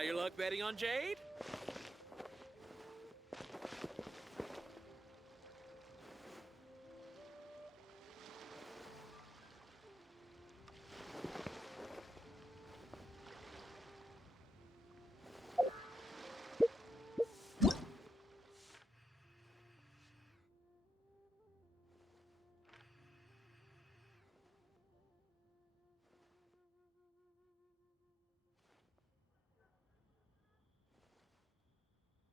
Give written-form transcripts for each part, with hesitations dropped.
Try your luck betting on Jade?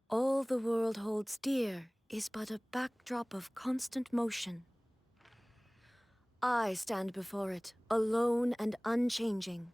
All the world holds dear is but a backdrop of constant motion. I stand before it, alone and unchanging.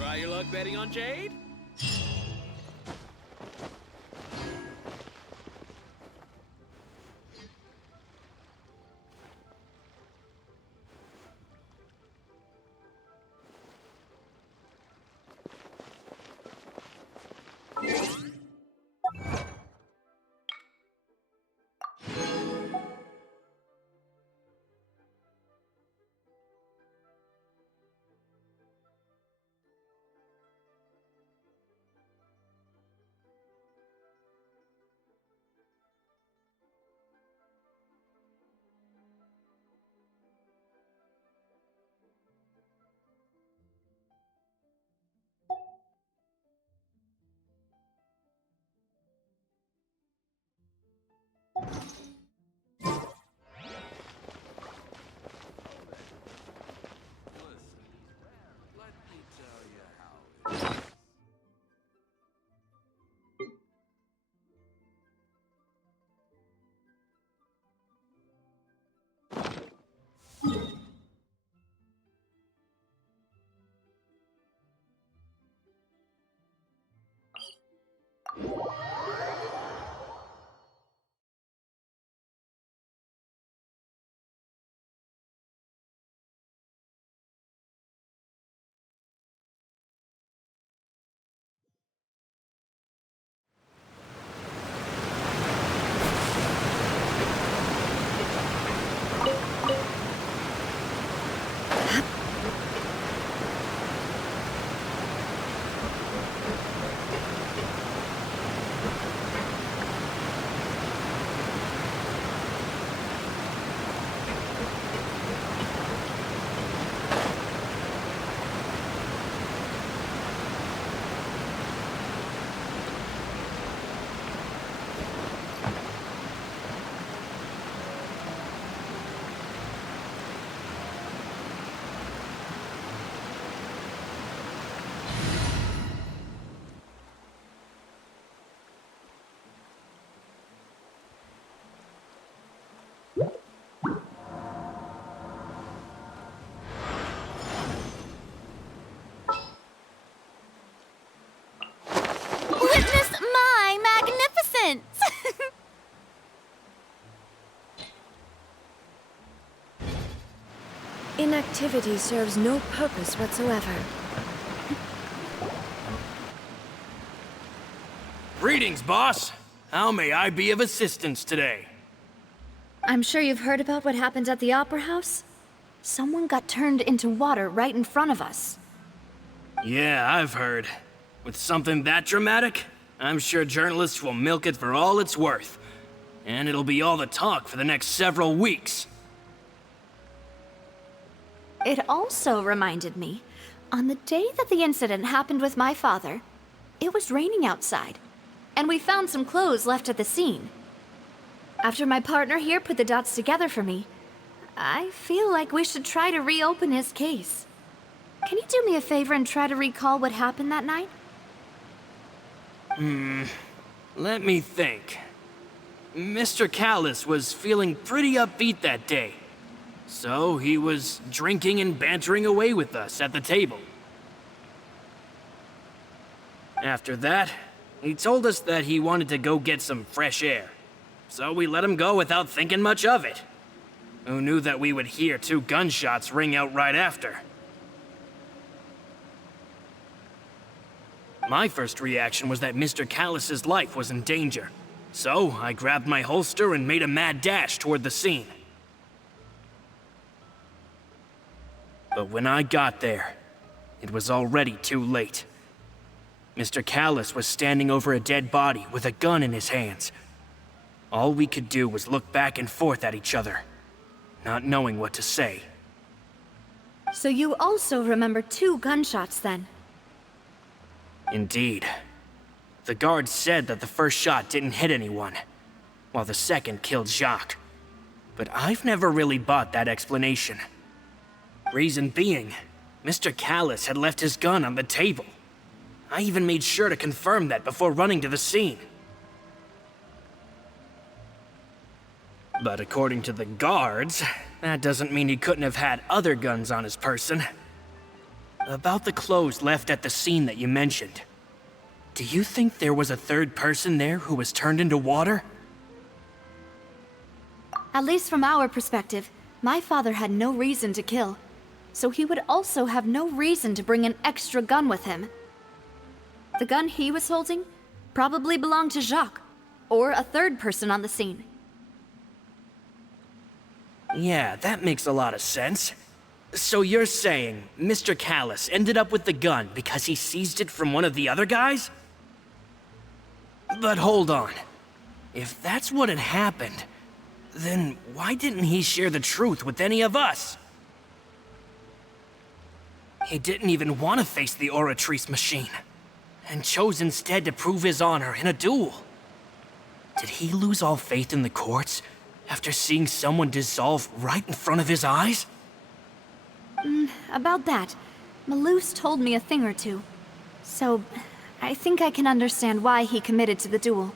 Try your luck betting on Jade? inactivity serves no purpose whatsoever. Greetings, boss. How may I be of assistance today? I'm sure you've heard about what happened at the Opera House? Someone got turned into water right in front of us. Yeah, I've heard. With something that dramatic, I'm sure journalists will milk it for all it's worth. And it'll be all the talk for the next several weeks. It also reminded me, on the day that the incident happened with my father, it was raining outside, and we found some clothes left at the scene. After my partner here put the dots together for me, I feel like we should try to reopen his case. Can you do me a favor and try to recall what happened that night? Let me think. Mr. Callis was feeling pretty upbeat that day. So he was drinking and bantering away with us at the table. After that, he told us that he wanted to go get some fresh air. So we let him go without thinking much of it. Who knew that we would hear 2 gunshots ring out right after? My first reaction was that Mr. Callis's life was in danger. So I grabbed my holster and made a mad dash toward the scene. But when I got there, it was already too late. Mr. Callis was standing over a dead body with a gun in his hands. All we could do was look back and forth at each other, not knowing what to say. So you also remember 2 gunshots then? Indeed. The guard said that the first shot didn't hit anyone, while the second killed Jacques. But I've never really bought that explanation. Reason being, Mr. Callis had left his gun on the table. I even made sure to confirm that before running to the scene. But according to the guards, that doesn't mean he couldn't have had other guns on his person. About the clothes left at the scene that you mentioned. Do you think there was a third person there who was turned into water? At least from our perspective, my father had no reason to kill. So he would also have no reason to bring an extra gun with him. The gun he was holding probably belonged to Jacques, or a third person on the scene. Yeah, that makes a lot of sense. So you're saying Mr. Callis ended up with the gun because he seized it from one of the other guys? But hold on. If that's what had happened, then why didn't he share the truth with any of us? He didn't even want to face the Oratrice machine, and chose instead to prove his honor in a duel. Did he lose all faith in the courts after seeing someone dissolve right in front of his eyes? About that, Malouse told me a thing or two. So, I think I can understand why he committed to the duel.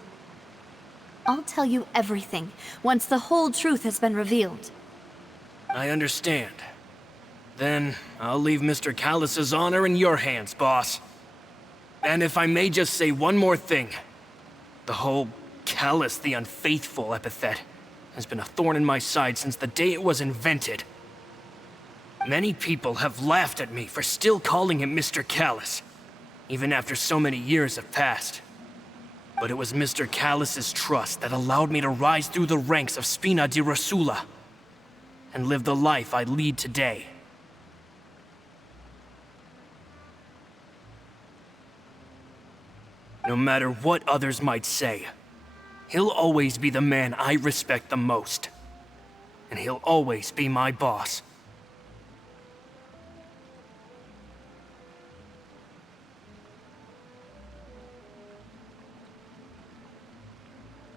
I'll tell you everything once the whole truth has been revealed. I understand. Then I'll leave Mr. Callis's honor in your hands, boss. And if I may just say one more thing. The whole Callis the Unfaithful epithet has been a thorn in my side since the day it was invented. Many people have laughed at me for still calling him Mr. Callis, even after so many years have passed. But it was Mr. Callis's trust that allowed me to rise through the ranks of Spina di Rosula and live the life I lead today. No matter what others might say, he'll always be the man I respect the most. And he'll always be my boss.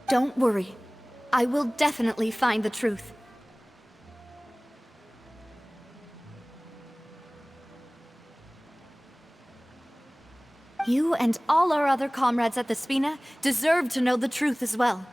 Don't worry. I will definitely find the truth. You and all our other comrades at the Spina deserve to know the truth as well.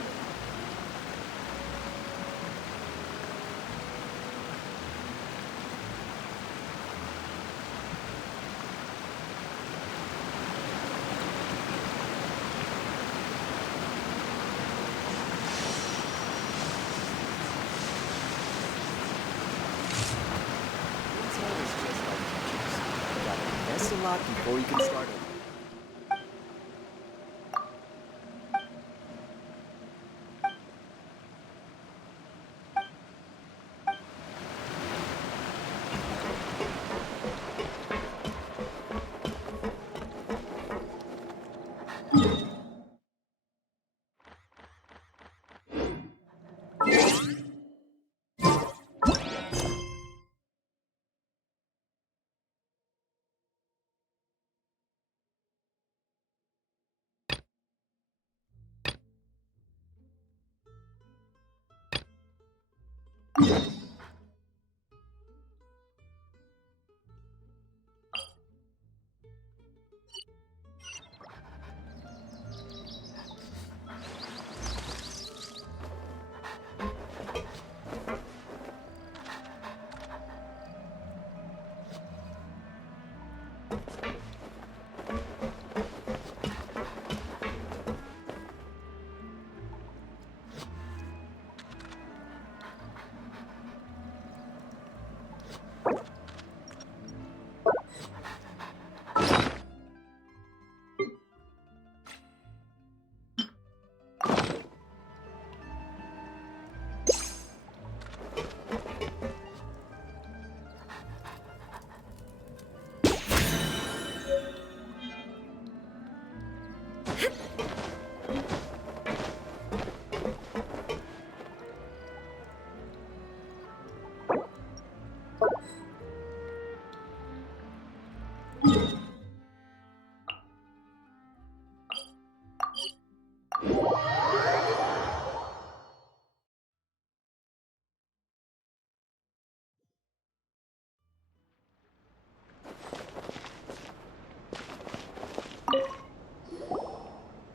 started. Retail is just like teachers. You gotta invest a lot before you can start it.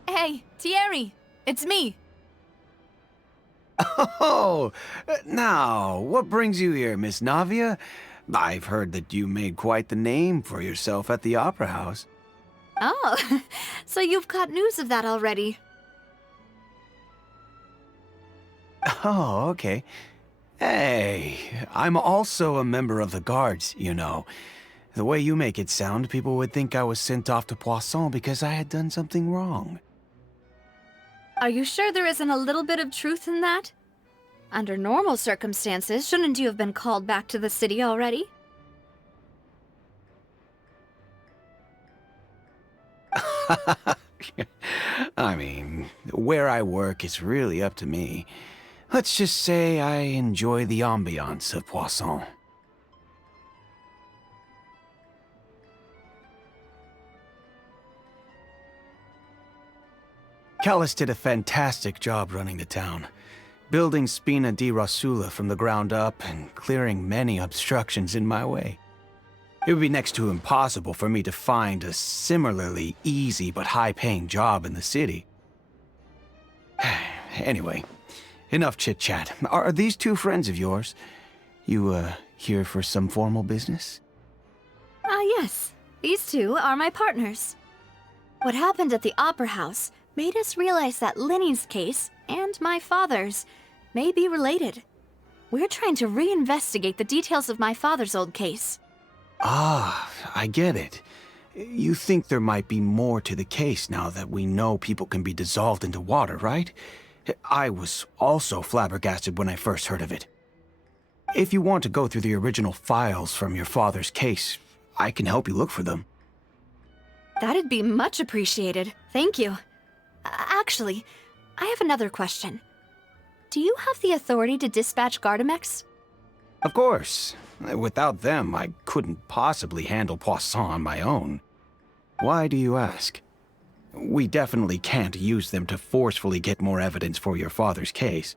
Hey, Thierry, it's me. Oh, now, what brings you here, Miss Navia? I've heard that you made quite the name for yourself at the Opera House. Oh, so you've caught news of that already. Oh, okay. Hey, I'm also a member of the Guards, you know. The way you make it sound, people would think I was sent off to Poisson because I had done something wrong. Are you sure there isn't a little bit of truth in that? Under normal circumstances, shouldn't you have been called back to the city already? I mean, where I work is really up to me. Let's just say I enjoy the ambiance of Poisson. Callis did a fantastic job running the town, building Spina di Rosula from the ground up and clearing many obstructions in my way. It would be next to impossible for me to find a similarly easy but high-paying job in the city. Anyway, enough chit-chat. Are these two friends of yours? You, here for some formal business? Yes. These two are my partners. What happened at the Opera House made us realize that Linny's case and my father's may be related. We're trying to reinvestigate the details of my father's old case. Ah, I get it. You think there might be more to the case now that we know people can be dissolved into water, right? I was also flabbergasted when I first heard of it. If you want to go through the original files from your father's case, I can help you look for them. That'd be much appreciated. Thank you. Actually, I have another question. Do you have the authority to dispatch Gardamex? Of course. Without them, I couldn't possibly handle Poisson on my own. Why do you ask? We definitely can't use them to forcefully get more evidence for your father's case.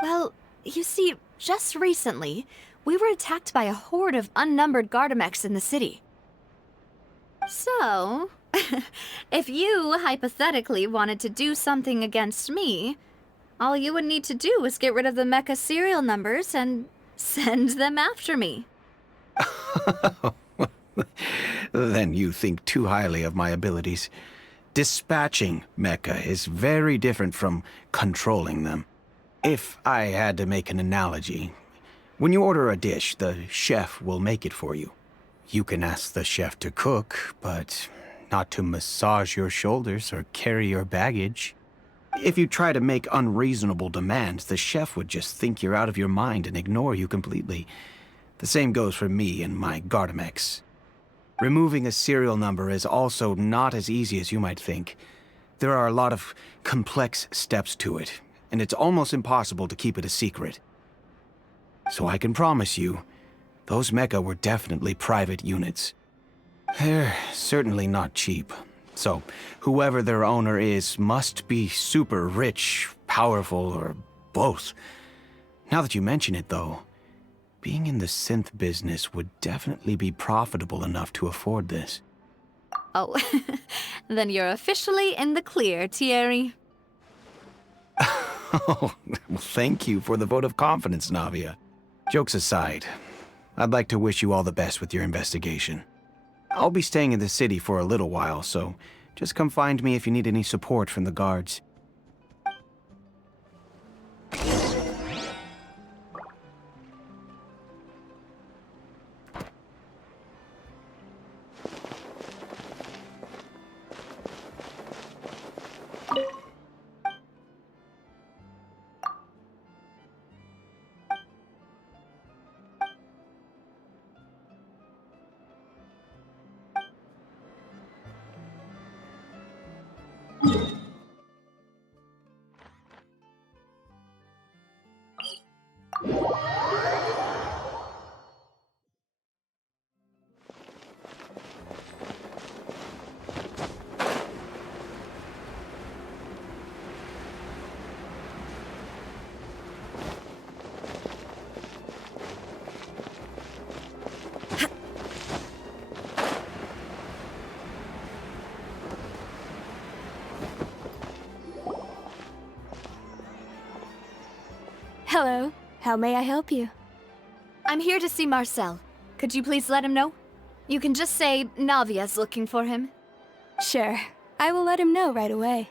Well, you see, just recently, we were attacked by a horde of unnumbered Gardamex in the city. So, if you hypothetically wanted to do something against me, all you would need to do is get rid of the mecha serial numbers and send them after me. Then you think too highly of my abilities. Dispatching mecha is very different from controlling them. If I had to make an analogy, when you order a dish, the chef will make it for you. You can ask the chef to cook, but not to massage your shoulders or carry your baggage. If you try to make unreasonable demands, the chef would just think you're out of your mind and ignore you completely. The same goes for me and my Gardamex. Removing a serial number is also not as easy as you might think. There are a lot of complex steps to it, and it's almost impossible to keep it a secret. So I can promise you, those mecha were definitely private units. They're certainly not cheap. So, whoever their owner is must be super rich, powerful, or both. Now that you mention it, though, being in the synth business would definitely be profitable enough to afford this. Oh, then you're officially in the clear, Thierry. Oh, well, thank you for the vote of confidence, Navia. Jokes aside, I'd like to wish you all the best with your investigation. I'll be staying in the city for a little while, so just come find me if you need any support from the guards. Hello. How may I help you? I'm here to see Marcel. Could you please let him know? You can just say Navia's looking for him. Sure. I will let him know right away.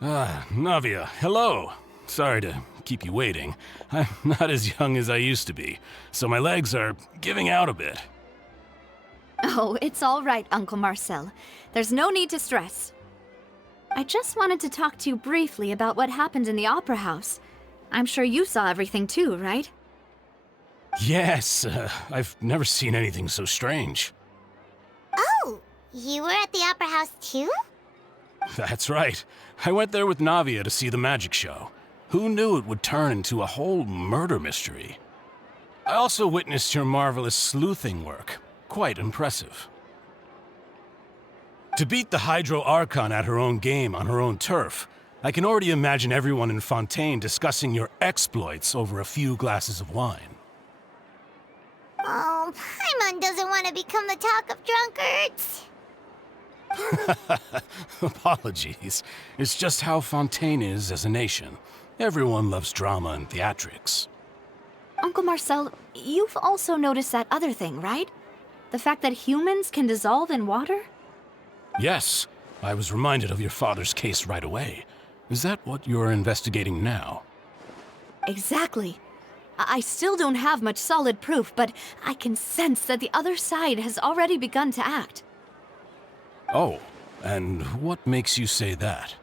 Navia, hello. Sorry to keep you waiting. I'm not as young as I used to be, so my legs are giving out a bit. Oh, it's all right, Uncle Marcel. There's no need to stress. I just wanted to talk to you briefly about what happened in the Opera House. I'm sure you saw everything too, right? Yes, I've never seen anything so strange. Oh, you were at the Opera House too? That's right. I went there with Navia to see the magic show. Who knew it would turn into a whole murder mystery? I also witnessed your marvelous sleuthing work. Quite impressive. To beat the Hydro Archon at her own game on her own turf, I can already imagine everyone in Fontaine discussing your exploits over a few glasses of wine. Oh, Paimon doesn't want to become the talk of drunkards. Apologies. It's just how Fontaine is as a nation. Everyone loves drama and theatrics. Uncle Marcel, you've also noticed that other thing, right? The fact that humans can dissolve in water? Yes, I was reminded of your father's case right away. Is that what you're investigating now? Exactly. I still don't have much solid proof, but I can sense that the other side has already begun to act. Oh, and what makes you say that?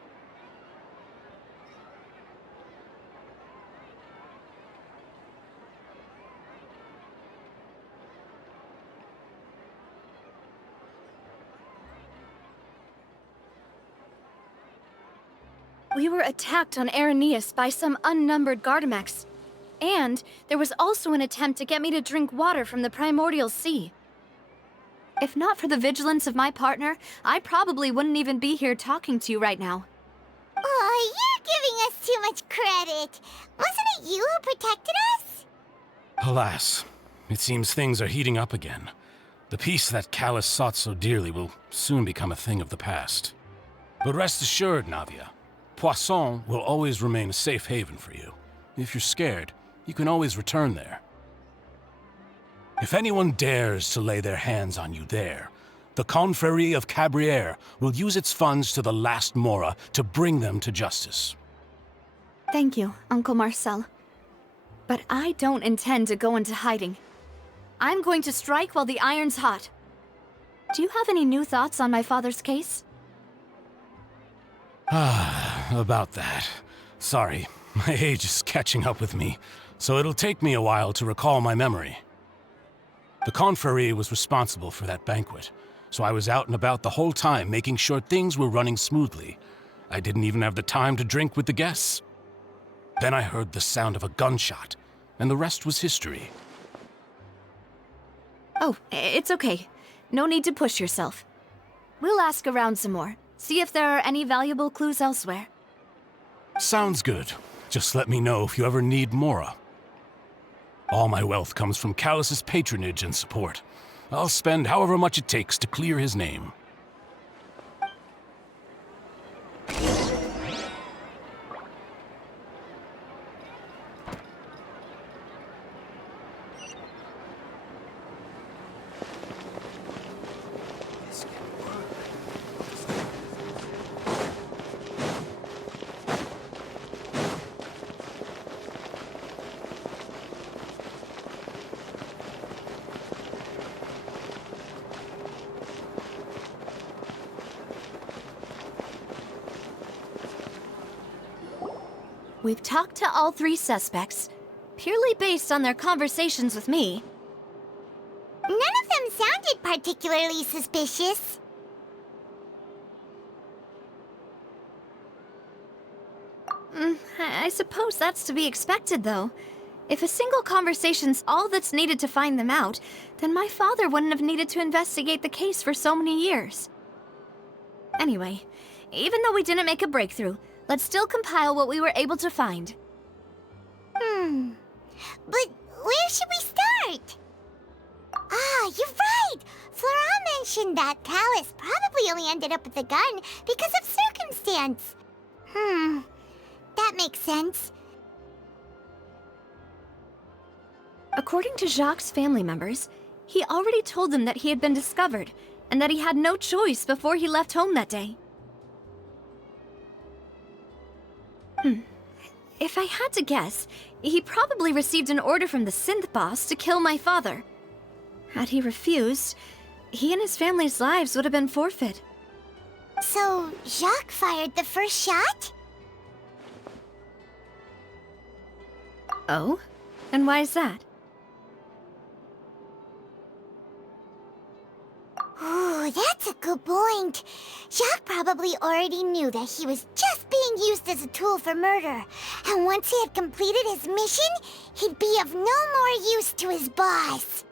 We were attacked on Araneus by some unnumbered Gardamex. And there was also an attempt to get me to drink water from the primordial sea. If not for the vigilance of my partner, I probably wouldn't even be here talking to you right now. you're giving us too much credit. Wasn't it you who protected us? Alas, it seems things are heating up again. The peace that Callus sought so dearly will soon become a thing of the past. But rest assured, Navia, Poisson will always remain a safe haven for you. If you're scared, you can always return there. If anyone dares to lay their hands on you there, the Confrérie of Cabrières will use its funds to the last Mora to bring them to justice. Thank you, Uncle Marcel. But I don't intend to go into hiding. I'm going to strike while the iron's hot. Do you have any new thoughts on my father's case? About that. Sorry, my age is catching up with me, so it'll take me a while to recall my memory. The Confrérie was responsible for that banquet, so I was out and about the whole time making sure things were running smoothly. I didn't even have the time to drink with the guests. Then I heard the sound of a gunshot, and the rest was history. Oh, it's okay. No need to push yourself. We'll ask around some more, see if there are any valuable clues elsewhere. Sounds good. Just let me know if you ever need Mora. All my wealth comes from Callus's patronage and support. I'll spend however much it takes to clear his name. We've talked to all three suspects, purely based on their conversations with me. None of them sounded particularly suspicious. I suppose that's to be expected, though. If a single conversation's all that's needed to find them out, then my father wouldn't have needed to investigate the case for so many years. Anyway, even though we didn't make a breakthrough, let's still compile what we were able to find. But where should we start? Ah, you're right! Florent mentioned that Callus probably only ended up with the gun because of circumstance. That makes sense. According to Jacques' family members, he already told them that he had been discovered, and that he had no choice before he left home that day. If I had to guess, he probably received an order from the synth boss to kill my father. Had he refused, he and his family's lives would have been forfeit. So, Jacques fired the first shot? Oh? And why is that? Ooh, that's a good point. Jacques probably already knew that he was just being used as a tool for murder. And once he had completed his mission, he'd be of no more use to his boss.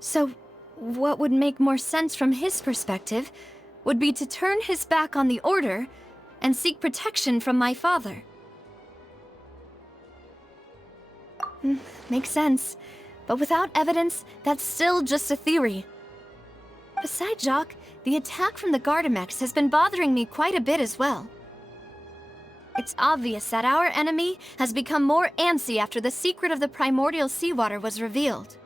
So, what would make more sense from his perspective would be to turn his back on the Order and seek protection from my father. Makes sense. But without evidence, that's still just a theory. Besides Jacques, the attack from the Gardamex has been bothering me quite a bit as well. It's obvious that our enemy has become more antsy after the secret of the primordial seawater was revealed.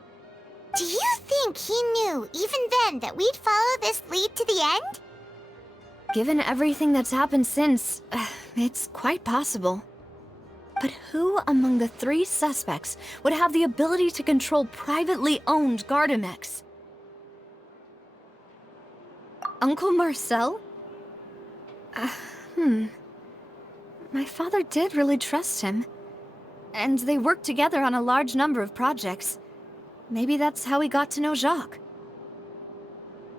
Do you think he knew, even then, that we'd follow this lead to the end? Given everything that's happened since, it's quite possible. But who among the three suspects would have the ability to control privately owned Gardamex? Uncle Marcel? My father did really trust him. And they worked together on a large number of projects. Maybe that's how he got to know Jacques.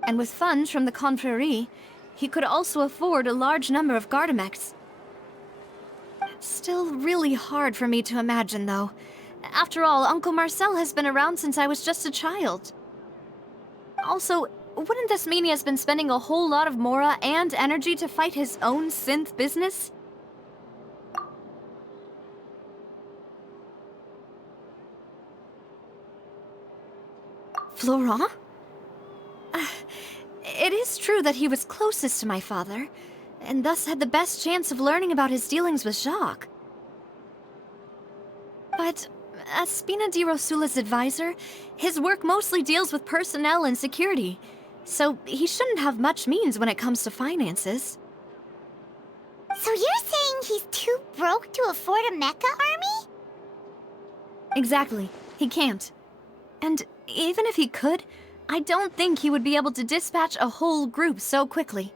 And with funds from the Confrérie, he could also afford a large number of Gardamex. It's still really hard for me to imagine, though. After all, Uncle Marcel has been around since I was just a child. Also, wouldn't this mean he has been spending a whole lot of mora and energy to fight his own synth business? Florent? It is true that he was closest to my father, and thus had the best chance of learning about his dealings with Jacques. But as Spina di Rosula's advisor, his work mostly deals with personnel and security, so he shouldn't have much means when it comes to finances. So you're saying he's too broke to afford a mecha army? Exactly. He can't. And even if he could, I don't think he would be able to dispatch a whole group so quickly.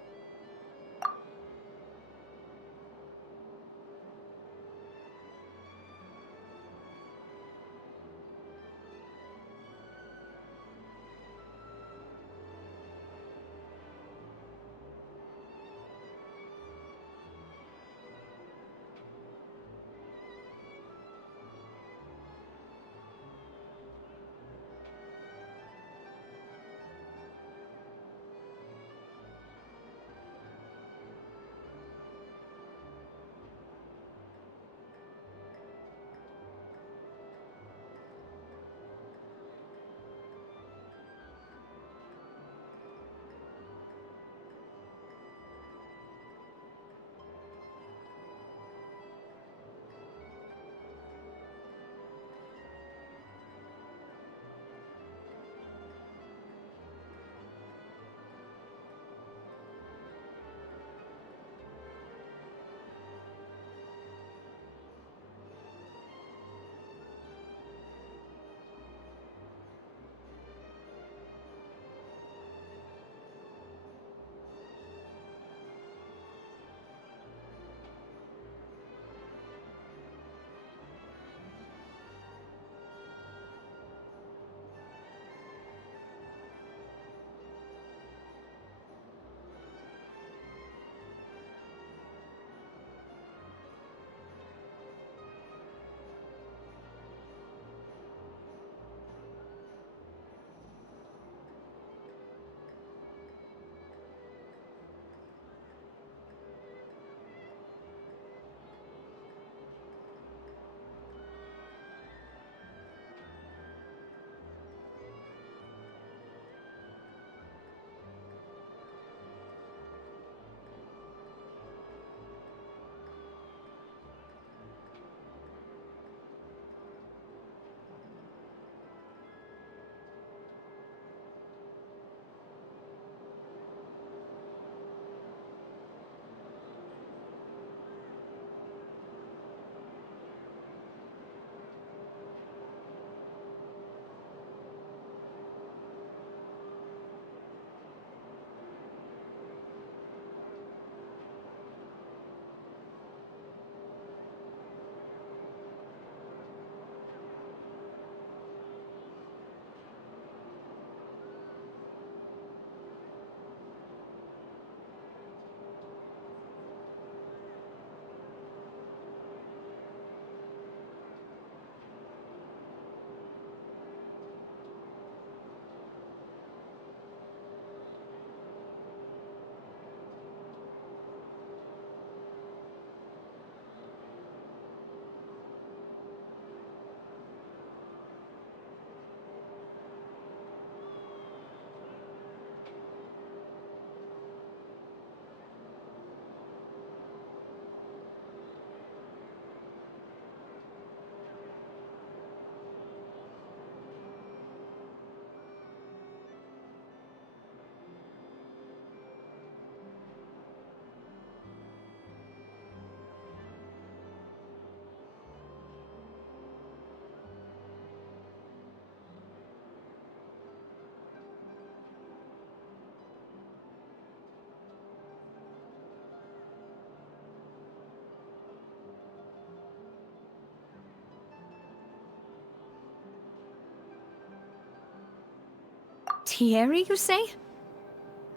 Thierry, you say?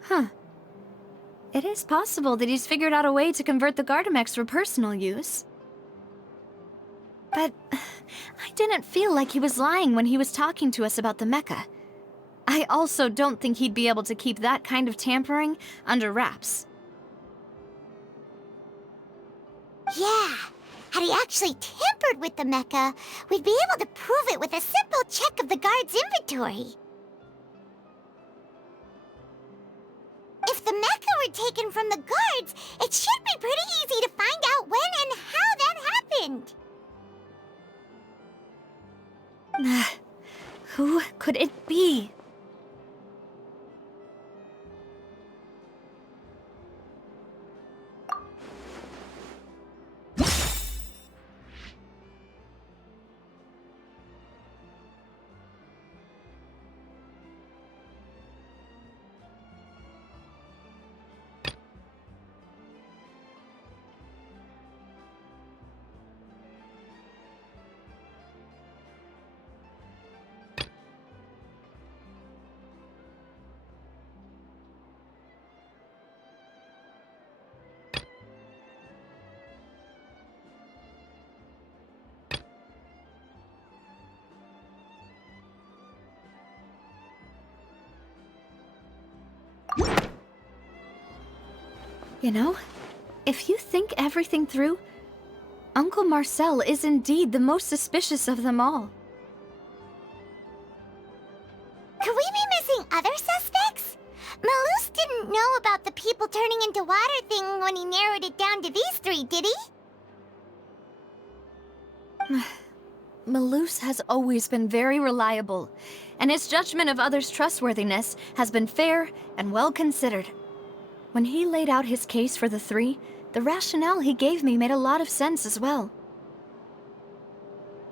Huh. It is possible that he's figured out a way to convert the Gardamex for personal use. But I didn't feel like he was lying when he was talking to us about the mecha. I also don't think he'd be able to keep that kind of tampering under wraps. Yeah, had he actually tampered with the mecha, we'd be able to prove it with a simple check of the guard's inventory. If the mecha were taken from the guards, it should be pretty easy to find out when and how that happened. Who could it be? You know, if you think everything through, Uncle Marcel is indeed the most suspicious of them all. Could we be missing other suspects? Malus didn't know about the people turning into water thing when he narrowed it down to these three, did he? Malus has always been very reliable, and his judgment of others' trustworthiness has been fair and well considered. When he laid out his case for the three, the rationale he gave me made a lot of sense as well.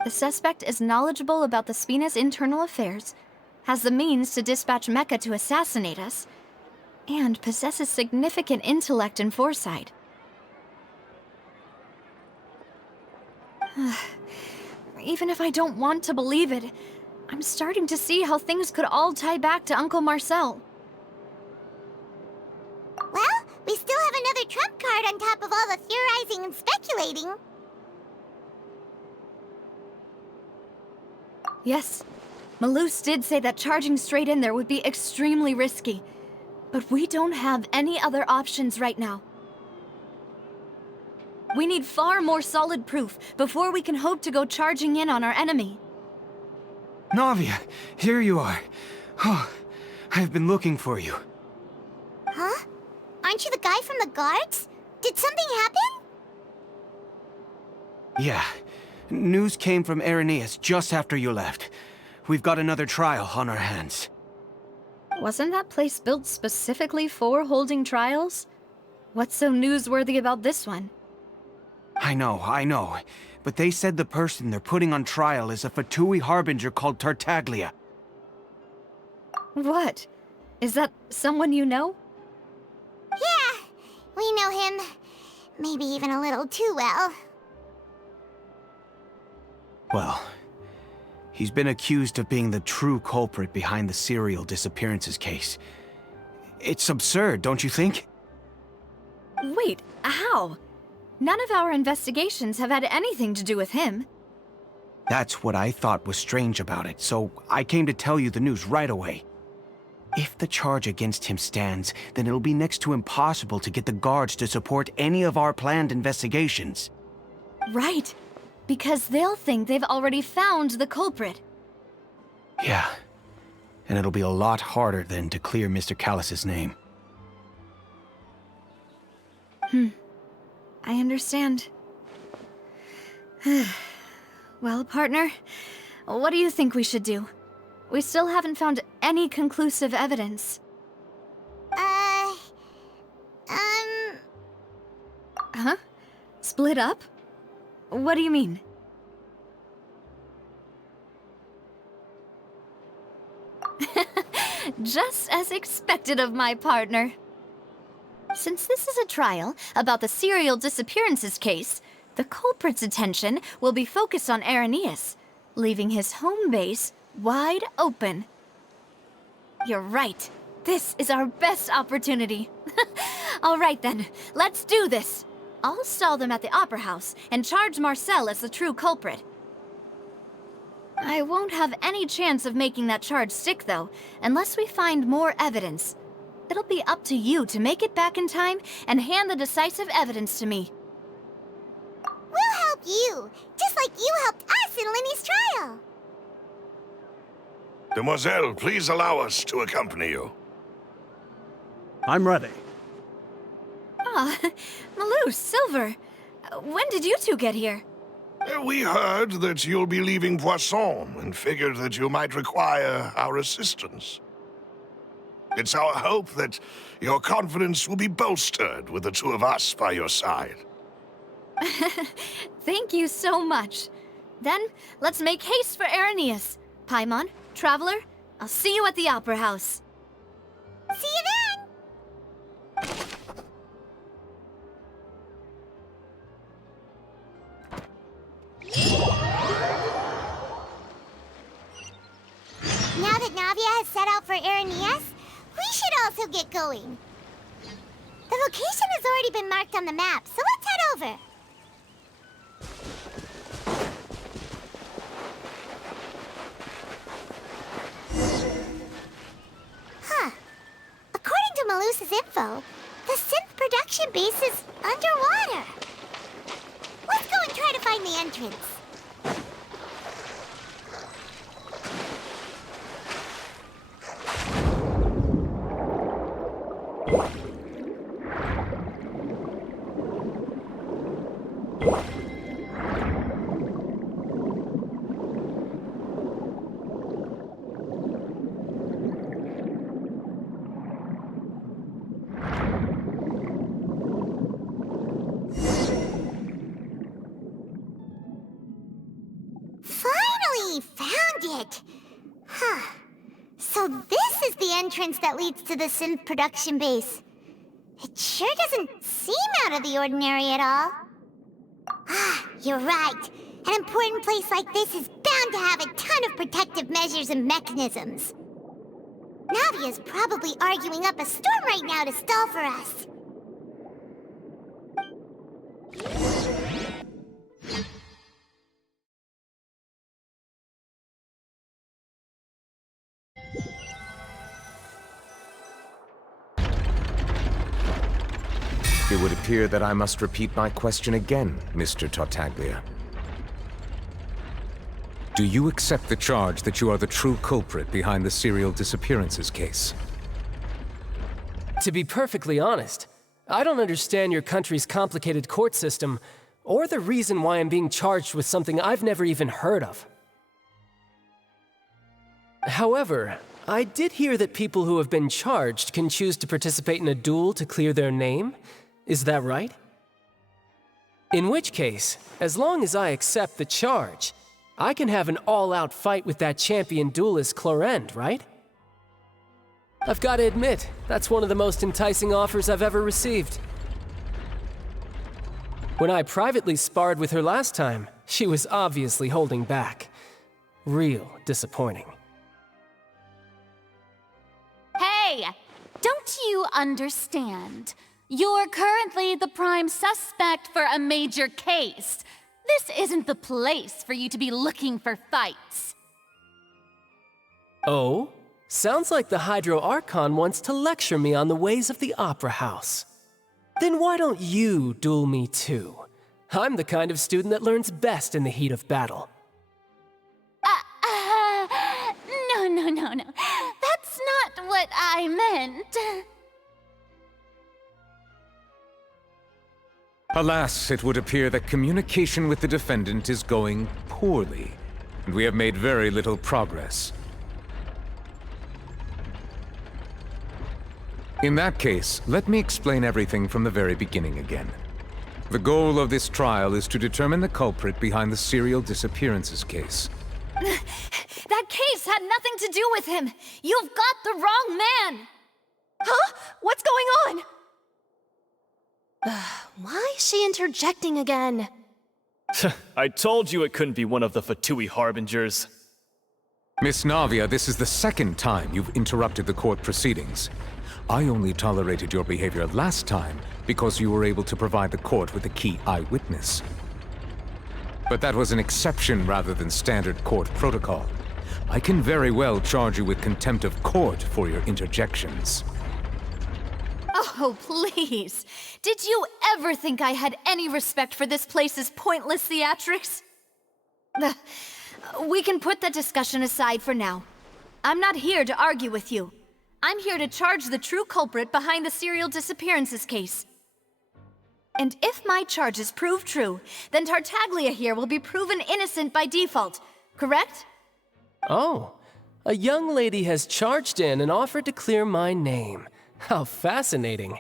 The suspect is knowledgeable about the Spina's internal affairs, has the means to dispatch Mecha to assassinate us, and possesses significant intellect and foresight. Even if I don't want to believe it, I'm starting to see how things could all tie back to Uncle Marcel. Well, we still have another trump card on top of all the theorizing and speculating. Yes, Malus did say that charging straight in there would be extremely risky, but we don't have any other options right now. We need far more solid proof before we can hope to go charging in on our enemy. Navia, here you are. Oh, I've been looking for you. Huh? Aren't you the guy from the guards? Did something happen? Yeah. News came from Irenaeus just after you left. We've got another trial on our hands. Wasn't that place built specifically for holding trials? What's so newsworthy about this one? I know. But they said the person they're putting on trial is a Fatui harbinger called Tartaglia. What? Is that someone you know? Yeah, we know him. Maybe even a little too well. Well, he's been accused of being the true culprit behind the serial disappearances case. It's absurd, don't you think? Wait, how? None of our investigations have had anything to do with him. That's what I thought was strange about it, so I came to tell you the news right away. If the charge against him stands, then it'll be next to impossible to get the guards to support any of our planned investigations. Right, because they'll think they've already found the culprit. Yeah, and it'll be a lot harder then to clear Mr. Callus's name. I understand. Well, partner, what do you think we should do? We still haven't found any conclusive evidence. Huh? Split up? What do you mean? Just as expected of my partner. Since this is a trial about the serial disappearances case, the culprit's attention will be focused on Irenaeus, leaving his home base wide open. You're right. This is our best opportunity. All right then, let's do this. I'll stall them at the Opera House and charge Marcel as the true culprit. I won't have any chance of making that charge stick, though, unless we find more evidence. It'll be up to you to make it back in time and hand the decisive evidence to me. We'll help you, just like you helped us in Linny's trial. Demoiselle, please allow us to accompany you. I'm ready. Ah, Malou, Silver. When did you two get here? We heard that you'll be leaving Poisson and figured that you might require our assistance. It's our hope that your confidence will be bolstered with the two of us by your side. Thank you so much. Then, let's make haste for Arrhenius. Paimon, Traveler, I'll see you at the Opera House. See you then! Now that Navia has set out for Arrhenius, we should also get going. The location has already been marked on the map, so let's head over. Huh. According to Malus's info, the synth production base is underwater. Let's go and try to find the entrance. Finally found it! Huh. So this is the entrance that leads to the synth production base. It sure doesn't seem out of the ordinary at all. Ah, you're right. An important place like this is bound to have a ton of protective measures and mechanisms. Navia's probably arguing up a storm right now to stall for us. It would appear that I must repeat my question again, Mr. Tartaglia. Do you accept the charge that you are the true culprit behind the serial disappearances case? To be perfectly honest, I don't understand your country's complicated court system, or the reason why I'm being charged with something I've never even heard of. However, I did hear that people who have been charged can choose to participate in a duel to clear their name. Is that right? In which case, as long as I accept the charge, I can have an all-out fight with that champion duelist Clorend, right? I've got to admit, that's one of the most enticing offers I've ever received. When I privately sparred with her last time, she was obviously holding back. Real disappointing. Hey! Don't you understand? You're currently the prime suspect for a major case. This isn't the place for you to be looking for fights. Oh? Sounds like the Hydro Archon wants to lecture me on the ways of the Opera House. Then why don't you duel me too? I'm the kind of student that learns best in the heat of battle. No. That's not what I meant. Alas, it would appear that communication with the defendant is going poorly, and we have made very little progress. In that case, let me explain everything from the very beginning again. The goal of this trial is to determine the culprit behind the serial disappearances case. That case had nothing to do with him! You've got the wrong man! Huh? What's going on? Why is she interjecting again? I told you it couldn't be one of the Fatui Harbingers. Miss Navia, this is the second time you've interrupted the court proceedings. I only tolerated your behavior last time because you were able to provide the court with a key eyewitness. But that was an exception rather than standard court protocol. I can very well charge you with contempt of court for your interjections. Oh, please. Did you ever think I had any respect for this place's pointless theatrics? We can put that discussion aside for now. I'm not here to argue with you. I'm here to charge the true culprit behind the serial disappearances case. And if my charges prove true, then Tartaglia here will be proven innocent by default, correct? Oh, a young lady has charged in and offered to clear my name. How fascinating.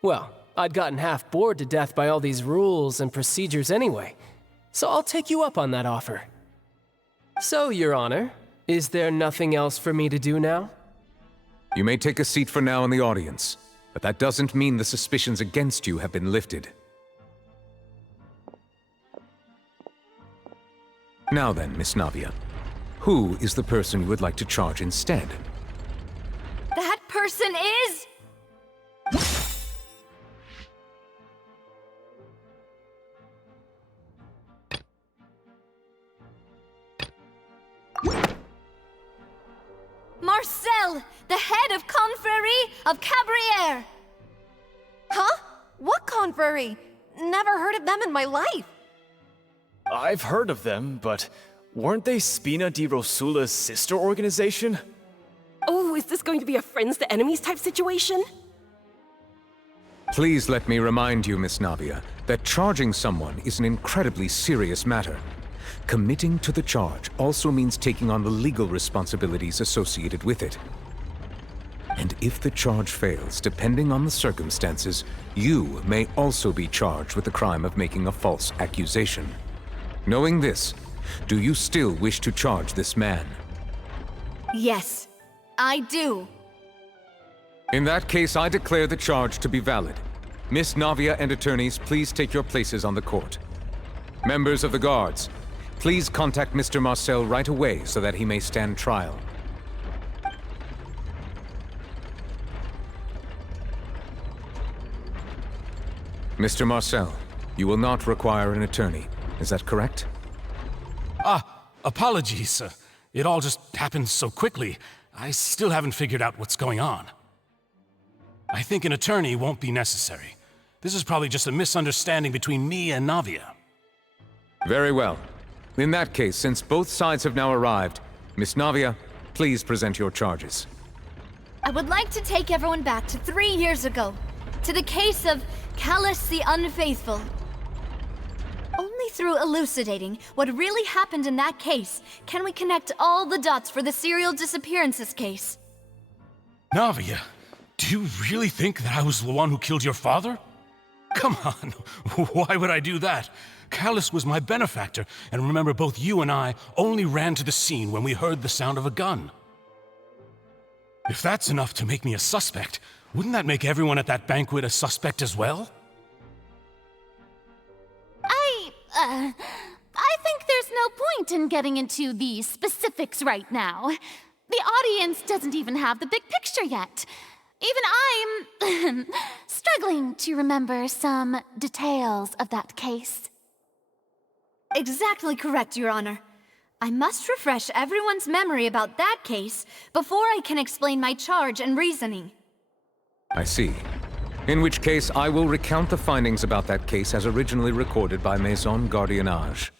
Well, I'd gotten half bored to death by all these rules and procedures anyway, so I'll take you up on that offer. So, Your Honor, is there nothing else for me to do now? You may take a seat for now in the audience, but that doesn't mean the suspicions against you have been lifted. Now then, Miss Navia, who is the person you would like to charge instead? That person is... Marcel, the head of Confrérie of Cabrières! Huh? What confrérie? Never heard of them in my life. I've heard of them, but weren't they Spina di Rosula's sister organization? Oh, is this going to be a friends to enemies type situation? Please let me remind you, Miss Navia, that charging someone is an incredibly serious matter. Committing to the charge also means taking on the legal responsibilities associated with it. And if the charge fails, depending on the circumstances, you may also be charged with the crime of making a false accusation. Knowing this, do you still wish to charge this man? Yes, I do. In that case, I declare the charge to be valid. Miss Navia and attorneys, please take your places on the court. Members of the guards, please contact Mr. Marcel right away so that he may stand trial. Mr. Marcel, you will not require an attorney. Is that correct? Apologies. It all just happened so quickly. I still haven't figured out what's going on. I think an attorney won't be necessary. This is probably just a misunderstanding between me and Navia. Very well. In that case, since both sides have now arrived, Miss Navia, please present your charges. I would like to take everyone back to 3 years ago, to the case of Callus the Unfaithful. Only through elucidating what really happened in that case can we connect all the dots for the serial disappearances case. Navia, do you really think that I was the one who killed your father? Come on, why would I do that? Callus was my benefactor, and remember, both you and I only ran to the scene when we heard the sound of a gun. If that's enough to make me a suspect, wouldn't that make everyone at that banquet a suspect as well? I think there's no point in getting into the specifics right now. The audience doesn't even have the big picture yet. Even I'm struggling to remember some details of that case. Exactly correct, Your Honor. I must refresh everyone's memory about that case before I can explain my charge and reasoning. I see. In which case, I will recount the findings about that case as originally recorded by Maison Gardiennage.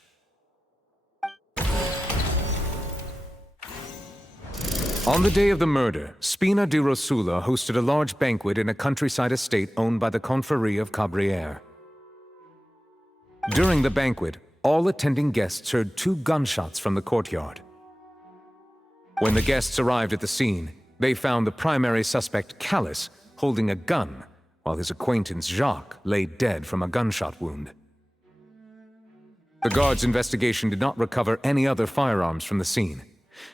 On the day of the murder, Spina di Rosula hosted a large banquet in a countryside estate owned by the Confrérie of Cabrières. During the banquet, all attending guests heard 2 gunshots from the courtyard. When the guests arrived at the scene, they found the primary suspect, Callus, holding a gun, while his acquaintance Jacques lay dead from a gunshot wound. The guards' investigation did not recover any other firearms from the scene.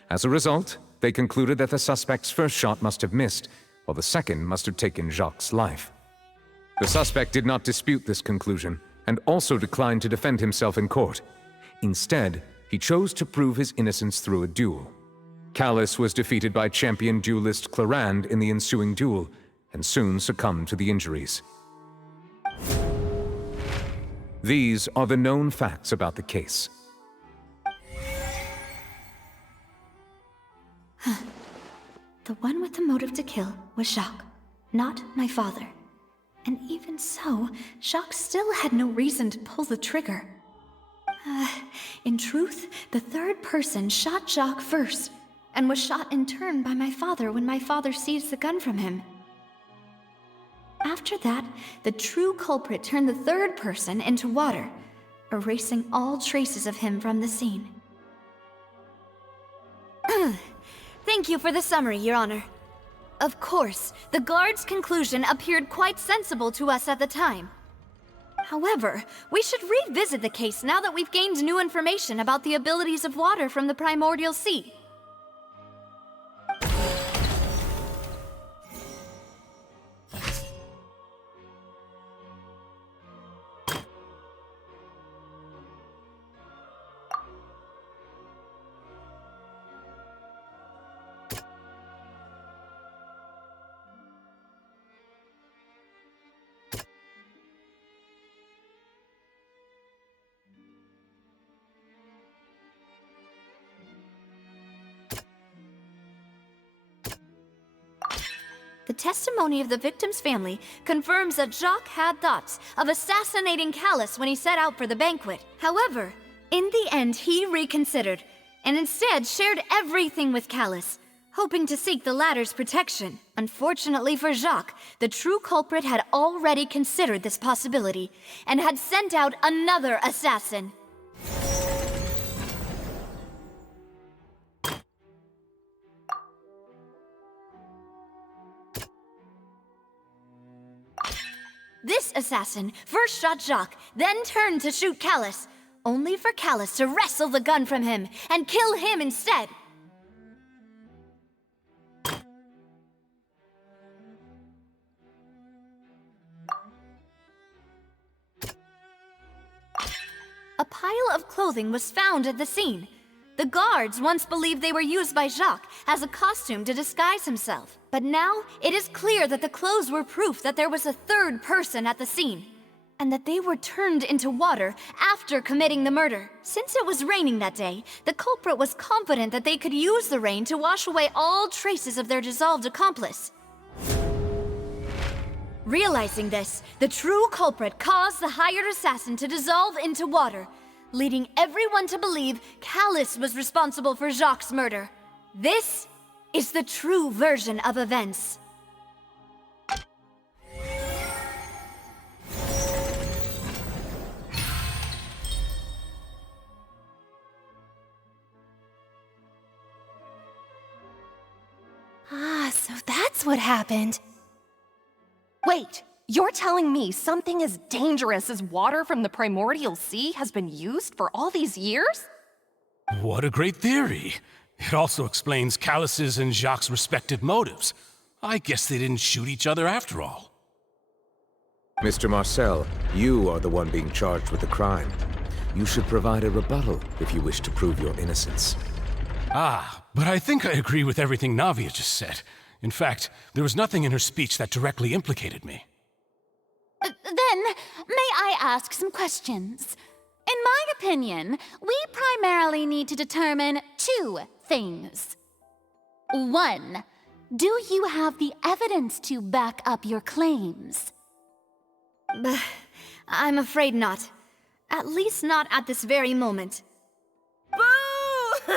As a result, they concluded that the suspect's first shot must have missed, while the second must have taken Jacques' life. The suspect did not dispute this conclusion, and also declined to defend himself in court. Instead, he chose to prove his innocence through a duel. Callus was defeated by champion duelist Clarande in the ensuing duel, and soon succumbed to the injuries. These are the known facts about the case. The one with the motive to kill was Jacques, not my father. And even so, Jacques still had no reason to pull the trigger. In truth, the third person shot Jacques first, and was shot in turn by my father when my father seized the gun from him. After that, the true culprit turned the third person into water, erasing all traces of him from the scene. Thank you for the summary, Your Honor. Of course, the guard's conclusion appeared quite sensible to us at the time. However, we should revisit the case now that we've gained new information about the abilities of water from the primordial sea. The testimony of the victim's family confirms that Jacques had thoughts of assassinating Callus when he set out for the banquet. However, in the end, he reconsidered, and instead shared everything with Callus, hoping to seek the latter's protection. Unfortunately for Jacques, the true culprit had already considered this possibility, and had sent out another assassin. This assassin first shot Jacques, then turned to shoot Callus, only for Callus to wrestle the gun from him and kill him instead. A pile of clothing was found at the scene. The guards once believed they were used by Jacques as a costume to disguise himself. But now, it is clear that the clothes were proof that there was a third person at the scene, and that they were turned into water after committing the murder. Since it was raining that day, the culprit was confident that they could use the rain to wash away all traces of their dissolved accomplice. Realizing this, the true culprit caused the hired assassin to dissolve into water, leading everyone to believe Callus was responsible for Jacques' murder. This is the true version of events. Ah, so that's what happened. Wait, you're telling me something as dangerous as water from the primordial sea has been used for all these years? What a great theory. It also explains Callus's and Jacques' respective motives. I guess they didn't shoot each other after all. Mr. Marcel, you are the one being charged with the crime. You should provide a rebuttal if you wish to prove your innocence. Ah, but I think I agree with everything Navia just said. In fact, there was nothing in her speech that directly implicated me. Then, may I ask some questions? In my opinion, we primarily need to determine two things. One, do you have the evidence to back up your claims? I'm afraid not. At least not at this very moment. Boo!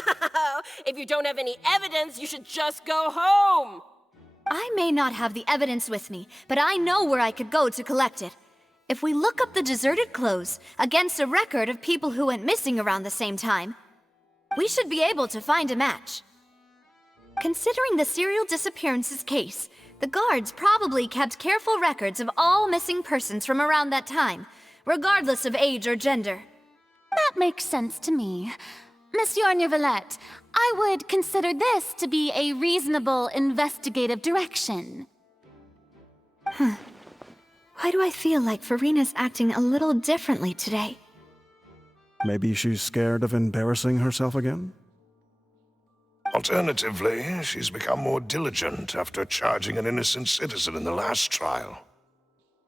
If you don't have any evidence, you should just go home! I may not have the evidence with me, but I know where I could go to collect it. If we look up the deserted clothes against a record of people who went missing around the same time, we should be able to find a match. Considering the serial disappearances case, the guards probably kept careful records of all missing persons from around that time, regardless of age or gender. That makes sense to me. Monsieur Neuvillette, I would consider this to be a reasonable investigative direction. Why do I feel like Farina's acting a little differently today? Maybe she's scared of embarrassing herself again? Alternatively, she's become more diligent after charging an innocent citizen in the last trial.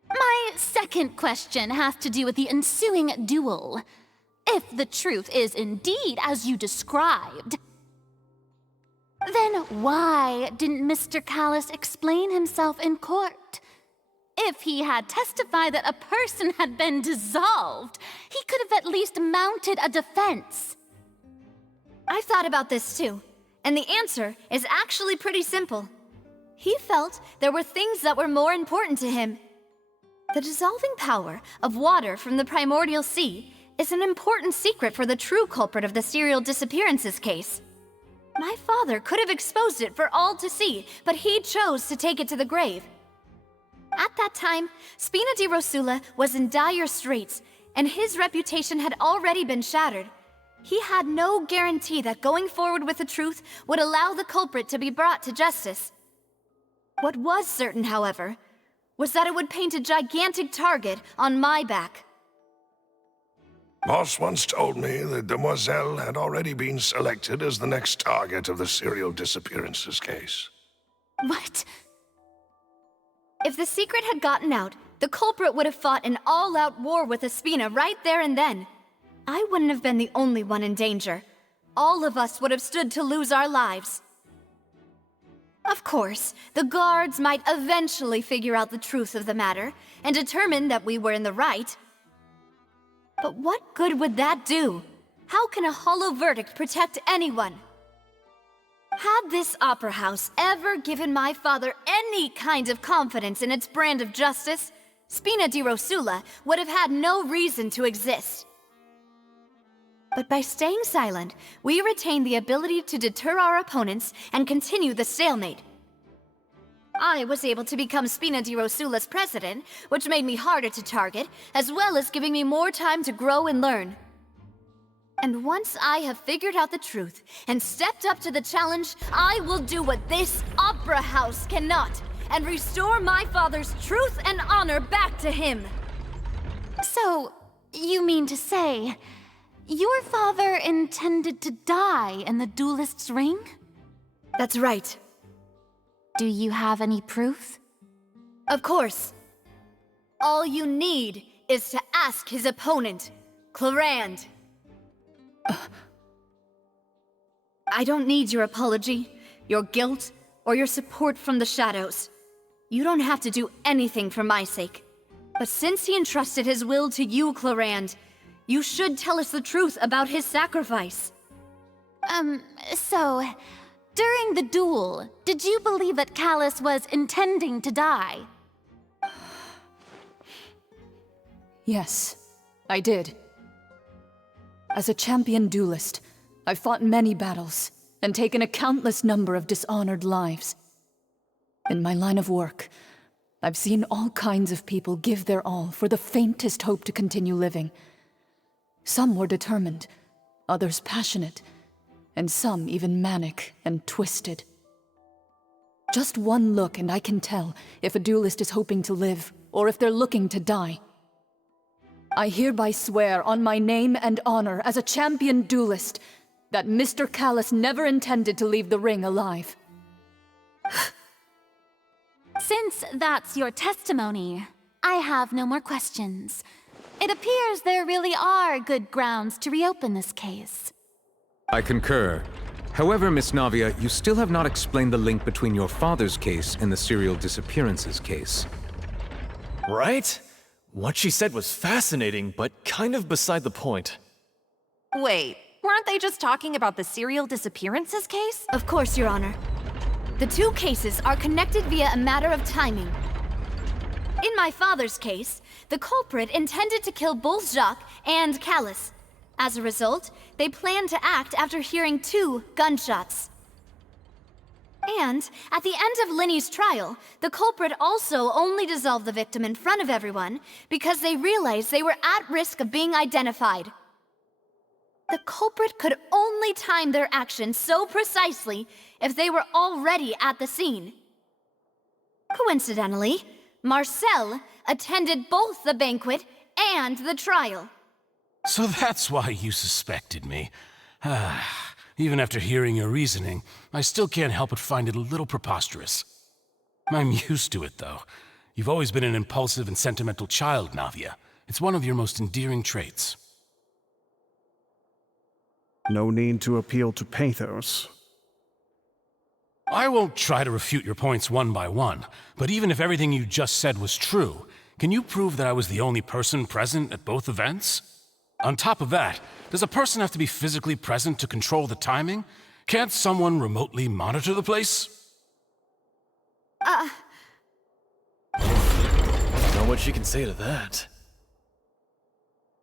My second question has to do with the ensuing duel. If the truth is indeed as you described, then why didn't Mr. Callus explain himself in court? If he had testified that a person had been dissolved, he could have at least mounted a defense. I've thought about this too, and the answer is actually pretty simple. He felt there were things that were more important to him. The dissolving power of water from the primordial sea is an important secret for the true culprit of the serial disappearances case. My father could have exposed it for all to see, but he chose to take it to the grave. At that time, Spina di Rosula was in dire straits, and his reputation had already been shattered. He had no guarantee that going forward with the truth would allow the culprit to be brought to justice. What was certain, however, was that it would paint a gigantic target on my back. Boss once told me that Demoiselle had already been selected as the next target of the serial disappearances case. What? If the secret had gotten out, the culprit would have fought an all-out war with Espina right there and then. I wouldn't have been the only one in danger. All of us would have stood to lose our lives. Of course, the guards might eventually figure out the truth of the matter and determine that we were in the right. But what good would that do? How can a hollow verdict protect anyone? Had this opera house ever given my father any kind of confidence in its brand of justice, Spina di Rosula would have had no reason to exist. But by staying silent, we retain the ability to deter our opponents and continue the stalemate. I was able to become Spina di Rosula's president, which made me harder to target, as well as giving me more time to grow and learn. And once I have figured out the truth and stepped up to the challenge, I will do what this opera house cannot, and restore my father's truth and honor back to him. So, you mean to say, your father intended to die in the duelist's ring? That's right. Do you have any proof? Of course. All you need is to ask his opponent, Clarand. I don't need your apology, your guilt, or your support from the shadows. You don't have to do anything for my sake. But since he entrusted his will to you, Clarand, you should tell us the truth about his sacrifice. So, during the duel, did you believe that Callus was intending to die? Yes, I did. As a champion duelist, I've fought many battles and taken a countless number of dishonored lives. In my line of work, I've seen all kinds of people give their all for the faintest hope to continue living. Some were determined, others passionate, and some even manic and twisted. Just one look and I can tell if a duelist is hoping to live or if they're looking to die. I hereby swear on my name and honor as a champion duelist that Mr. Callus never intended to leave the ring alive. Since that's your testimony, I have no more questions. It appears there really are good grounds to reopen this case. I concur. However, Miss Navia, you still have not explained the link between your father's case and the serial disappearances case. Right? What she said was fascinating, but kind of beside the point. Wait, weren't they just talking about the serial disappearances case? Of course, Your Honor. The two cases are connected via a matter of timing. In my father's case, the culprit intended to kill both Jacques and Callus. As a result, they planned to act after hearing 2 gunshots. And at the end of Linny's trial, the culprit also only dissolved the victim in front of everyone because they realized they were at risk of being identified. The culprit could only time their actions so precisely if they were already at the scene. Coincidentally, Marcel attended both the banquet and the trial. So that's why you suspected me. Even after hearing your reasoning, I still can't help but find it a little preposterous. I'm used to it, though. You've always been an impulsive and sentimental child, Navia. It's one of your most endearing traits. No need to appeal to pathos. I won't try to refute your points one by one, but even if everything you just said was true, can you prove that I was the only person present at both events? On top of that, does a person have to be physically present to control the timing? Can't someone remotely monitor the place? Know what she can say to that.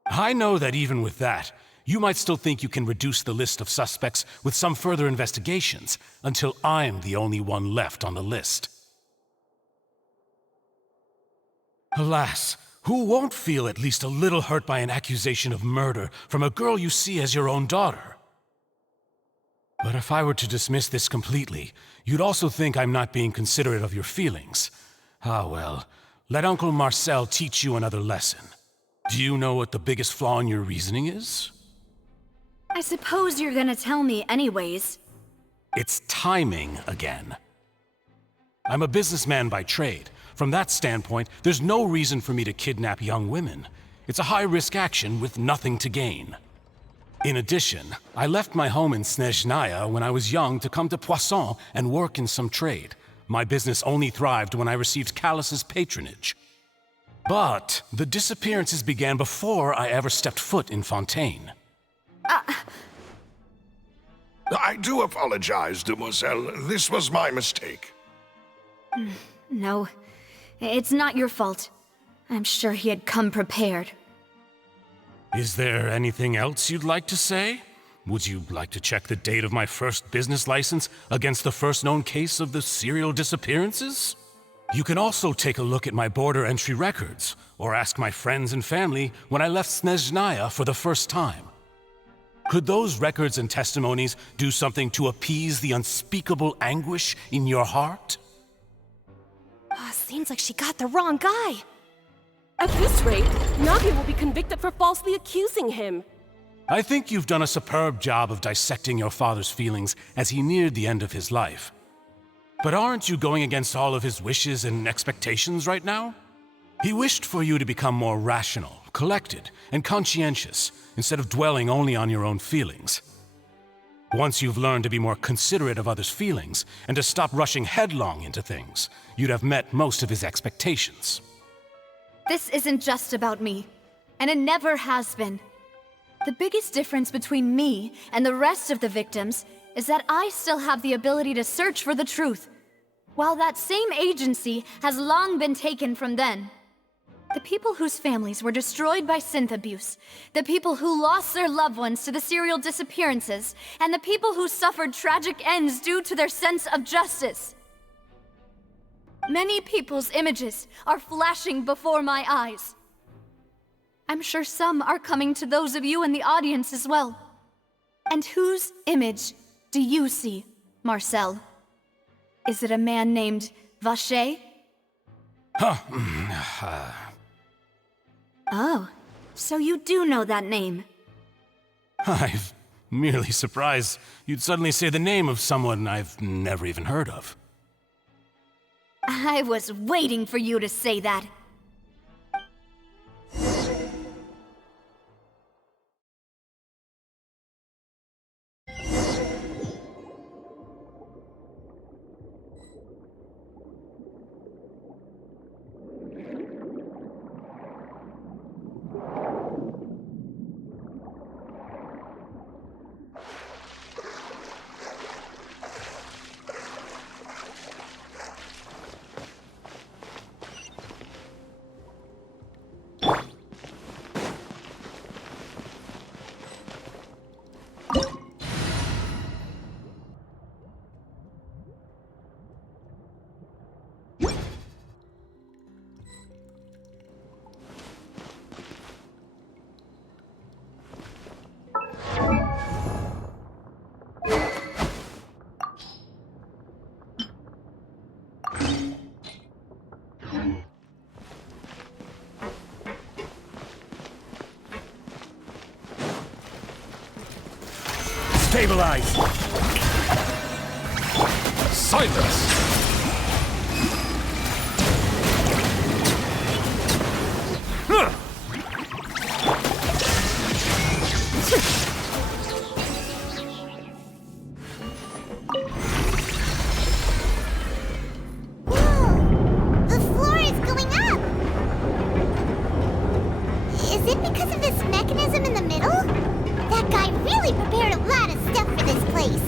I know that even with that, you might still think you can reduce the list of suspects with some further investigations, until I'm the only one left on the list. Alas, who won't feel at least a little hurt by an accusation of murder from a girl you see as your own daughter? But if I were to dismiss this completely, you'd also think I'm not being considerate of your feelings. Ah well, let Uncle Marcel teach you another lesson. Do you know what the biggest flaw in your reasoning is? I suppose you're gonna tell me anyways. It's timing again. I'm a businessman by trade. From that standpoint, there's no reason for me to kidnap young women. It's a high-risk action with nothing to gain. In addition, I left my home in Snezhnaya when I was young to come to Poisson and work in some trade. My business only thrived when I received Callus's patronage. But the disappearances began before I ever stepped foot in Fontaine. I do apologize, demoiselle. This was my mistake. No, it's not your fault. I'm sure he had come prepared. Is there anything else you'd like to say? Would you like to check the date of my first business license against the first known case of the serial disappearances? You can also take a look at my border entry records, or ask my friends and family when I left Snezhnaya for the first time. Could those records and testimonies do something to appease the unspeakable anguish in your heart? Seems like she got the wrong guy. At this rate, Navia will be convicted for falsely accusing him. I think you've done a superb job of dissecting your father's feelings as he neared the end of his life. But aren't you going against all of his wishes and expectations right now? He wished for you to become more rational, collected, and conscientious, instead of dwelling only on your own feelings. Once you've learned to be more considerate of others' feelings, and to stop rushing headlong into things, you'd have met most of his expectations. This isn't just about me, and it never has been. The biggest difference between me and the rest of the victims is that I still have the ability to search for the truth, while that same agency has long been taken from them. The people whose families were destroyed by synth abuse, the people who lost their loved ones to the serial disappearances, and the people who suffered tragic ends due to their sense of justice. Many people's images are flashing before my eyes. I'm sure some are coming to those of you in the audience as well. And whose image do you see, Marcel? Is it a man named Vacher? Oh, so you do know that name. I'm merely surprised you'd suddenly say the name of someone I've never even heard of. I was waiting for you to say that. Stabilize! Silence! really prepared a lot of stuff for this place.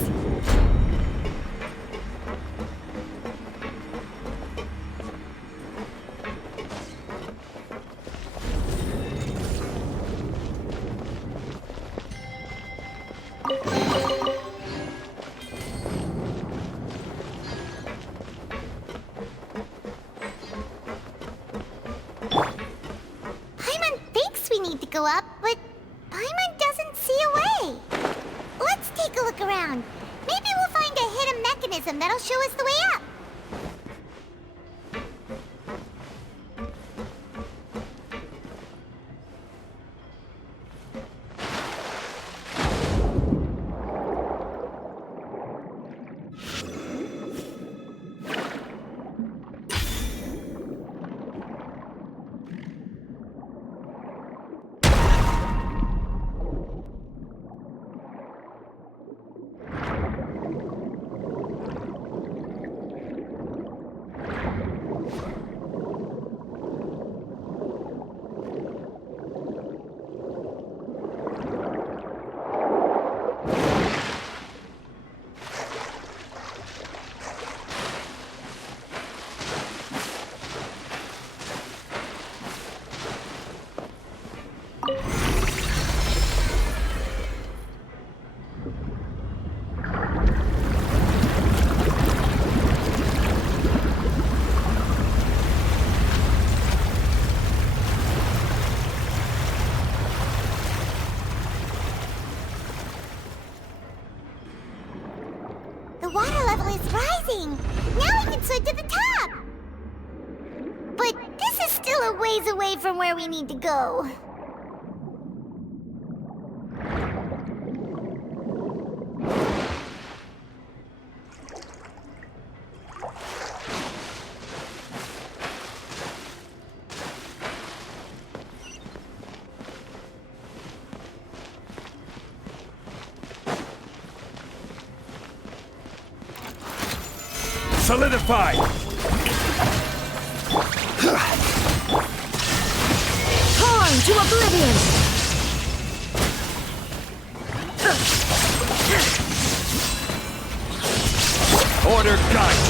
Paimon thinks we need to go up, but Paimon doesn't see a way. Let's take a look around. Maybe we'll find a hidden mechanism that'll show us the way up. The water level is rising. Now we can swim to the top. But this is still a ways away from where we need to go. Solidified! Torn to oblivion! Order guide!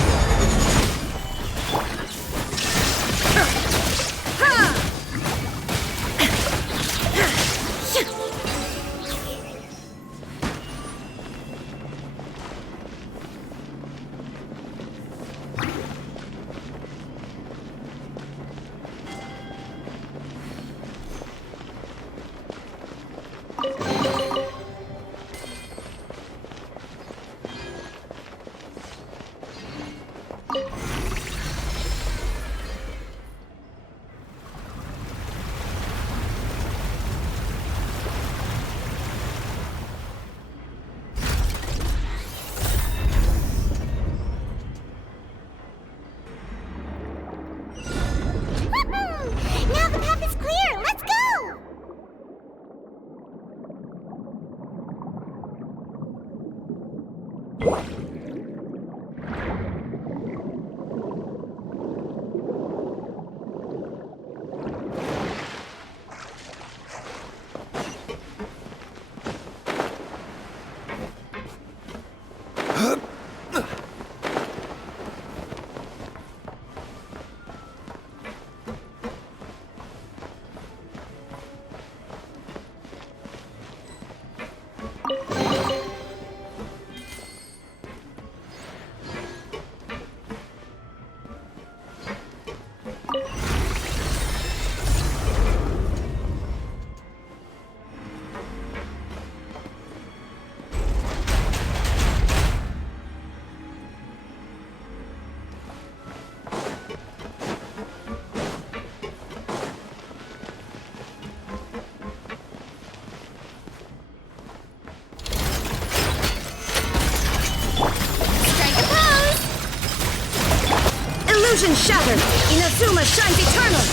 Now the path is clear. Let's go. Illusion shattered! Inazuma shines eternal!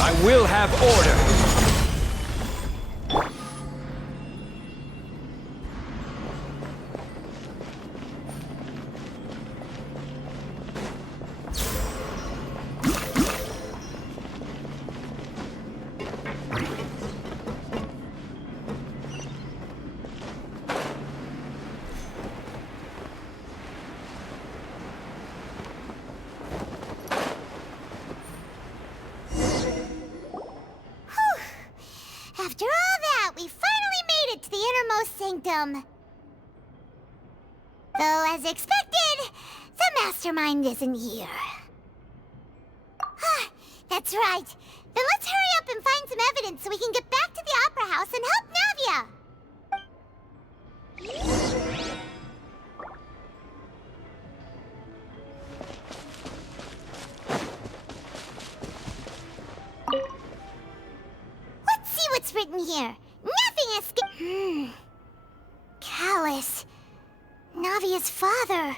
I will have order! After all that, we finally made it to the innermost sanctum. Though, as expected, the mastermind isn't here. That's right. Then let's hurry up and find some evidence so we can get back to the Opera House and help Navia! Let's see what's written here. Nothing escaped. Callus. Navia's father.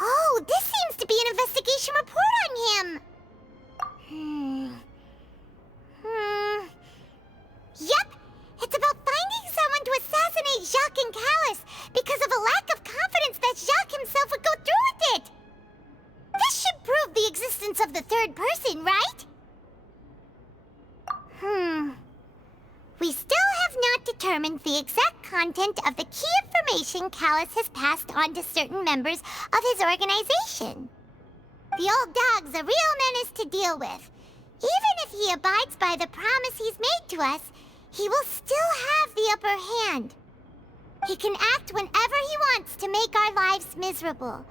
Oh, this seems to be an investigation report on him. Yep, it's about finding someone to assassinate Jacques and Callus because of a lack of confidence that Jacques himself would go through with it. This should prove the existence of the third person, right? We still have not determined the exact content of the key information Callus has passed on to certain members of his organization. The old dog's a real menace to deal with. Even if he abides by the promise he's made to us, he will still have the upper hand. He can act whenever he wants to make our lives miserable.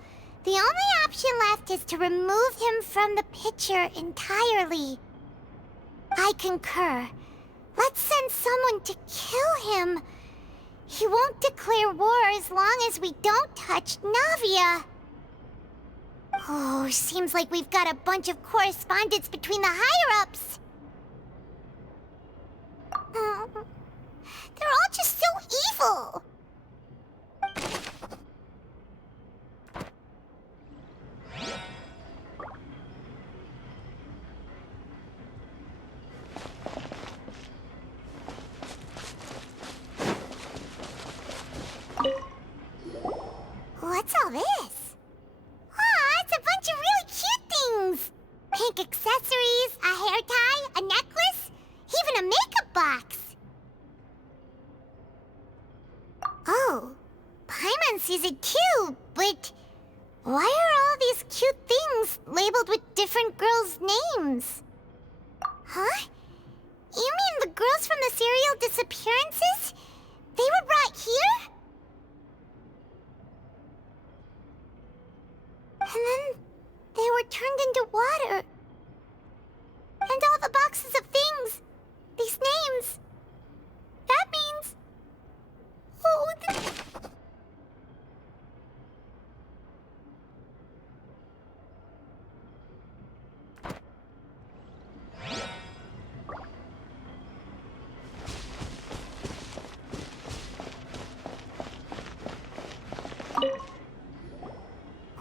The only option left is to remove him from the picture entirely. I concur. Let's send someone to kill him. He won't declare war as long as we don't touch Navia. Oh, seems like we've got a bunch of correspondence between the higher-ups. They're all just so evil. What's all this? Aw, it's a bunch of really cute things. Pink accessories, a hair tie, a necklace, even a makeup box. Oh, Paimon sees it too, but why are all these cute things labeled with different girls' names? Huh? You mean the girls from the serial disappearances? They were brought here? And then they were turned into water. And all the boxes of things, these names, that means... Oh,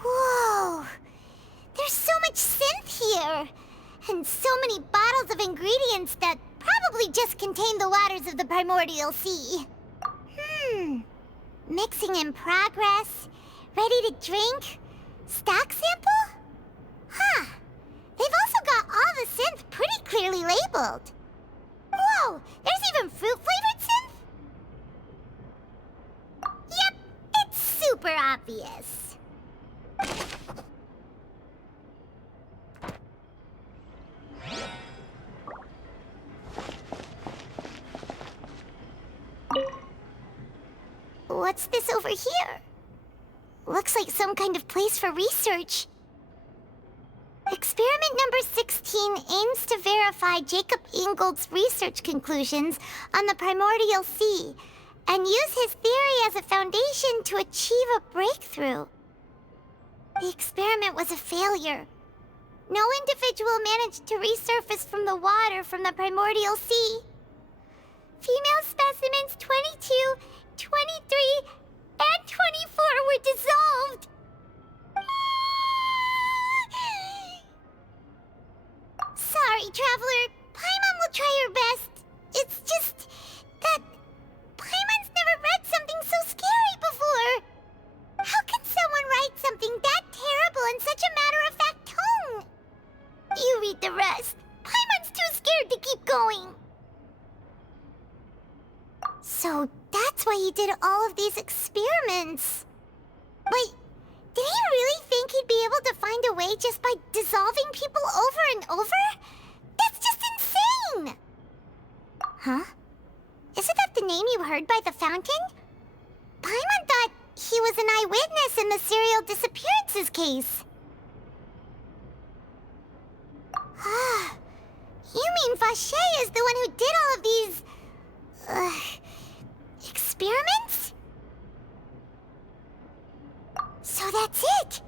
Whoa! There's so much synth here! And so many bottles of ingredients that probably just contain the waters of the primordial sea. Mixing in progress, ready to drink, stock sample? Huh. They've also got all the synth pretty clearly labeled. Whoa, there's even fruit-flavored synth? Yep, it's super obvious. What's this over here? Looks like some kind of place for research. Experiment number 16 aims to verify Jacob Ingold's research conclusions on the primordial sea and use his theory as a foundation to achieve a breakthrough. The experiment was a failure. No individual managed to resurface from the water from the primordial sea. Female specimens 22, 23, and 24 were dissolved. Sorry, Traveler. Paimon will try her best. It's just that Paimon's never read something so scary before. How can someone write something that terrible in such a matter-of-fact tone? You read the rest. Paimon's too scared to keep going. So that's why he did all of these experiments. Wait, did he really think he'd be able to find a way just by dissolving people over and over? That's just insane! Huh? the name you heard by the fountain? Paimon thought he was an eyewitness in the serial disappearances case. You mean Vache is the one who did all of these... experiments? So that's it!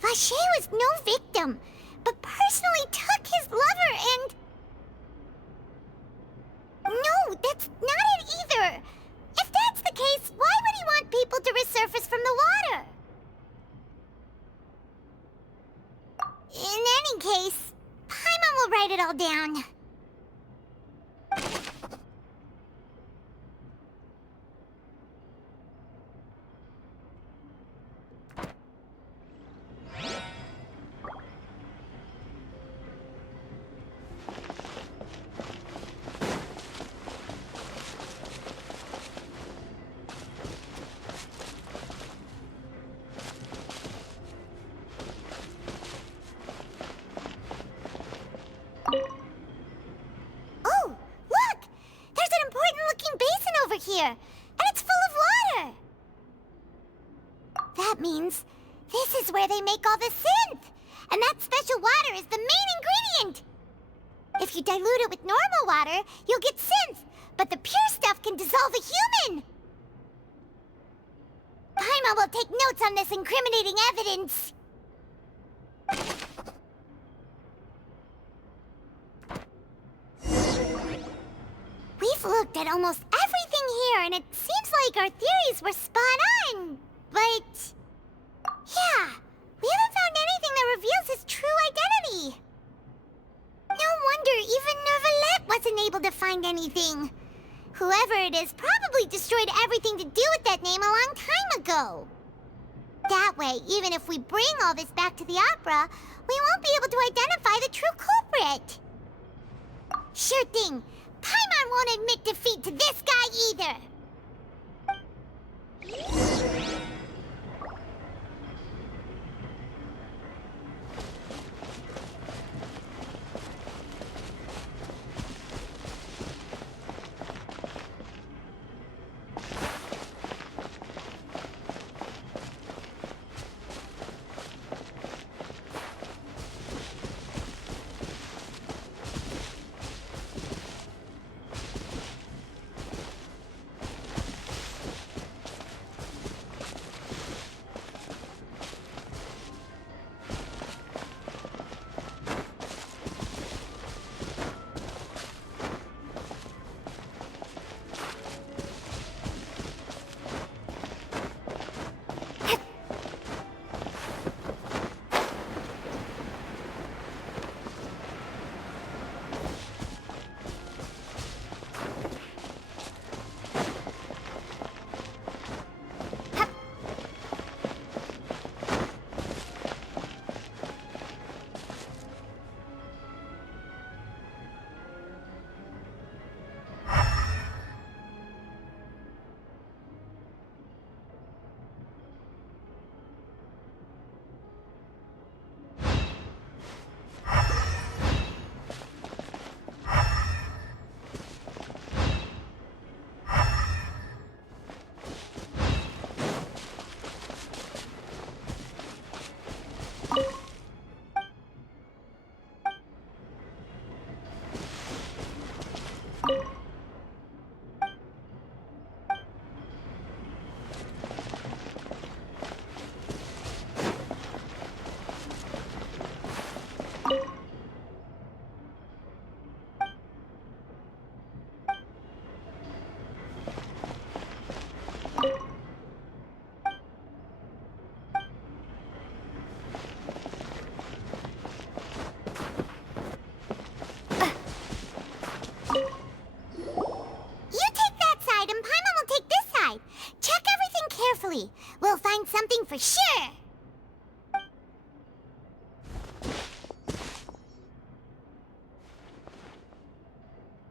Vache was no victim, but personally took his lover and... No, that's not it either! If that's the case, why would he want people to resurface from the water? In any case, Paimon will write it all down. Oh, look! There's an important-looking basin over here, and it's full of water! That means this is where they make all the synth! And that special water is the main ingredient! If you dilute it with normal water, you'll get synth, but the pure stuff can dissolve a human! Paimon will take notes on this incriminating evidence. We've looked at almost everything here, and it seems like our theories were spot on. But... yeah, we haven't found anything that reveals his true identity. No wonder even Nervalette wasn't able to find anything. Whoever it is probably destroyed everything to do with that name a long time ago. That way, even if we bring all this back to the opera, we won't be able to identify the true culprit. Sure thing. Paimon won't admit defeat to this guy either. We'll find something for sure.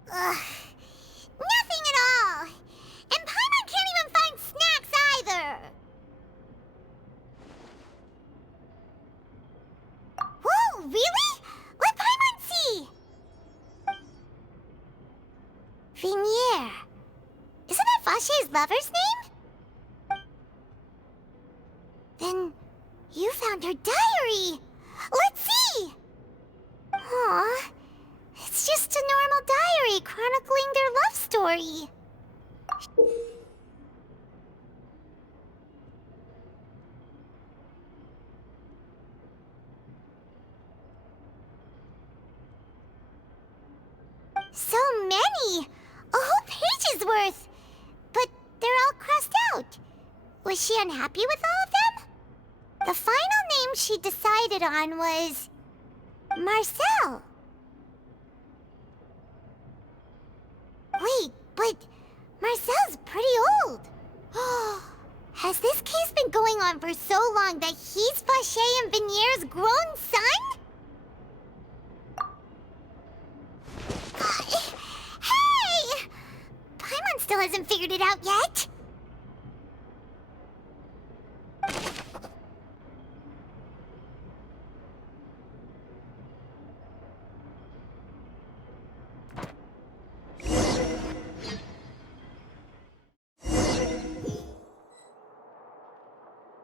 Nothing at all. And Paimon can't even find snacks either. Whoa, really? Let Paimon see. Vinier. Isn't Vache's lover's name? Then you found her diary. Let's see! Aw, it's just a normal diary chronicling their love story. So many! A whole page's worth! But they're all crossed out. Was she unhappy with all of them? The final name she decided on was... Marcel. Wait, but Marcel's pretty old. Has this case been going on for so long that he's Vache and Venier's grown son? Hey! Paimon still hasn't figured it out yet.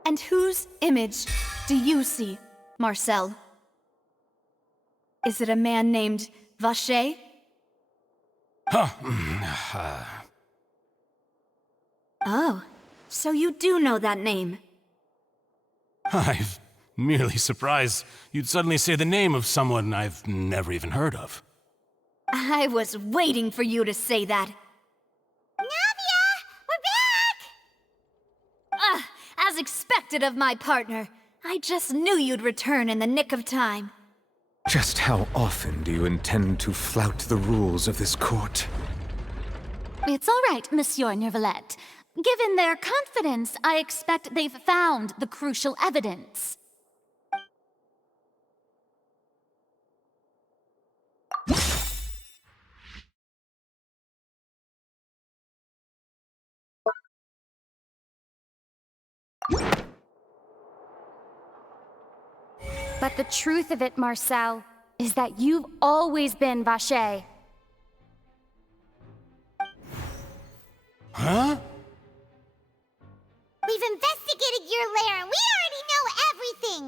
And whose image do you see, Marcel? Is it a man named Vache? Oh, so you do know that name. I'm merely surprised you'd suddenly say the name of someone I've never even heard of. I was waiting for you to say that. Navia! We're back! As expected of my partner. I just knew you'd return in the nick of time. Just how often do you intend to flout the rules of this court? It's all right, Monsieur Nervalette. Given their confidence, I expect they've found the crucial evidence. But the truth of it, Marcel, is that you've always been Vache. Huh? We've investigated your lair and we already know everything!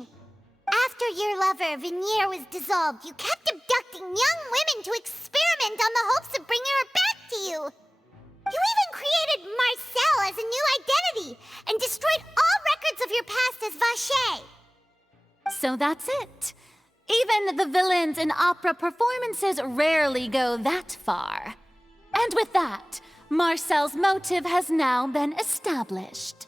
After your lover, Venier, was dissolved, you kept abducting young women to experiment on the hopes of bringing her back to you! You even created Marcel as a new identity and destroyed all records of your past as Vache! So that's it. Even the villains in opera performances rarely go that far. And with that, Marcel's motive has now been established.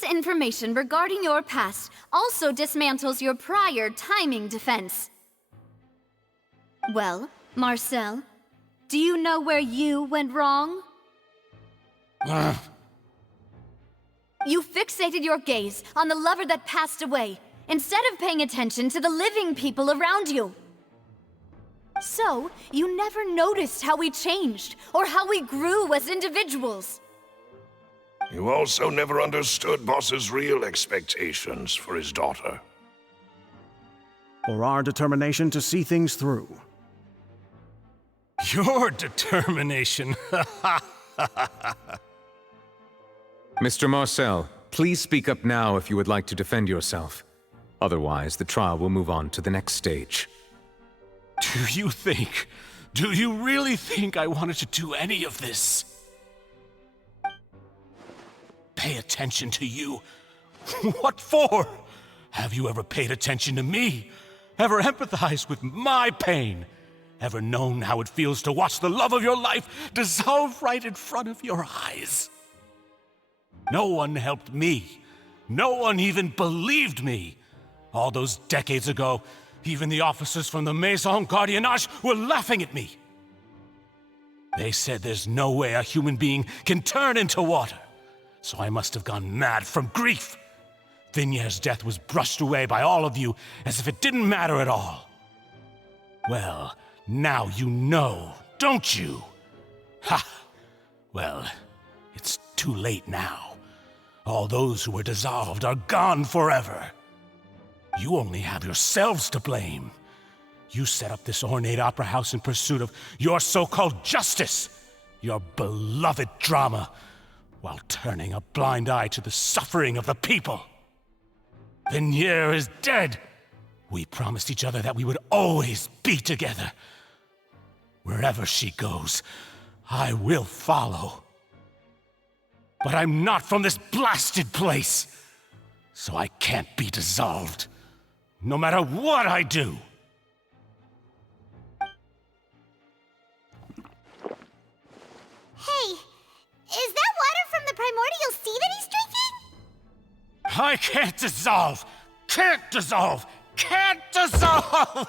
This information regarding your past also dismantles your prior timing defense. Well, Marcel, do you know where you went wrong? You fixated your gaze on the lover that passed away, instead of paying attention to the living people around you. So, you never noticed how we changed, or how we grew as individuals. You also never understood Boss's real expectations for his daughter. Or our determination to see things through. Your determination. Mr. Marcel, please speak up now if you would like to defend yourself. Otherwise, the trial will move on to the next stage. Do you really think I wanted to do any of this? Pay attention to you? What for? Have you ever paid attention to me? Ever empathized with my pain? Ever known how it feels to watch the love of your life dissolve right in front of your eyes? No one helped me. No one even believed me. All those decades ago, even the officers from the Maison Gardiennage were laughing at me. They said there's no way a human being can turn into water. So I must have gone mad from grief. Vignier's death was brushed away by all of you as if it didn't matter at all. Well, now you know, don't you? Ha! Well, it's too late now. All those who were dissolved are gone forever. You only have yourselves to blame. You set up this ornate opera house in pursuit of your so-called justice, your beloved drama, while turning a blind eye to the suffering of the people. Vignier is dead. We promised each other that we would always be together. Wherever she goes, I will follow. But I'm not from this blasted place, so I can't be dissolved, no matter what I do. Hey, is that water from the primordial sea that he's drinking? I can't dissolve! Can't dissolve! Can't dissolve!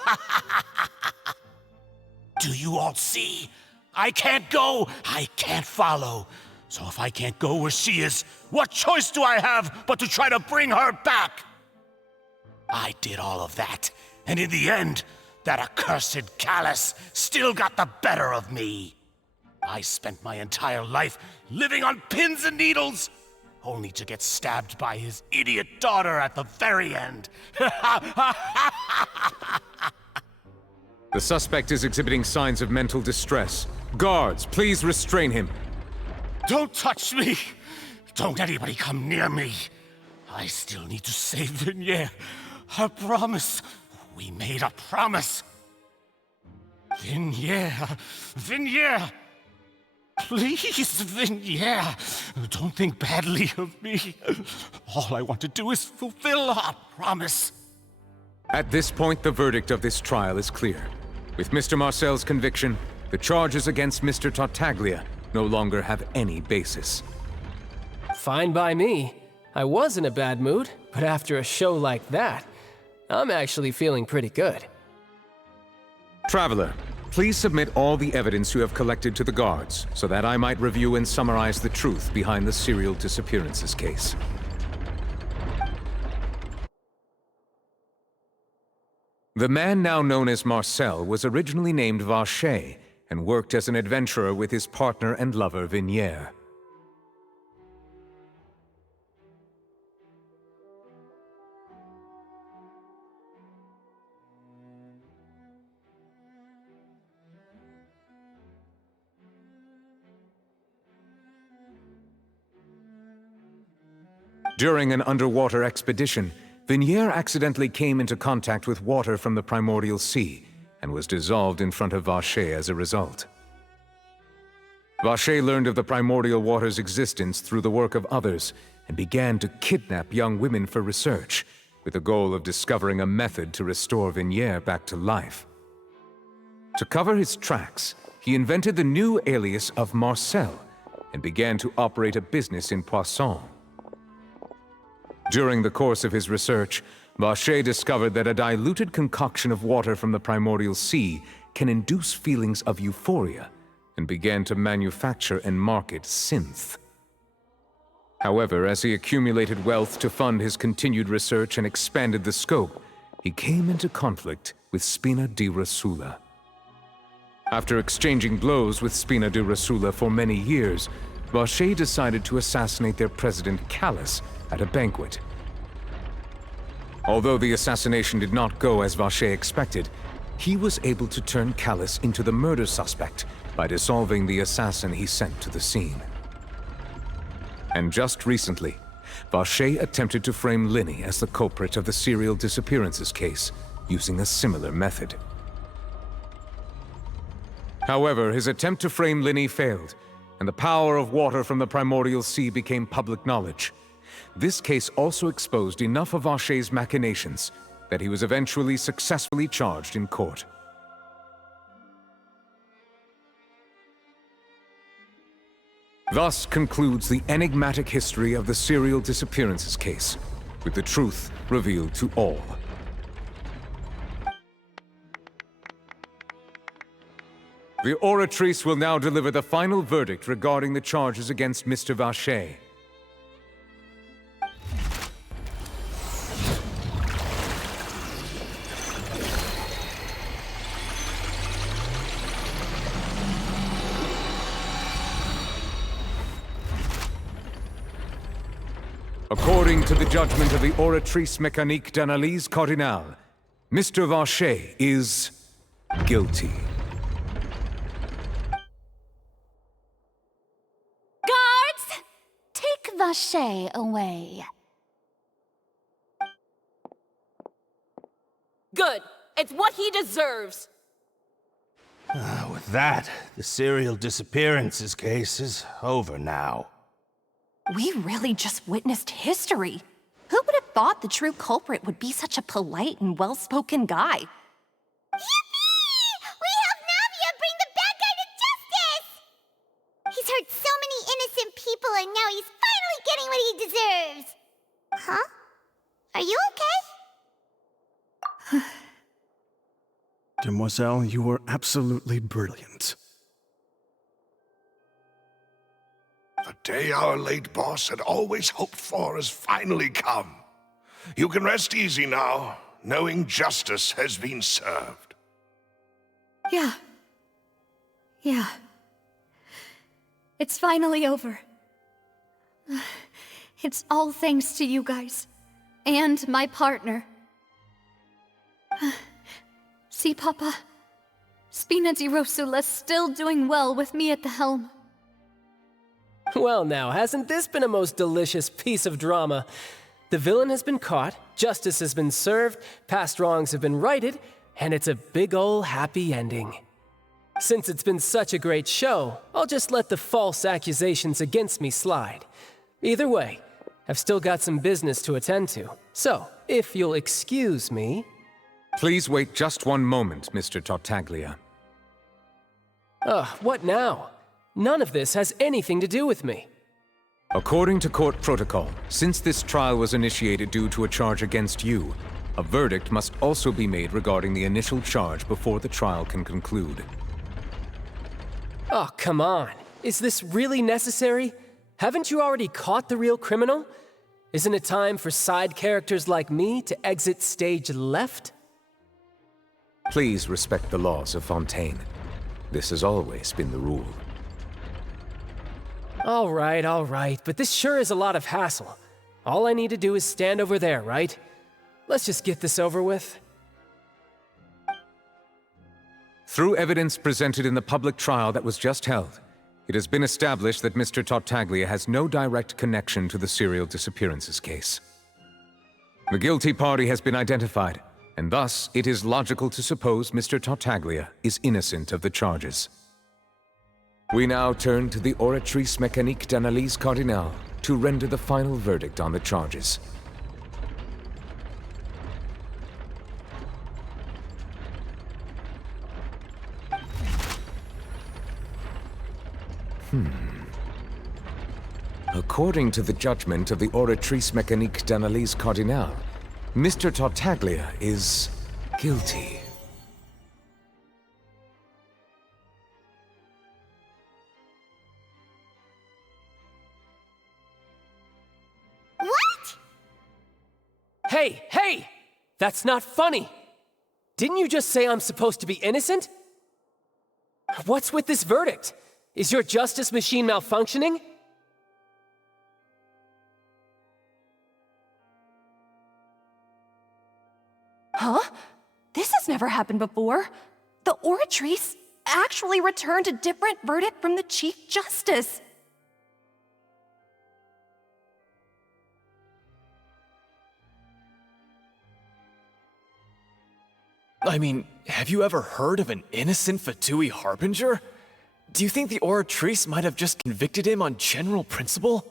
Do you all see? I can't go! I can't follow! So if I can't go where she is, what choice do I have but to try to bring her back? I did all of that, and in the end, that accursed Callus still got the better of me. I spent my entire life living on pins and needles, only to get stabbed by his idiot daughter at the very end. The suspect is exhibiting signs of mental distress. Guards, please restrain him. Don't touch me! Don't anybody come near me! I still need to save Vignier. A promise. We made a promise. Vignier. Vignier! Please, Vignier. Don't think badly of me. All I want to do is fulfill our promise. At this point, the verdict of this trial is clear. With Mr. Marcel's conviction, the charges against Mr. Tartaglia no longer have any basis. Fine by me. I was in a bad mood, but after a show like that, I'm actually feeling pretty good. Traveler, please submit all the evidence you have collected to the guards, so that I might review and summarize the truth behind the serial disappearances case. The man now known as Marcel was originally named Vacher and worked as an adventurer with his partner and lover Vignier. During an underwater expedition, Vignier accidentally came into contact with water from the primordial sea and was dissolved in front of Vacher as a result. Vacher learned of the primordial water's existence through the work of others and began to kidnap young women for research, with the goal of discovering a method to restore Vignier back to life. To cover his tracks, he invented the new alias of Marcel and began to operate a business in Poisson. During the course of his research, Vacher discovered that a diluted concoction of water from the primordial sea can induce feelings of euphoria, and began to manufacture and market synth. However, as he accumulated wealth to fund his continued research and expanded the scope, he came into conflict with Spina di Rosula. After exchanging blows with Spina di Rosula for many years, Vacher decided to assassinate their president Callus at a banquet. Although the assassination did not go as Vacher expected, he was able to turn Callus into the murder suspect by dissolving the assassin he sent to the scene. And just recently, Vacher attempted to frame Linny as the culprit of the serial disappearances case, using a similar method. However, his attempt to frame Linny failed, and the power of water from the primordial sea became public knowledge. This case also exposed enough of Vacher's machinations that he was eventually successfully charged in court. Thus concludes the enigmatic history of the serial disappearances case, with the truth revealed to all. The Oratrice will now deliver the final verdict regarding the charges against Mr. Vacher. According to the judgment of the Oratrice Mécanique d'Analyse Cardinale, Mr. Vacher is guilty. Guards! Take Vacher away. Good. It's what he deserves. With that, the serial disappearances case is over now. We really just witnessed history. Who would have thought the true culprit would be such a polite and well-spoken guy? Yippee! We helped Navia bring the bad guy to justice! He's hurt so many innocent people and now he's finally getting what he deserves! Huh? Are you okay? Demoiselle, you were absolutely brilliant. The day our late boss had always hoped for has finally come. You can rest easy now, knowing justice has been served. Yeah. It's finally over. It's all thanks to you guys. And my partner. See, Papa? Spina di Rosula's still doing well with me at the helm. Well now, hasn't this been a most delicious piece of drama? The villain has been caught, justice has been served, past wrongs have been righted, and it's a big ol' happy ending. Since it's been such a great show, I'll just let the false accusations against me slide. Either way, I've still got some business to attend to. So, if you'll excuse me... Please wait just one moment, Mr. Tartaglia. What now? None of this has anything to do with me. According to court protocol, since this trial was initiated due to a charge against you, a verdict must also be made regarding the initial charge before the trial can conclude. Oh, come on. Is this really necessary? Haven't you already caught the real criminal? Isn't it time for side characters like me to exit stage left? Please respect the laws of Fontaine. This has always been the rule. All right, but this sure is a lot of hassle. All I need to do is stand over there, right? Let's just get this over with. Through evidence presented in the public trial that was just held, it has been established that Mr. Tartaglia has no direct connection to the serial disappearances case. The guilty party has been identified, and thus it is logical to suppose Mr. Tartaglia is innocent of the charges. We now turn to the Oratrice Mécanique d'Analyse Cardinale to render the final verdict on the charges. According to the judgment of the Oratrice Mécanique d'Analyse Cardinale, Mr. Tartaglia is guilty. What? Hey, hey! That's not funny! Didn't you just say I'm supposed to be innocent? What's with this verdict? Is your justice machine malfunctioning? Huh? This has never happened before. The Oratrice actually returned a different verdict from the Chief Justice. I mean, have you ever heard of an innocent Fatui Harbinger? Do you think the Oratrice might have just convicted him on general principle?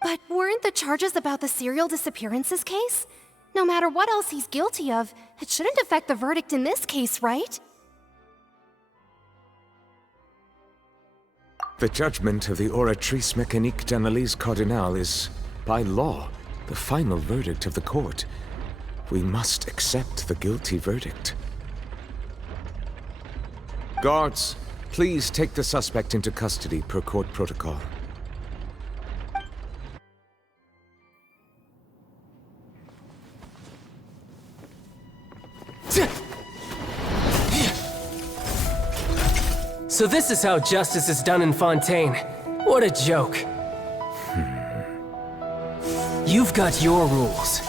But weren't the charges about the serial disappearances case? No matter what else he's guilty of, it shouldn't affect the verdict in this case, right? The judgment of the Oratrice Mécanique d'Analyse Cardinale is, by law, the final verdict of the court. We must accept the guilty verdict. Guards, please take the suspect into custody per court protocol. So this is how justice is done in Fontaine. What a joke. You've got your rules.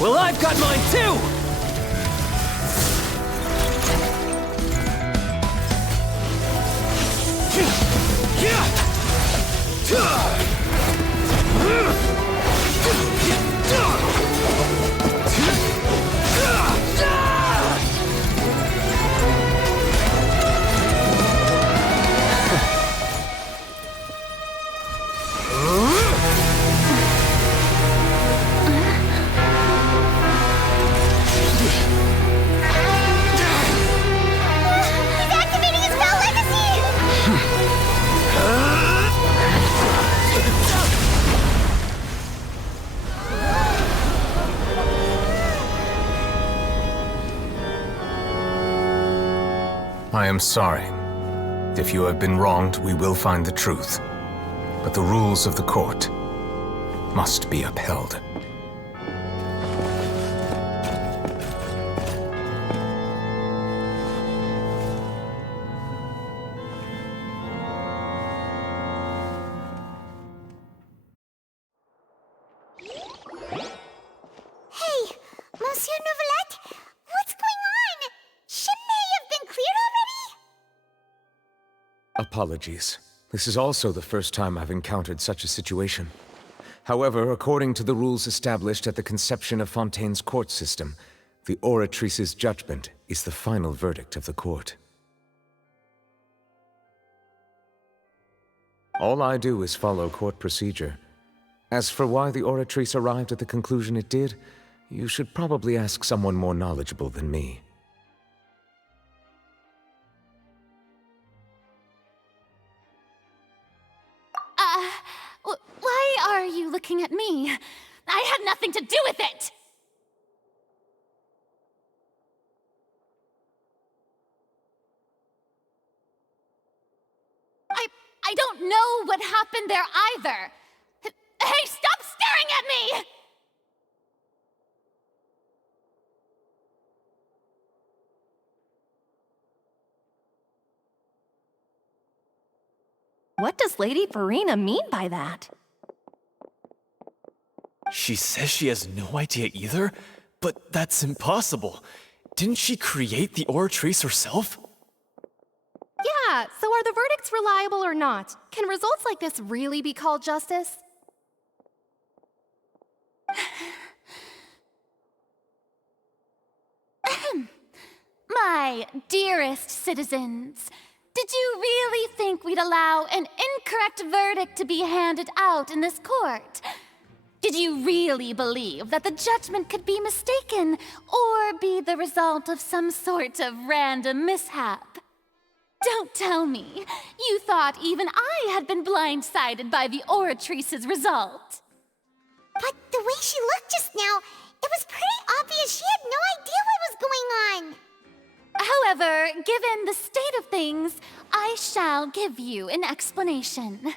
Well, I've got mine too! I am sorry. If you have been wronged, we will find the truth. But the rules of the court must be upheld. Hey, Monsieur Nouvelette, what's going on? Shouldn't they have been cleared already? Apologies. This is also the first time I've encountered such a situation. However, according to the rules established at the conception of Fontaine's court system, the Oratrice's judgment is the final verdict of the court. All I do is follow court procedure. As for why the Oratrice arrived at the conclusion it did, you should probably ask someone more knowledgeable than me. Why are you looking at me? I had nothing to do with it! I don't know what happened there either. Hey, stop staring at me! What does Lady Farina mean by that? She says she has no idea either, but that's impossible. Didn't she create the Oratrice herself? Yeah, so are the verdicts reliable or not? Can results like this really be called justice? My dearest citizens, did you really think we'd allow an incorrect verdict to be handed out in this court? Did you really believe that the judgment could be mistaken or be the result of some sort of random mishap? Don't tell me. You thought even I had been blindsided by the Oratrice's result. But the way she looked just now, it was pretty obvious she had no idea what was going on. However, given the state of things, I shall give you an explanation.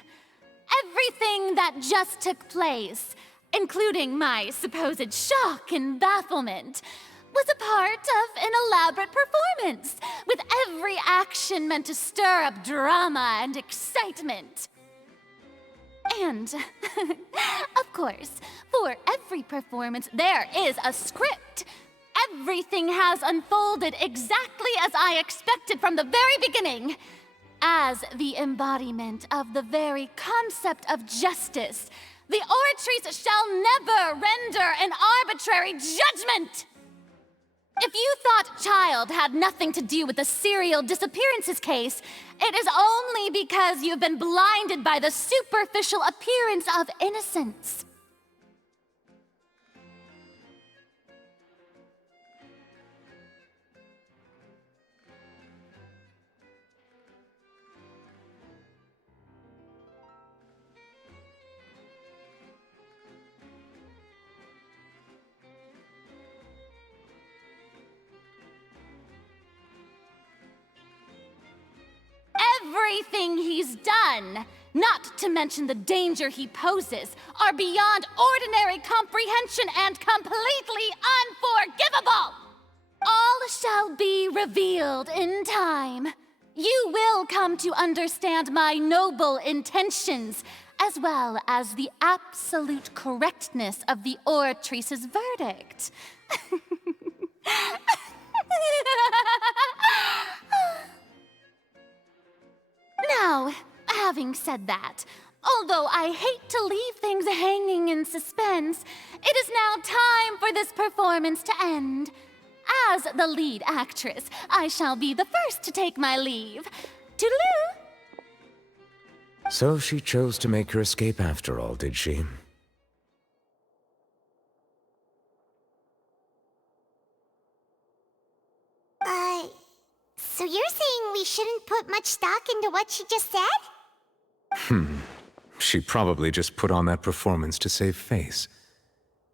Everything that just took place, including my supposed shock and bafflement, was a part of an elaborate performance, with every action meant to stir up drama and excitement. And, of course, for every performance there is a script. Everything has unfolded exactly as I expected from the very beginning. As the embodiment of the very concept of justice, the Oratrice shall never render an arbitrary judgment! If you thought Child had nothing to do with the serial disappearances case, it is only because you've been blinded by the superficial appearance of innocence. Everything he's done, not to mention the danger he poses, are beyond ordinary comprehension and completely unforgivable! All shall be revealed in time. You will come to understand my noble intentions, as well as the absolute correctness of the Oratrice's verdict. Now, having said that, although I hate to leave things hanging in suspense, it is now time for this performance to end. As the lead actress, I shall be the first to take my leave. Toodaloo! So she chose to make her escape after all, did she? So you're saying we shouldn't put much stock into what she just said? She probably just put on that performance to save face.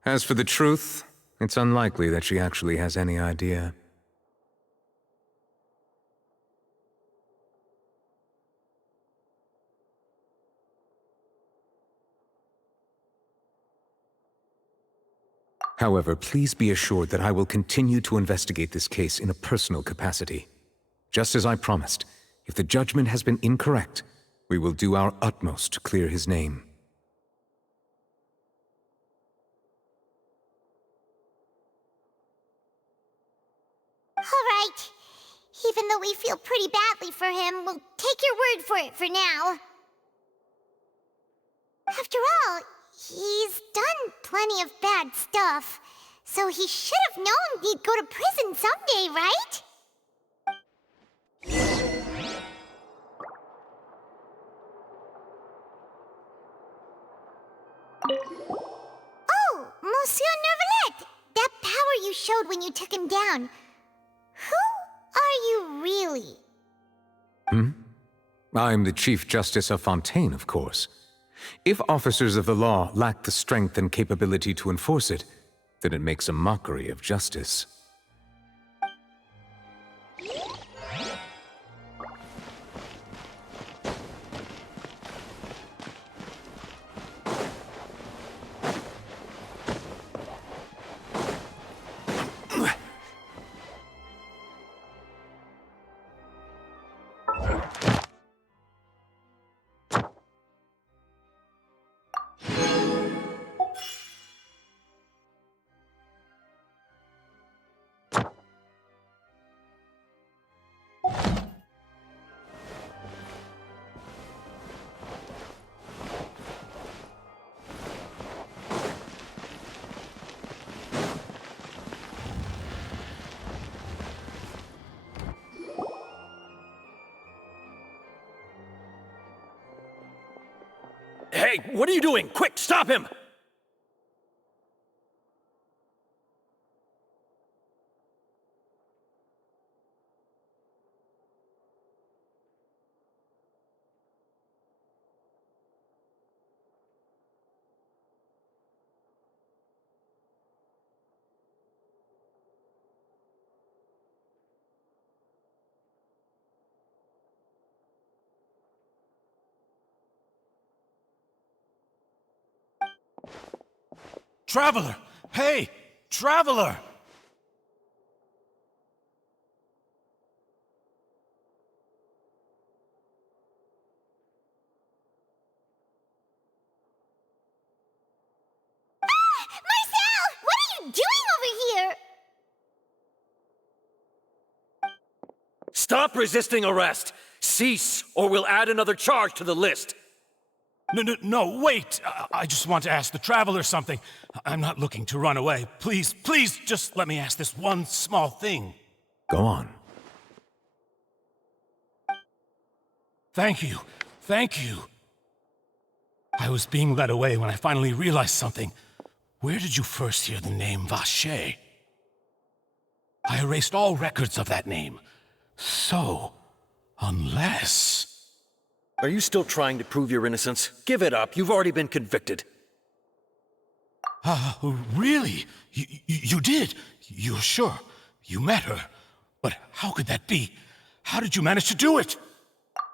As for the truth, it's unlikely that she actually has any idea. However, please be assured that I will continue to investigate this case in a personal capacity. Just as I promised, if the judgment has been incorrect, we will do our utmost to clear his name. All right. Even though we feel pretty badly for him, we'll take your word for it for now. After all, he's done plenty of bad stuff, so he should have known he'd go to prison someday, right? Oh, Monsieur Neuvillette! That power you showed when you took him down. Who are you really? I'm the Chief Justice of Fontaine, of course. If officers of the law lack the strength and capability to enforce it, then it makes a mockery of justice. Hey, what are you doing? Quick, stop him! Traveler! Hey! Traveler! Marcel! What are you doing over here? Stop resisting arrest! Cease, or we'll add another charge to the list! No, wait! I just want to ask the Traveler something. I'm not looking to run away. Please, please, just let me ask this one small thing. Go on. Thank you. Thank you. I was being led away when I finally realized something. Where did you first hear the name Vacher? I erased all records of that name. So, unless... Are you still trying to prove your innocence? Give it up. You've already been convicted. Really? You did? You're sure? You met her? But how could that be? How did you manage to do it?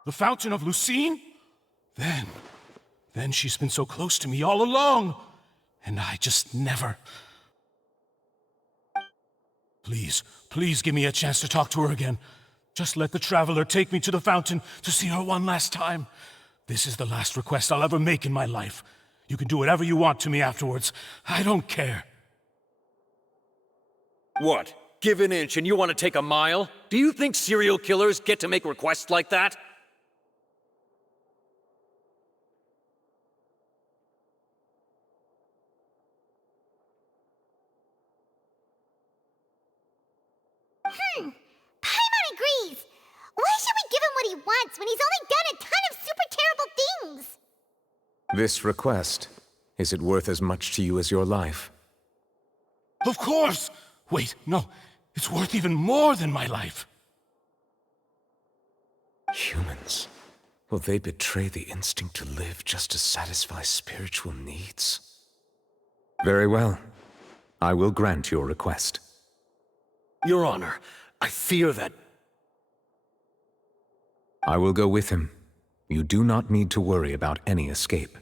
The Fountain of Lucine? Then she's been so close to me all along. And I just never... Please, please give me a chance to talk to her again. Just let the Traveler take me to the fountain to see her one last time. This is the last request I'll ever make in my life. You can do whatever you want to me afterwards. I don't care. What? Give an inch and you want to take a mile? Do you think serial killers get to make requests like that? Paimon agrees! Why should we give him what he wants when he's only done a ton of super terrible things? This request, is it worth as much to you as your life? Of course! Wait, no. It's worth even more than my life. Humans. Will they betray the instinct to live just to satisfy spiritual needs? Very well. I will grant your request. Your Honor, I fear that... I will go with him. You do not need to worry about any escape.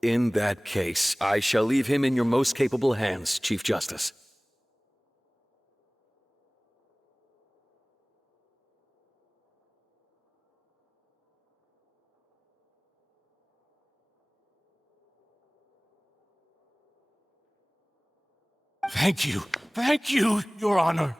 In that case, I shall leave him in your most capable hands, Chief Justice. Thank you, Your Honor.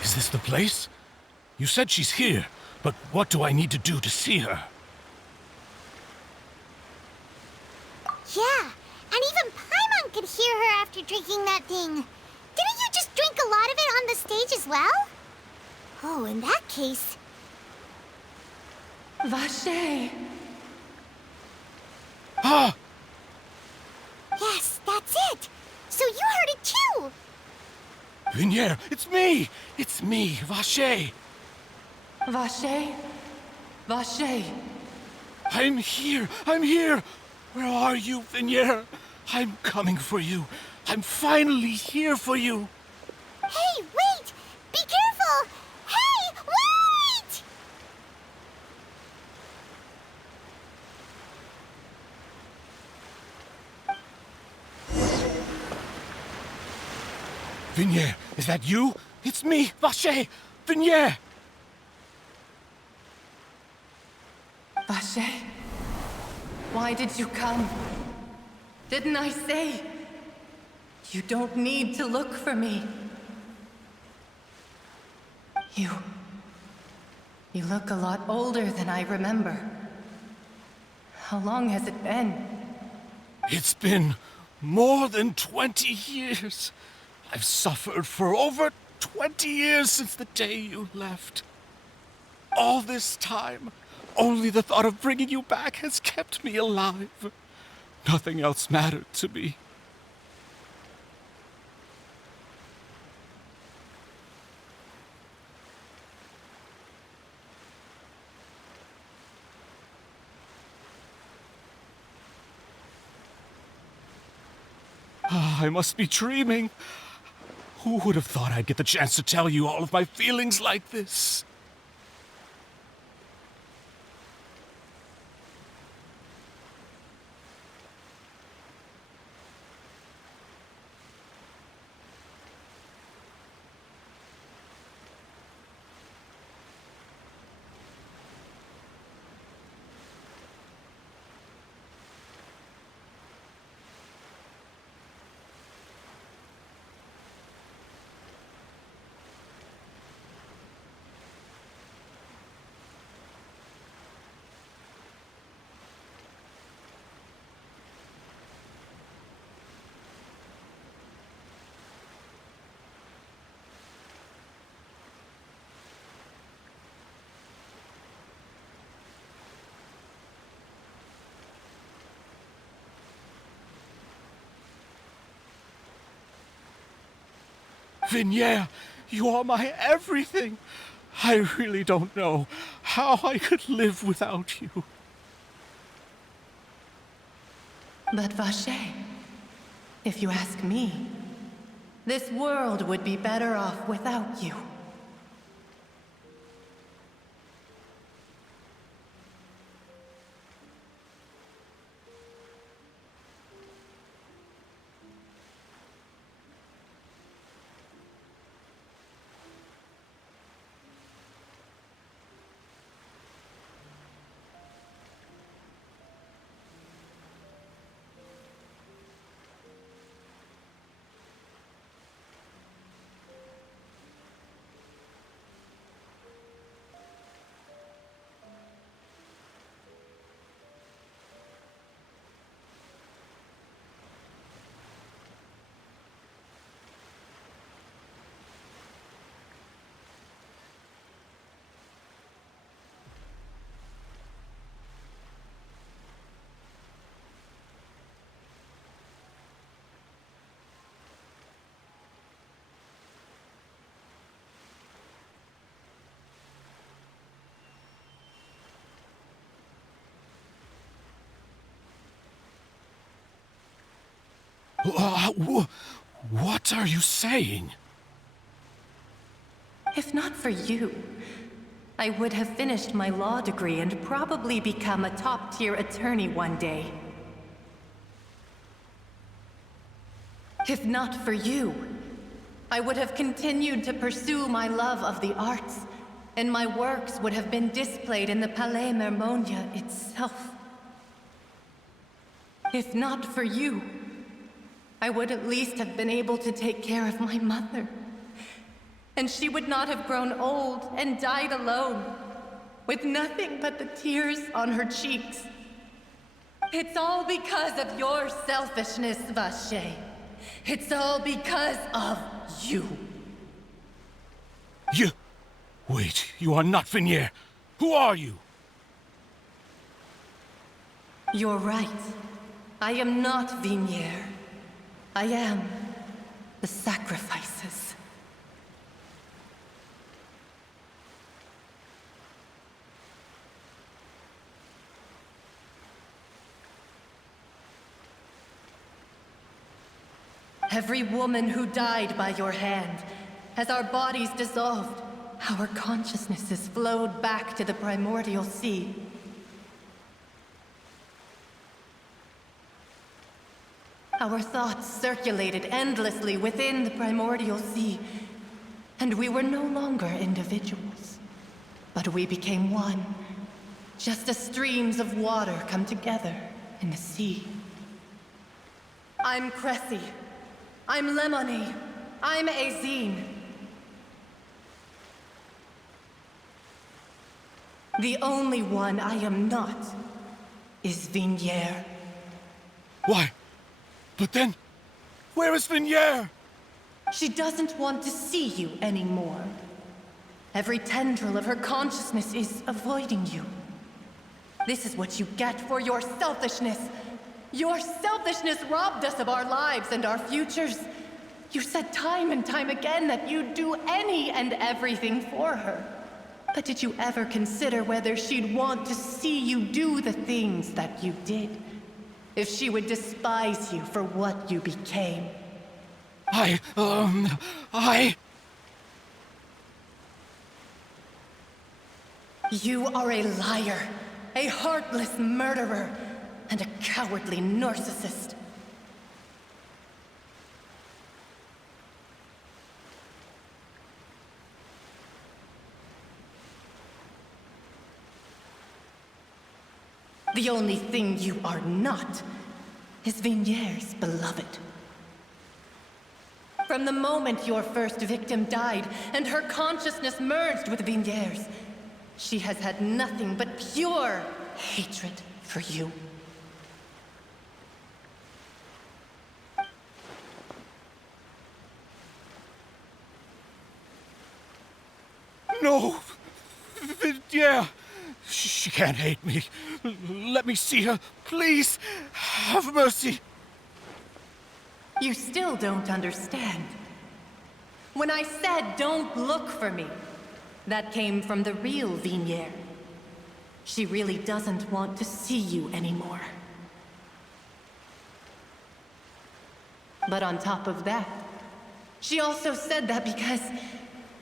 Is this the place? You said she's here, but what do I need to do to see her? Yeah, and even Paimon could hear her after drinking that thing. Didn't you just drink a lot of it on the stage as well? Oh, in that case... Vacher! Ah! Yes, that's it! So you heard it too! Vignier, it's me! It's me, Vacher! Vacher? Vacher! I'm here! I'm here! Where are you, Vignier? I'm coming for you. I'm finally here for you. Hey, wait! Be careful! Hey, wait! Vignier, is that you? It's me, Vacher! Vignier! Vacher, why did you come? Didn't I say? You don't need to look for me. You look a lot older than I remember. How long has it been? It's been more than 20 years. I've suffered for over 20 years since the day you left. All this time, only the thought of bringing you back has kept me alive. Nothing else mattered to me. I must be dreaming. Who would have thought I'd get the chance to tell you all of my feelings like this? Vignier, you are my everything. I really don't know how I could live without you. But Vacher, if you ask me, this world would be better off without you. What are you saying? If not for you, I would have finished my law degree and probably become a top-tier attorney one day. If not for you, I would have continued to pursue my love of the arts, and my works would have been displayed in the Palais Mermonia itself. If not for you, I would at least have been able to take care of my mother. And she would not have grown old and died alone, with nothing but the tears on her cheeks. It's all because of your selfishness, Vacher. It's all because of you. You... Wait, you are not Vignier. Who are you? You're right. I am not Vignier. I am the sacrifices. Every woman who died by your hand, as our bodies dissolved, our consciousnesses flowed back to the primordial sea. Our thoughts circulated endlessly within the primordial sea, and we were no longer individuals, but we became one, just as streams of water come together in the sea. I'm Cressy. I'm Lemony. I'm Azine. The only one I am not is Vignier. Why? But then, where is Vignier? She doesn't want to see you anymore. Every tendril of her consciousness is avoiding you. This is what you get for your selfishness. Your selfishness robbed us of our lives and our futures. You said time and time again that you'd do any and everything for her. But did you ever consider whether she'd want to see you do the things that you did? If she would despise you for what you became? You are a liar, a heartless murderer, and a cowardly narcissist. The only thing you are not is Vignier's beloved. From the moment your first victim died and her consciousness merged with Vignier's, she has had nothing but pure hatred for you. No! Vignier! She can't hate me. Let me see her, please. Have mercy. You still don't understand. When I said don't look for me, that came from the real Vignier. She really doesn't want to see you anymore. But on top of that, she also said that because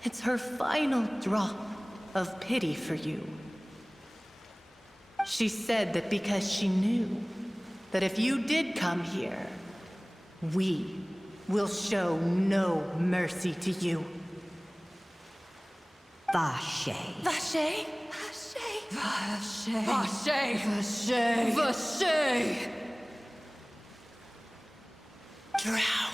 it's her final drop of pity for you. She said that because she knew that if you did come here, we will show no mercy to you. Vache. Vache? Vache. Vache. Vache. Vache. Drown.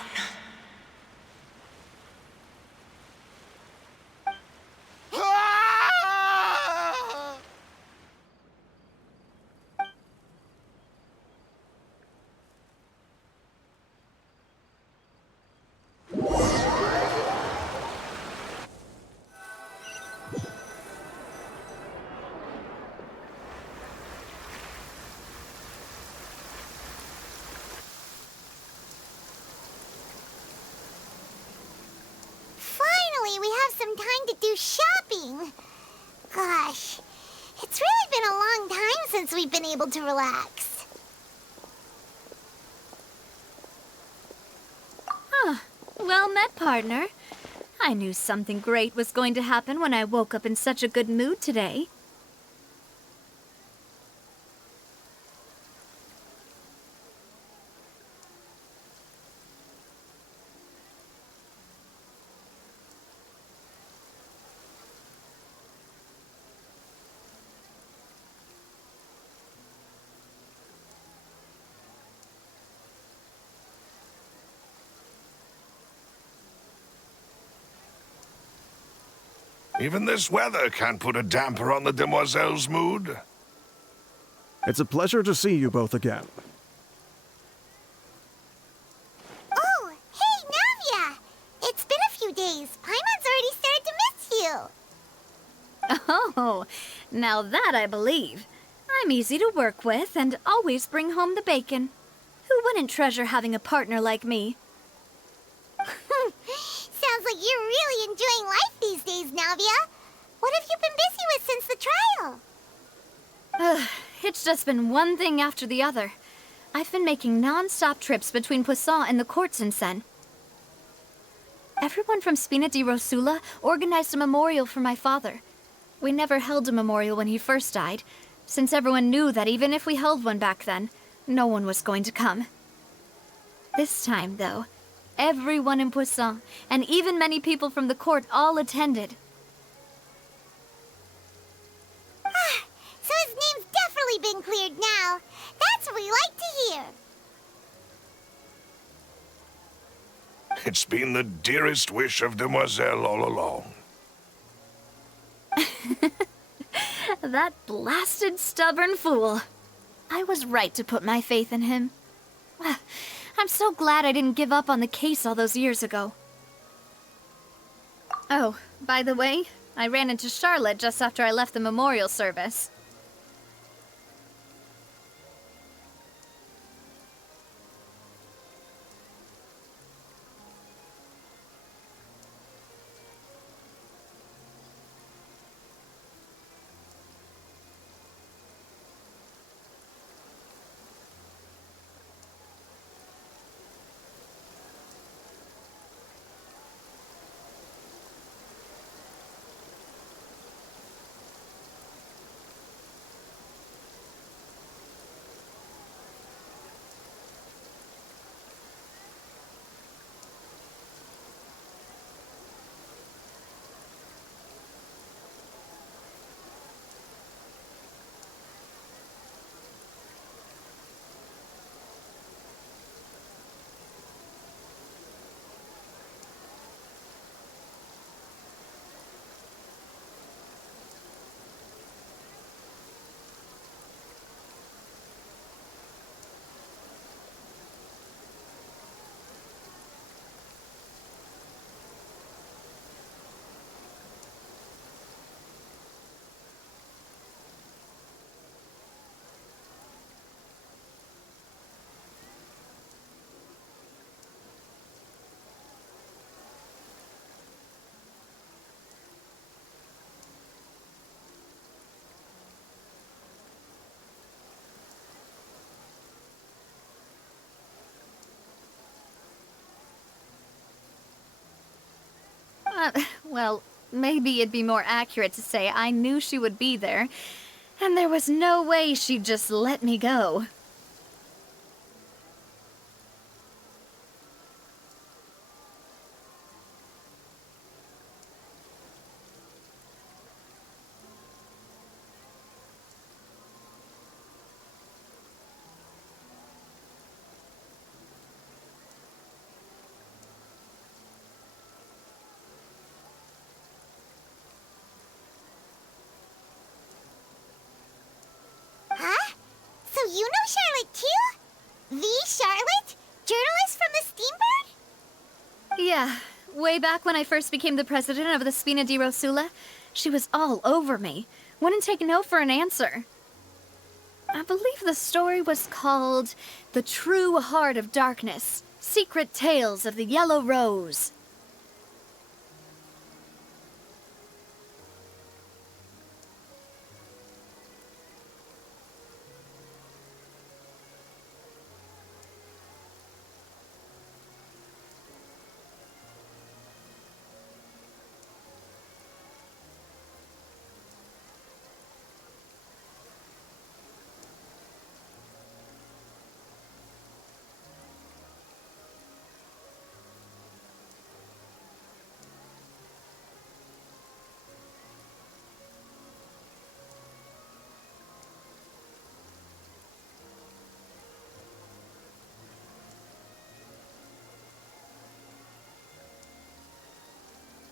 To do shopping. Gosh, it's really been a long time since we've been able to relax. Well met, partner. I knew something great was going to happen when I woke up in such a good mood today. Even this weather can't put a damper on the demoiselle's mood. It's a pleasure to see you both again. Oh, hey, Navia! It's been a few days. Paimon's already started to miss you. Oh, now that I believe. I'm easy to work with and always bring home the bacon. Who wouldn't treasure having a partner like me? Sounds like you're really enjoying life these days, Navia. What have you been busy with since the trial? It's just been one thing after the other. I've been making non-stop trips between Poisson and the courts in Seine. Everyone from Spina di Rosula organized a memorial for my father. We never held a memorial when he first died, since everyone knew that even if we held one back then, no one was going to come. This time, though, everyone in Poisson, and even many people from the court, all attended. So his name's definitely been cleared now. That's what we like to hear. It's been the dearest wish of Demoiselle all along. That blasted stubborn fool. I was right to put my faith in him. I'm so glad I didn't give up on the case all those years ago. Oh, by the way, I ran into Charlotte just after I left the memorial service. Well, maybe it'd be more accurate to say I knew she would be there, and there was no way she'd just let me go. Huh? So you know Charlotte too? The Charlotte? Journalist from the Steambird? Yeah, way back when I first became the president of the Spina di Rosula, she was all over me. Wouldn't take no for an answer. I believe the story was called The True Heart of Darkness, Secret Tales of the Yellow Rose.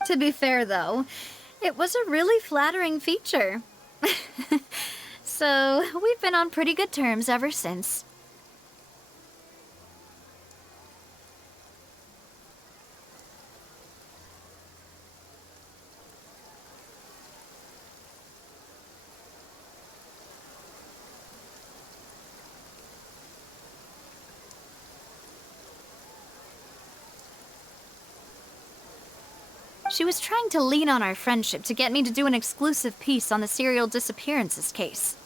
To be fair, though, it was a really flattering feature. So, we've been on pretty good terms ever since. She was trying to lean on our friendship to get me to do an exclusive piece on the serial disappearances case.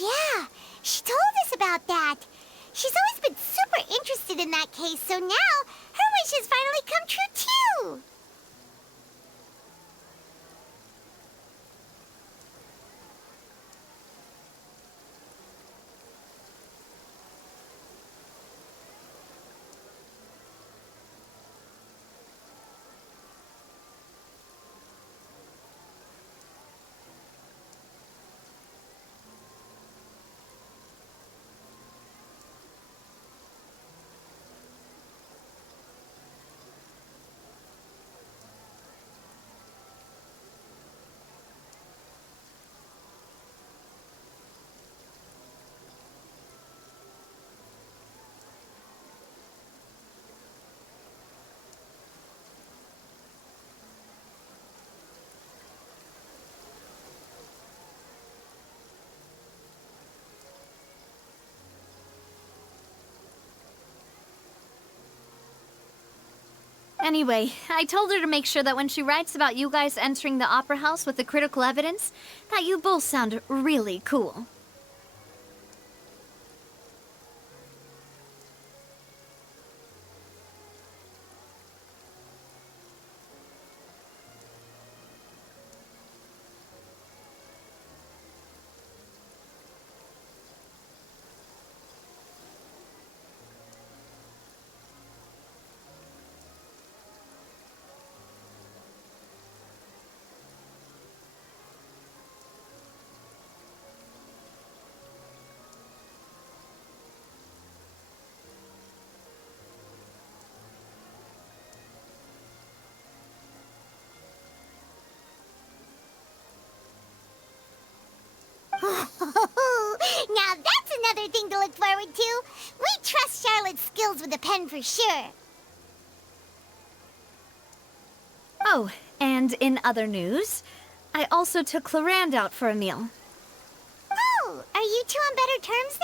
yeah. She told us about that. She's always been super interested in that case, so now her wish has finally come true, too. Anyway, I told her to make sure that when she writes about you guys entering the opera house with the critical evidence, that you both sound really cool. Now that's another thing to look forward to. We trust Charlotte's skills with a pen for sure. Oh, and in other news, I also took Clarand out for a meal. Oh, are you two on better terms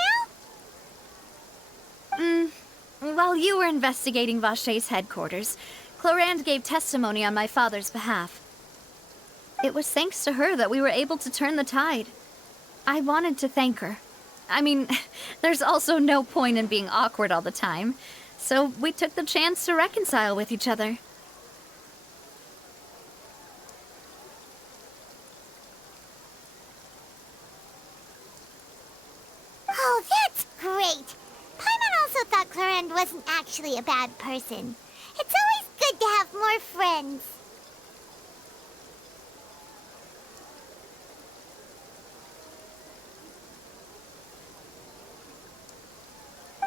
now? While you were investigating Vache's headquarters, Clarand gave testimony on my father's behalf. It was thanks to her that we were able to turn the tide. I wanted to thank her. I mean, there's also no point in being awkward all the time, so we took the chance to reconcile with each other. Oh, that's great. Paimon also thought Clarend wasn't actually a bad person. It's always good to have more friends.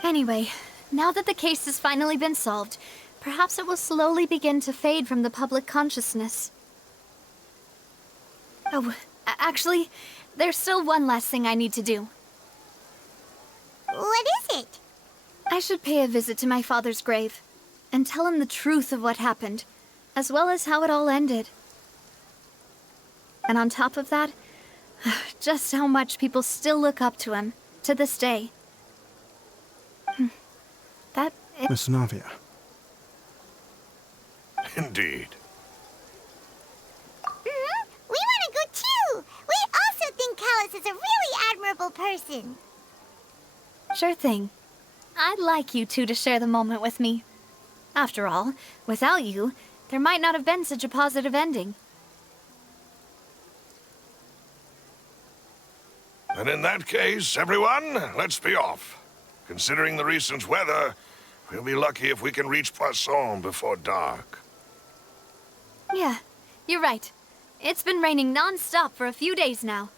Anyway, now that the case has finally been solved, perhaps it will slowly begin to fade from the public consciousness. Oh, actually, there's still one last thing I need to do. What is it? I should pay a visit to my father's grave and tell him the truth of what happened, as well as how it all ended. And on top of that, just how much people still look up to him to this day. That is... Miss Navia. Indeed. We want to go too! We also think Callus is a really admirable person. Sure thing. I'd like you two to share the moment with me. After all, without you, there might not have been such a positive ending. And in that case, everyone, let's be off. Considering the recent weather, we'll be lucky if we can reach Poisson before dark. Yeah, you're right. It's been raining non-stop for a few days now.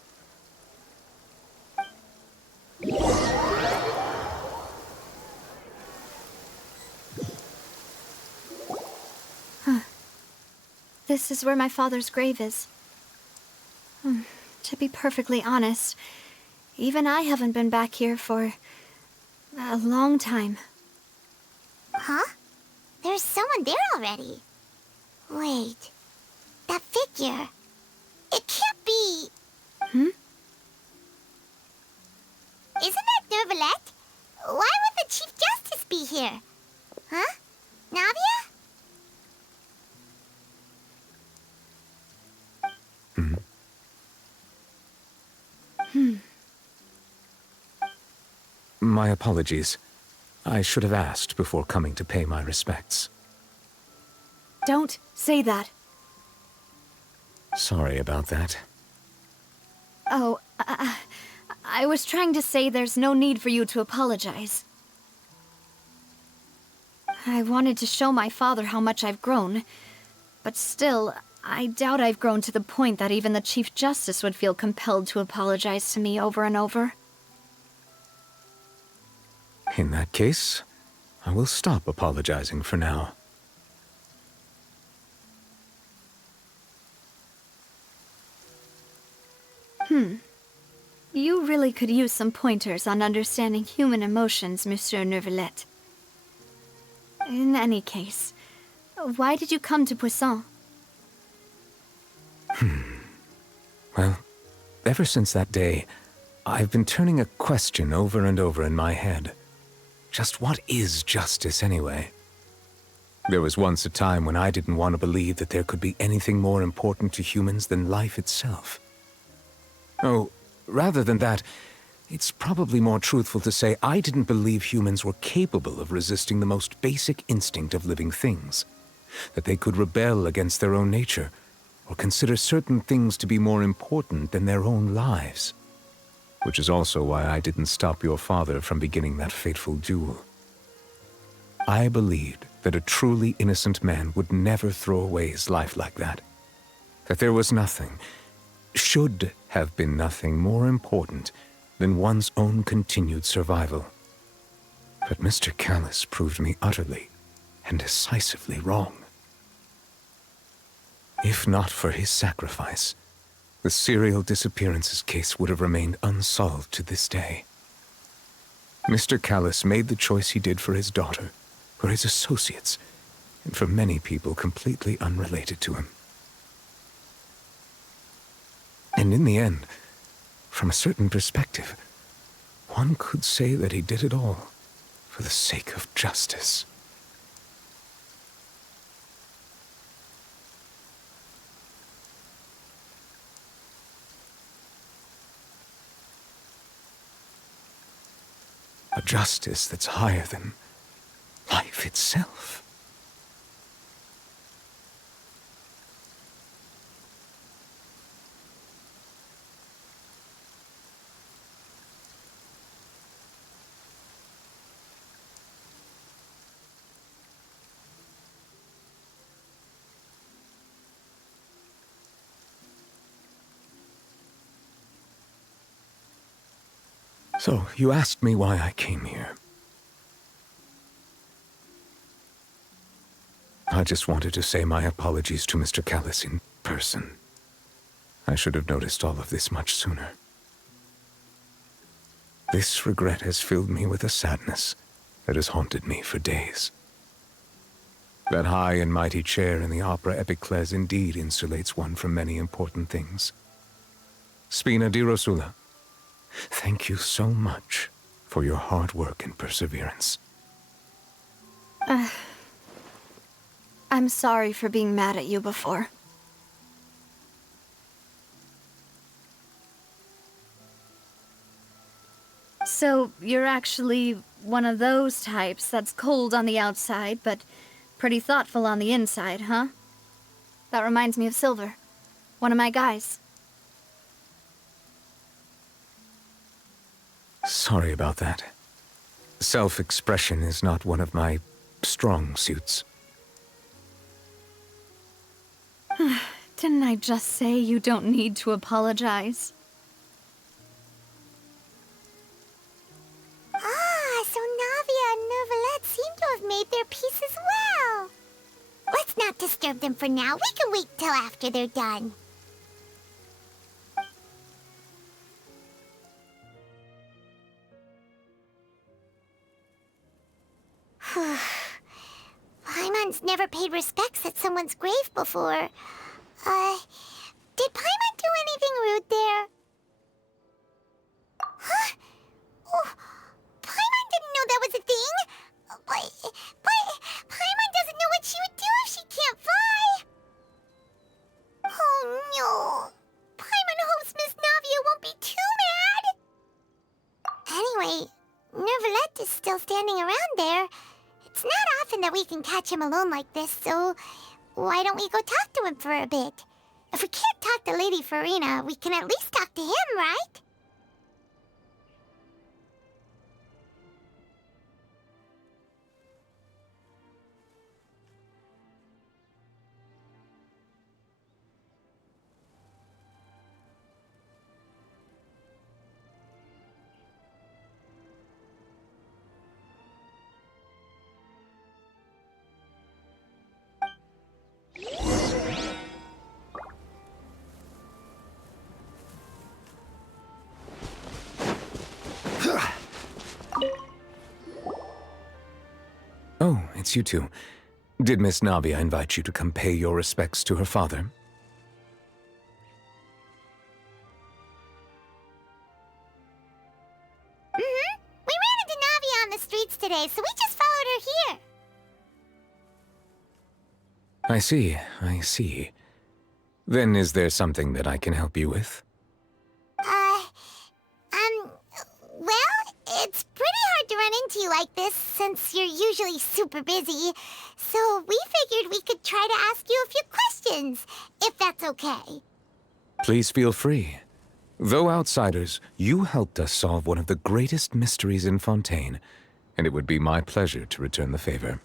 This is where my father's grave is. To be perfectly honest, even I haven't been back here for a long time. Huh? There's someone there already. Wait. That figure. It can't be... Isn't that Nervalette? Why would the Chief Justice be here? Huh? Navia? My apologies. I should have asked before coming to pay my respects. Don't say that. Sorry about that. Oh, I was trying to say there's no need for you to apologize. I wanted to show my father how much I've grown, but still, I doubt I've grown to the point that even the Chief Justice would feel compelled to apologize to me over and over. In that case, I will stop apologizing for now. You really could use some pointers on understanding human emotions, Monsieur Neuvillette. In any case, why did you come to Poisson? Well, ever since that day, I've been turning a question over and over in my head. Just what is justice, anyway? There was once a time when I didn't want to believe that there could be anything more important to humans than life itself. Oh, rather than that, it's probably more truthful to say I didn't believe humans were capable of resisting the most basic instinct of living things. That they could rebel against their own nature, or consider certain things to be more important than their own lives. Which is also why I didn't stop your father from beginning that fateful duel. I believed that a truly innocent man would never throw away his life like that. That there was nothing, should have been nothing more important than one's own continued survival. But Mr. Callus proved me utterly and decisively wrong. If not for his sacrifice, the serial disappearances case would have remained unsolved to this day. Mr. Callus made the choice he did for his daughter, for his associates, and for many people completely unrelated to him. And in the end, from a certain perspective, one could say that he did it all for the sake of justice. A justice that's higher than life itself. So, you asked me why I came here. I just wanted to say my apologies to Mr. Callus in person. I should have noticed all of this much sooner. This regret has filled me with a sadness that has haunted me for days. That high and mighty chair in the Opera Epiclese indeed insulates one from many important things. Spina di Rosula, thank you so much for your hard work and perseverance. I'm sorry for being mad at you before. So, you're actually one of those types that's cold on the outside, but pretty thoughtful on the inside, huh? That reminds me of Silver, one of my guys. Sorry about that. Self-expression is not one of my strong suits. Didn't I just say you don't need to apologize? So Navia and Neuvillette seem to have made their peace as well. Let's not disturb them for now. We can wait till after they're done. Paimon's never paid respects at someone's grave before. Did Paimon do anything rude there? Huh? Oh, Paimon didn't know that was a thing. But Paimon doesn't know what she would do if she can't fly. Oh no. Paimon hopes Miss Navia won't be too mad. Anyway, Neuvillette is still standing around there. It's not often that we can catch him alone like this, so why don't we go talk to him for a bit? If we can't talk to Lady Farina, we can at least talk to him, right? Oh, it's you two. Did Miss Navia invite you to come pay your respects to her father? Mm-hmm. We ran into Navia on the streets today, so we just followed her here. I see. Then is there something that I can help you with? Well, it's pretty hard to run into you like this since you're usually super busy. So we figured we could try to ask you a few questions, if that's okay. Please feel free. Though outsiders, you helped us solve one of the greatest mysteries in Fontaine, and it would be my pleasure to return the favor.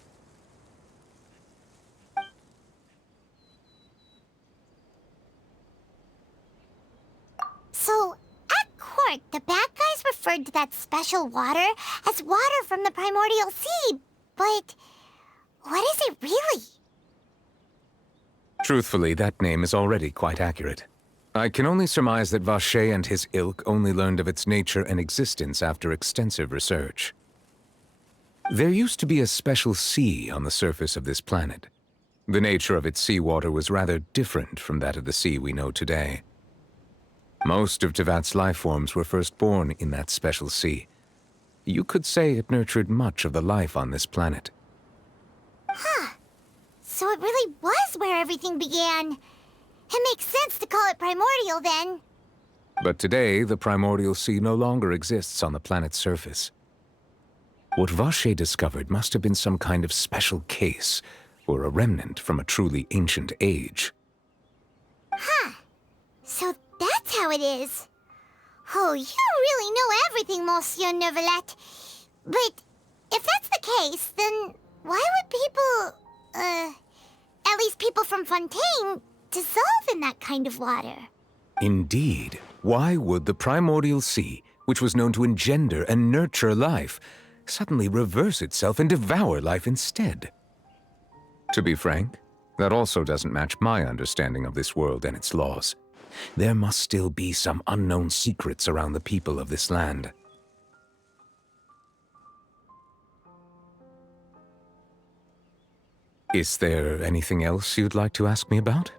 So, at court, the bad guys referred to that special water as water from the primordial sea, but what is it really? Truthfully, that name is already quite accurate. I can only surmise that Vacher and his ilk only learned of its nature and existence after extensive research. There used to be a special sea on the surface of this planet. The nature of its seawater was rather different from that of the sea we know today. Most of Tevat's life forms were first born in that special sea. You could say it nurtured much of the life on this planet. Huh. So it really was where everything began. It makes sense to call it primordial then. But today, the primordial sea no longer exists on the planet's surface. What Vacher discovered must have been some kind of special case, or a remnant from a truly ancient age. Huh. So that's how it is. Oh, you really know everything, Monsieur Neuvillette. But if that's the case, then why would people, at least people from Fontaine, dissolve in that kind of water? Indeed. Why would the primordial sea, which was known to engender and nurture life, suddenly reverse itself and devour life instead? To be frank, that also doesn't match my understanding of this world and its laws. There must still be some unknown secrets around the people of this land. Is there anything else you'd like to ask me about?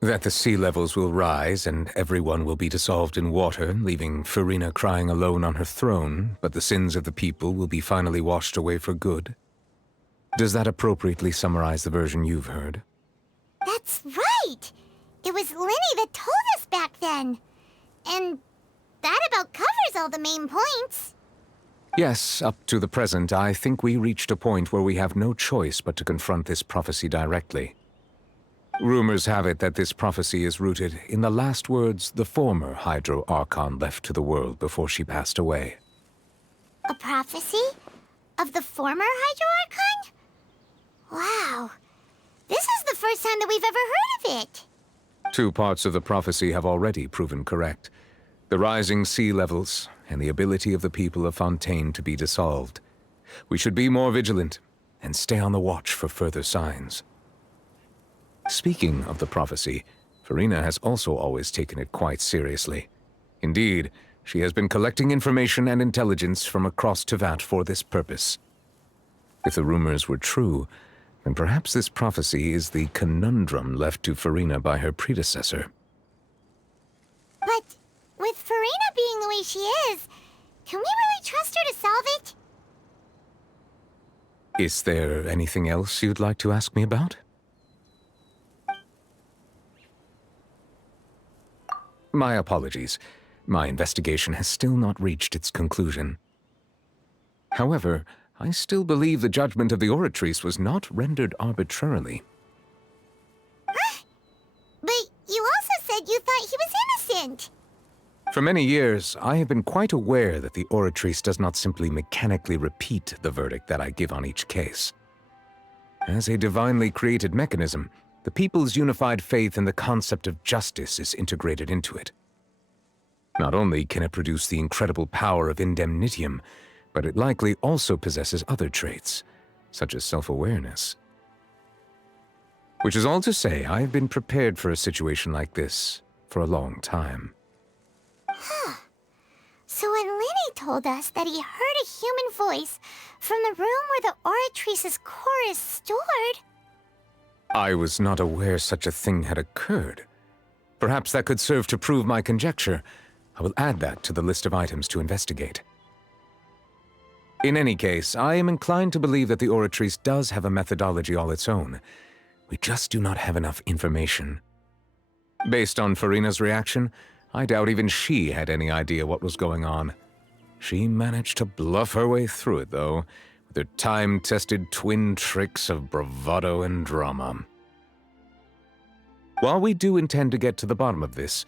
That the sea levels will rise and everyone will be dissolved in water, leaving Farina crying alone on her throne, but the sins of the people will be finally washed away for good. Does that appropriately summarize the version you've heard? That's right! It was Linny that told us back then. And that about covers all the main points. Yes, up to the present, I think we reached a point where we have no choice but to confront this prophecy directly. Rumors have it that this prophecy is rooted in the last words the former Hydro Archon left to the world before she passed away. A prophecy? Of the former Hydro Archon? Wow. This is the first time that we've ever heard of it. Two parts of the prophecy have already proven correct. The rising sea levels and the ability of the people of Fontaine to be dissolved. We should be more vigilant and stay on the watch for further signs. Speaking of the prophecy, Farina has also always taken it quite seriously. Indeed, she has been collecting information and intelligence from across Tevat for this purpose. If the rumors were true, then perhaps this prophecy is the conundrum left to Farina by her predecessor. But with Farina being the way she is, can we really trust her to solve it? Is there anything else you'd like to ask me about? My apologies. My investigation has still not reached its conclusion. However, I still believe the judgment of the Oratrice was not rendered arbitrarily. But you also said you thought he was innocent. For many years, I have been quite aware that the Oratrice does not simply mechanically repeat the verdict that I give on each case. As a divinely created mechanism, the people's unified faith in the concept of justice is integrated into it. Not only can it produce the incredible power of indemnitium, but it likely also possesses other traits, such as self-awareness. Which is all to say, I have been prepared for a situation like this for a long time. So when Lenny told us that he heard a human voice from the room where the Oratrice's core is stored... I was not aware such a thing had occurred. Perhaps that could serve to prove my conjecture. I will add that to the list of items to investigate. In any case, I am inclined to believe that the Oratrice does have a methodology all its own. We just do not have enough information. Based on Farina's reaction, I doubt even she had any idea what was going on. She managed to bluff her way through it, though, with her time-tested twin tricks of bravado and drama. While we do intend to get to the bottom of this,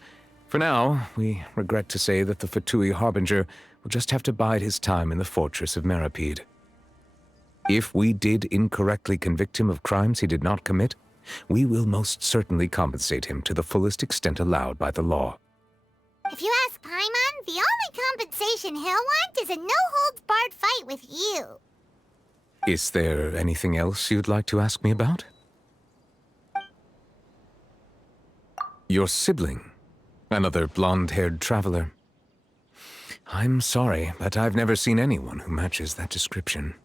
for now, we regret to say that the Fatui Harbinger will just have to bide his time in the fortress of Meripede. If we did incorrectly convict him of crimes he did not commit, we will most certainly compensate him to the fullest extent allowed by the law. If you ask Paimon, the only compensation he'll want is a no-holds-barred fight with you. Is there anything else you'd like to ask me about? Your sibling, another blonde-haired traveler. I'm sorry, but I've never seen anyone who matches that description.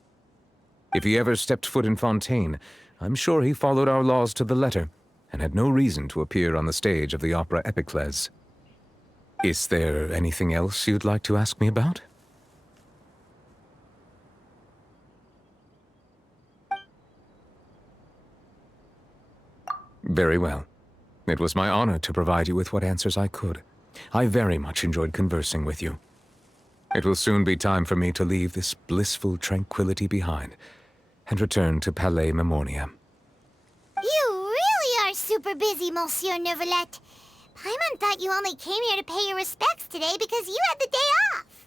If he ever stepped foot in Fontaine, I'm sure he followed our laws to the letter, and had no reason to appear on the stage of the opera Epicles. Is there anything else you'd like to ask me about? Very well. It was my honor to provide you with what answers I could. I very much enjoyed conversing with you. It will soon be time for me to leave this blissful tranquility behind and return to Palais Memornia. You really are super busy, Monsieur Neuvillette. Paimon thought you only came here to pay your respects today because you had the day off.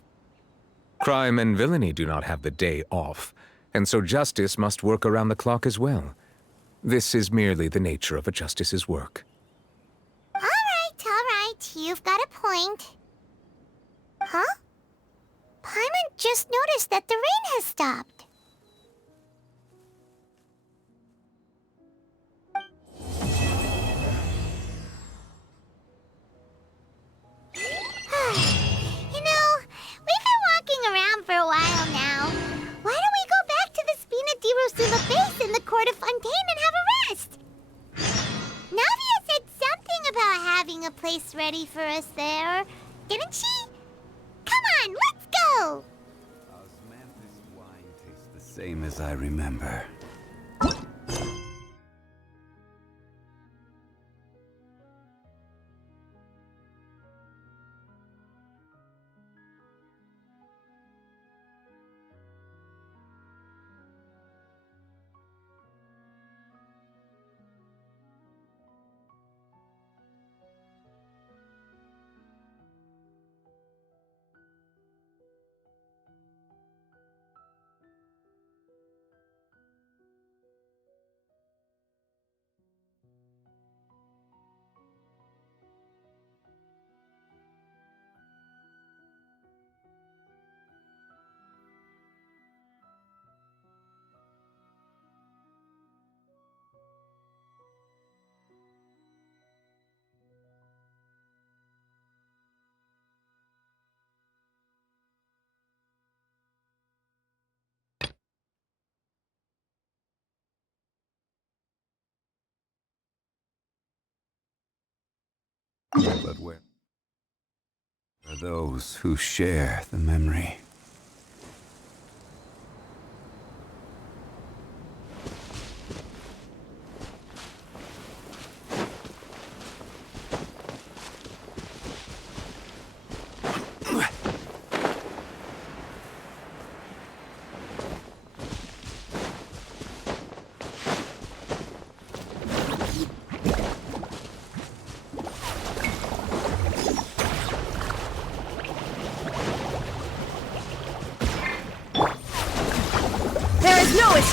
Crime and villainy do not have the day off, and so justice must work around the clock as well. This is merely the nature of a justice's work. All right, you've got a point. Huh? Paimon just noticed that the rain has stopped. You know, we've been walking around for a while now. Why don't we go back to the Spina di Rosula base in the court of Fontaine and have a rest? Navia said something about having a place ready for us there, didn't she? Come on, let's go! Osmanthus wine tastes the same as I remember. But where are those who share the memory?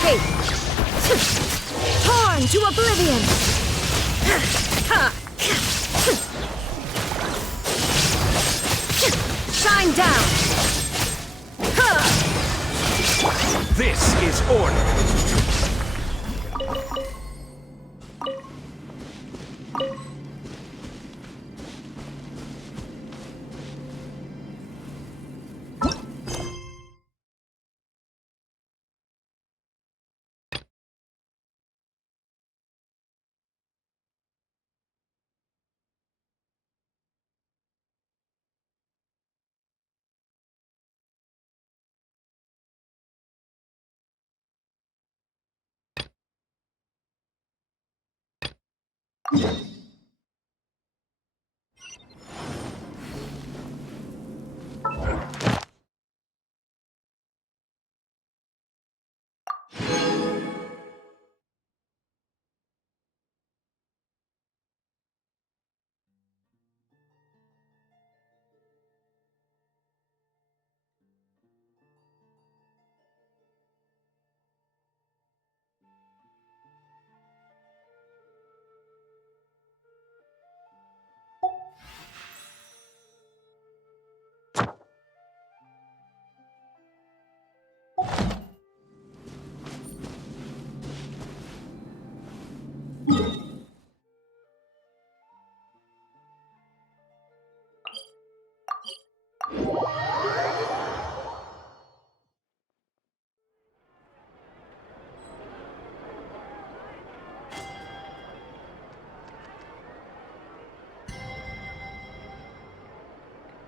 escape! Torn to oblivion! Shine down! This is order!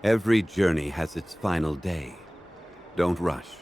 Every journey has its final day. Don't rush.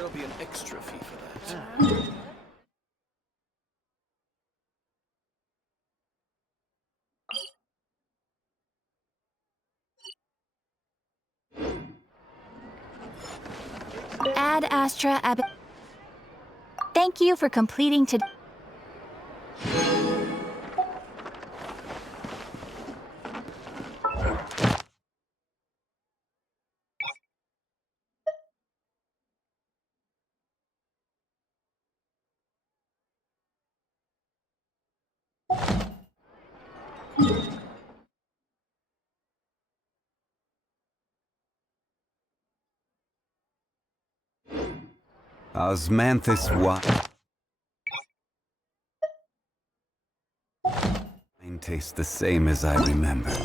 There'll be an extra fee for that. Ad Astra Ab. Thank you for completing today. Osmanthus wine tastes the same as I remember.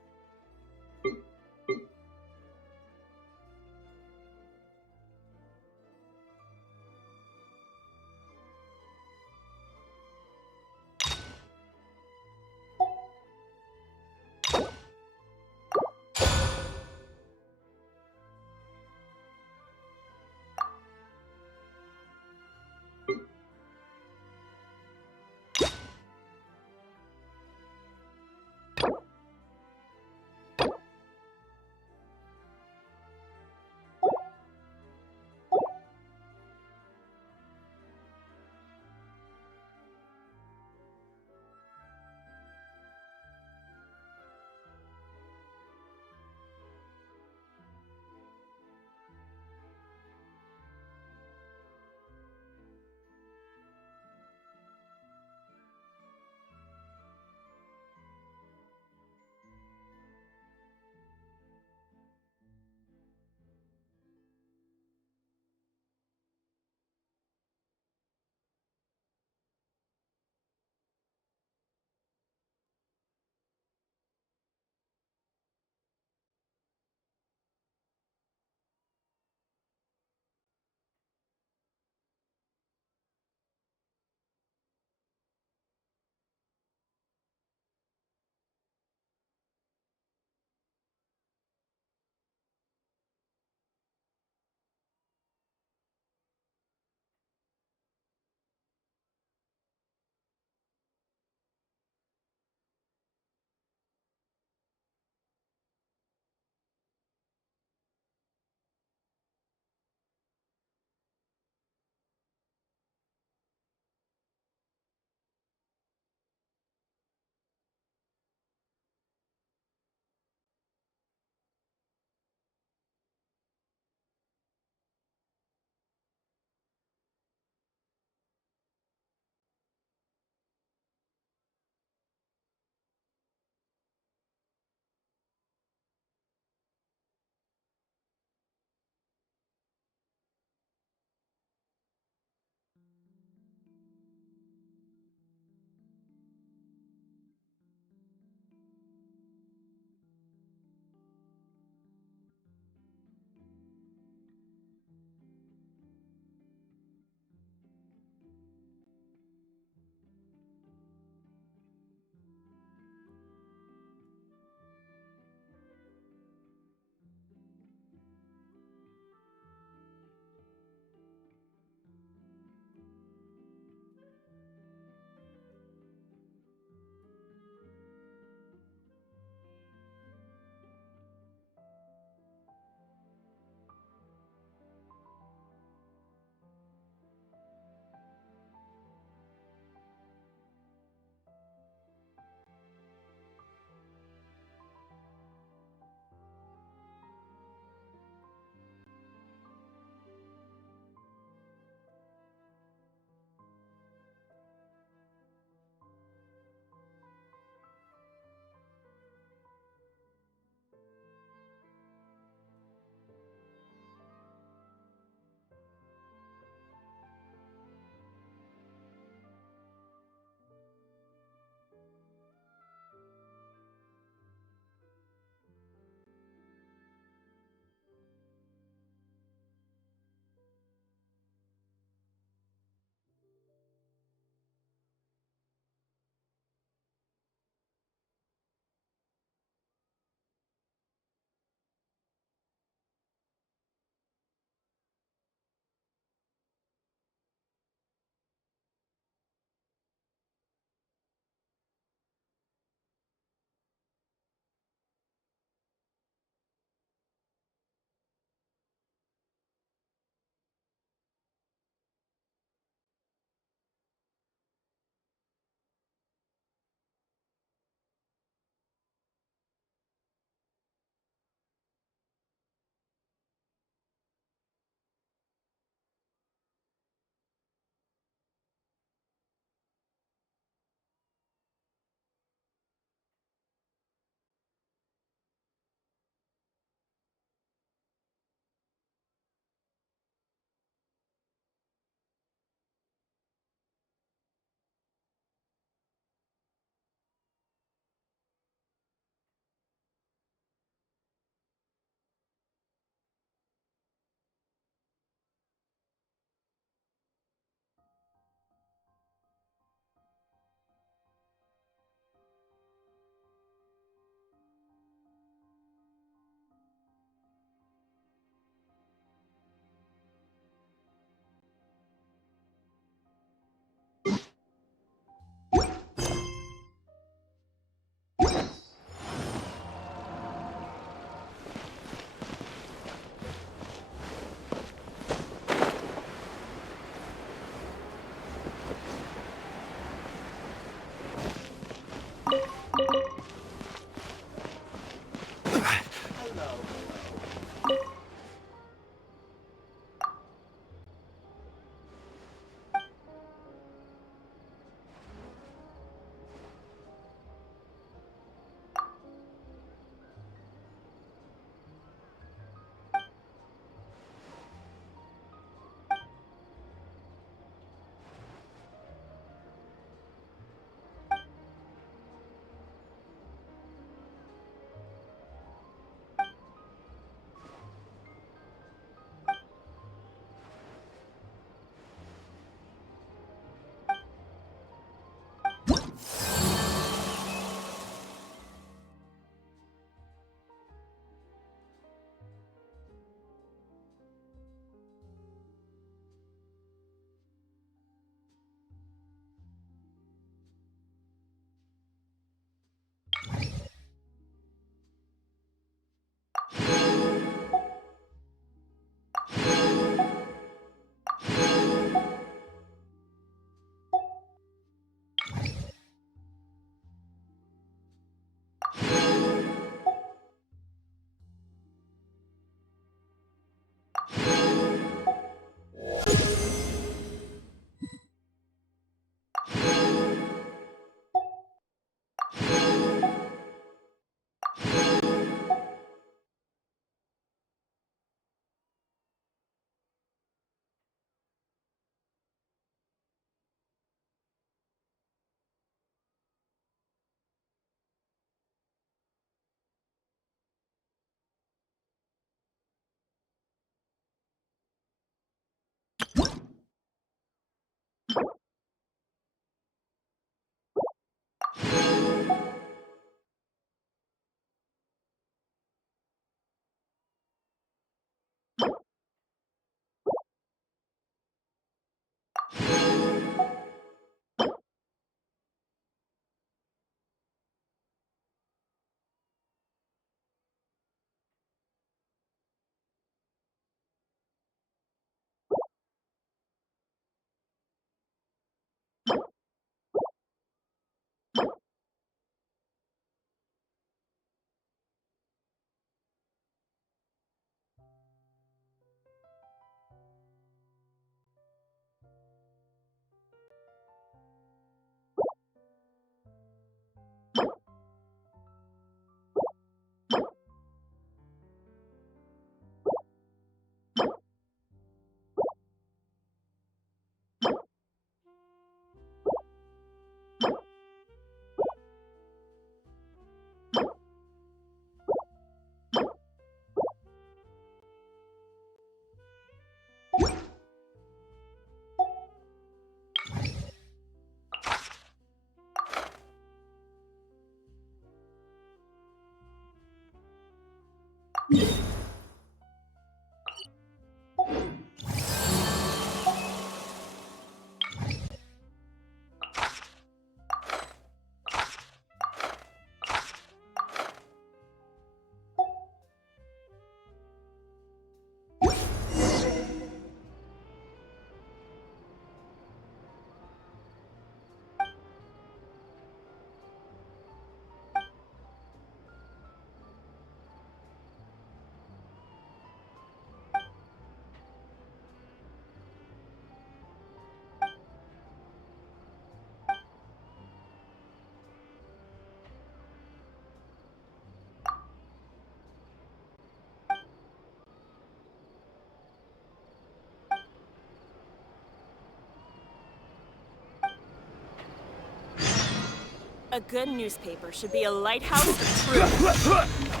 A good newspaper should be a lighthouse of truth.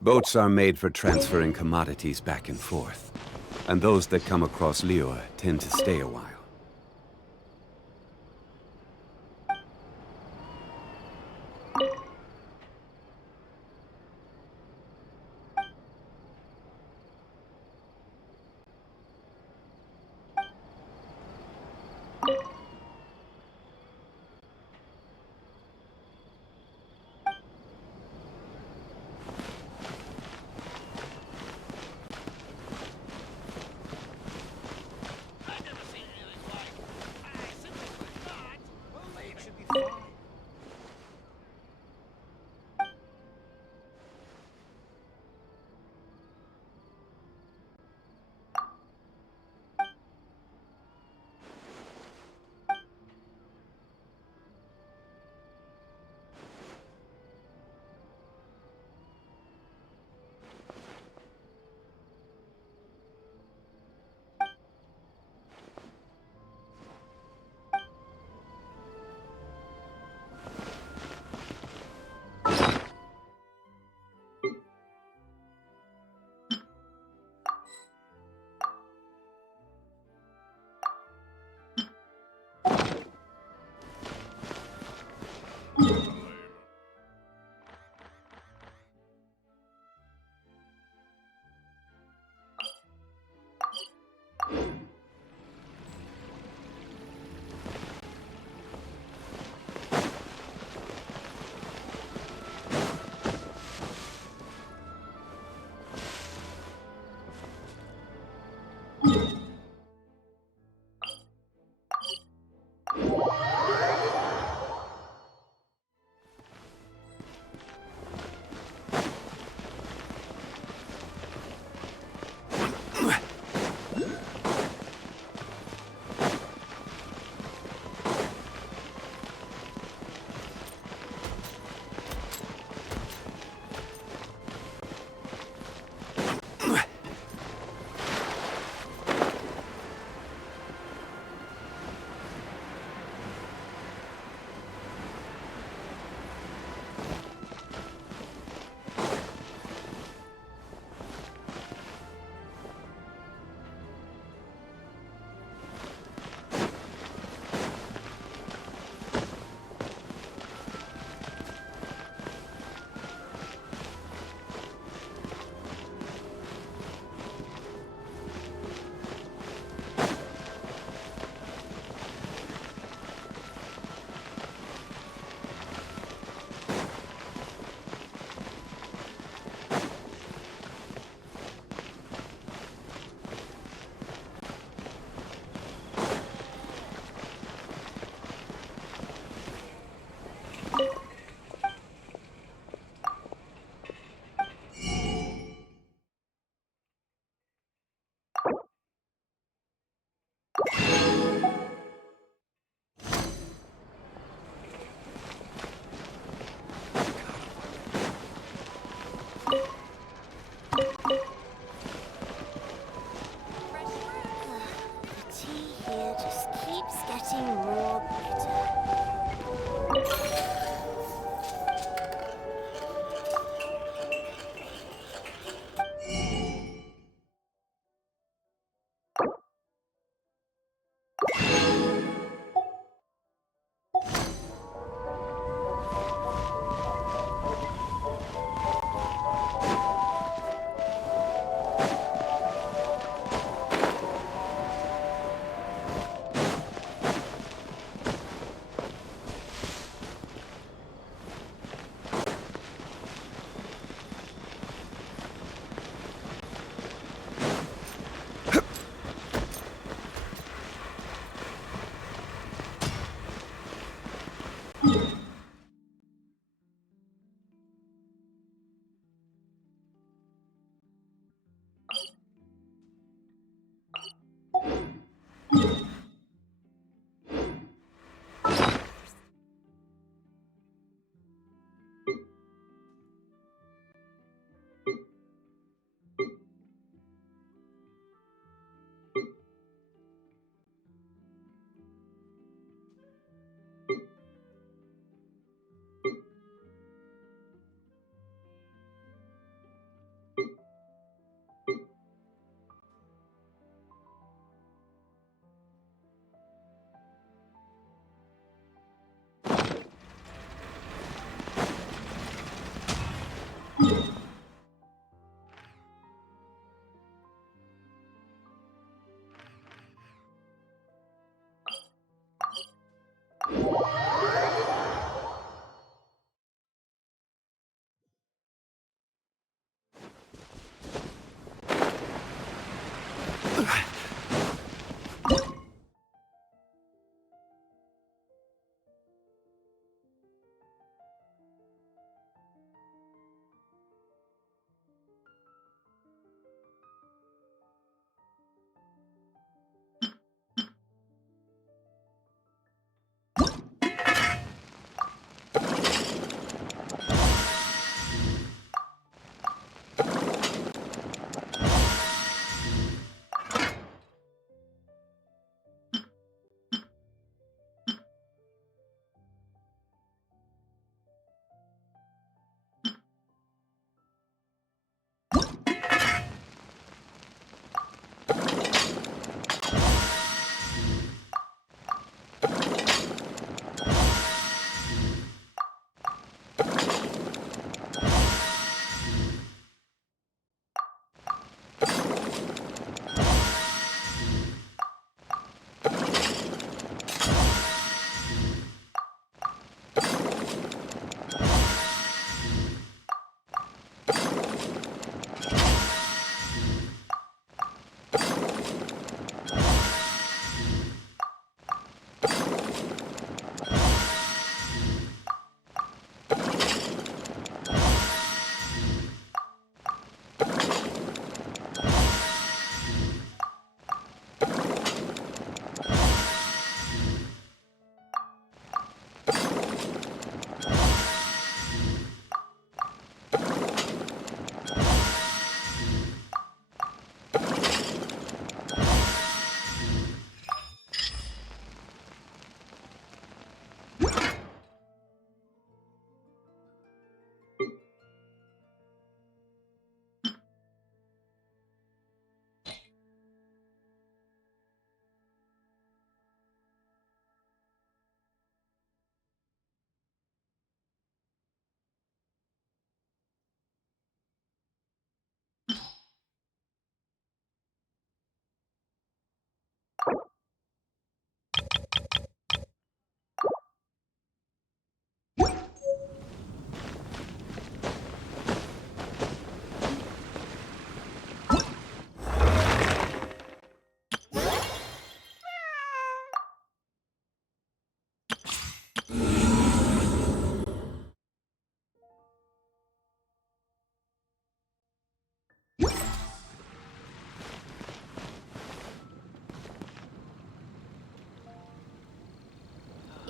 Boats are made for transferring commodities back and forth, and those that come across Lior tend to stay a while.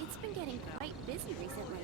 It's been getting quite busy recently.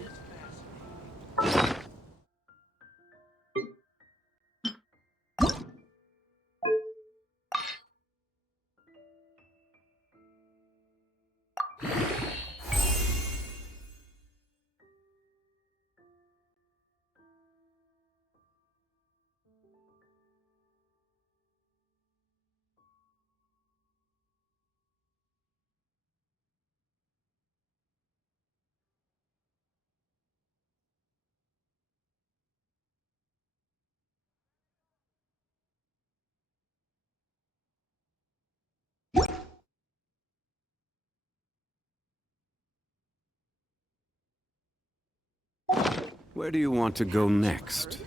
Where do you want to go next?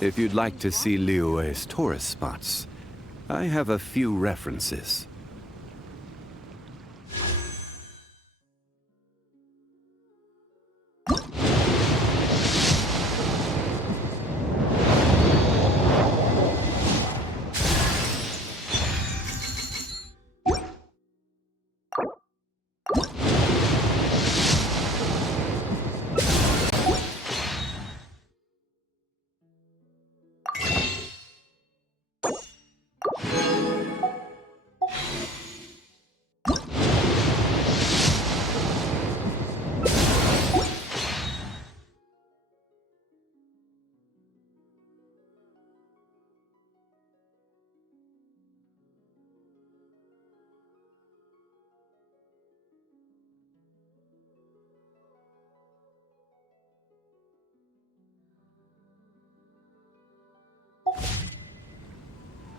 If you'd like to see Liyue's tourist spots, I have a few references.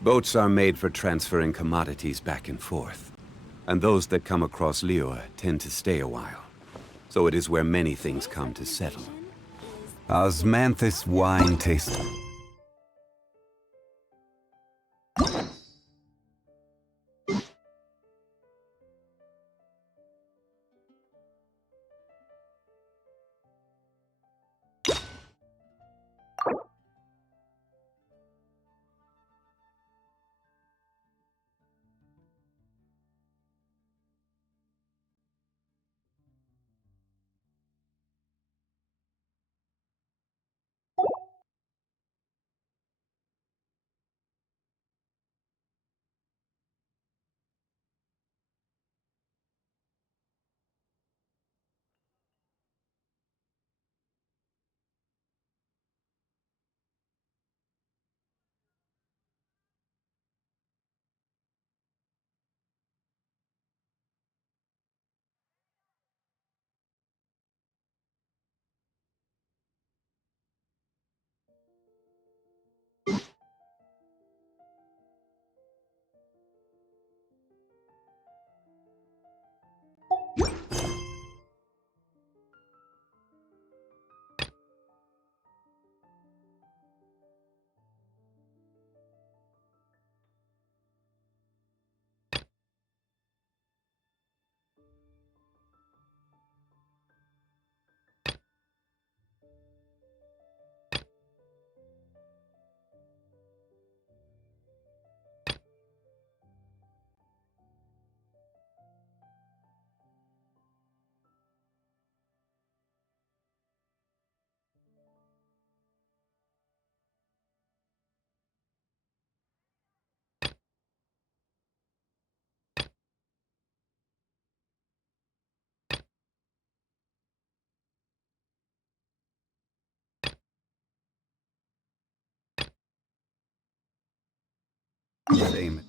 Boats are made for transferring commodities back and forth. And those that come across Liyue tend to stay a while. So it is where many things come to settle. Osmanthus wine taste. Same.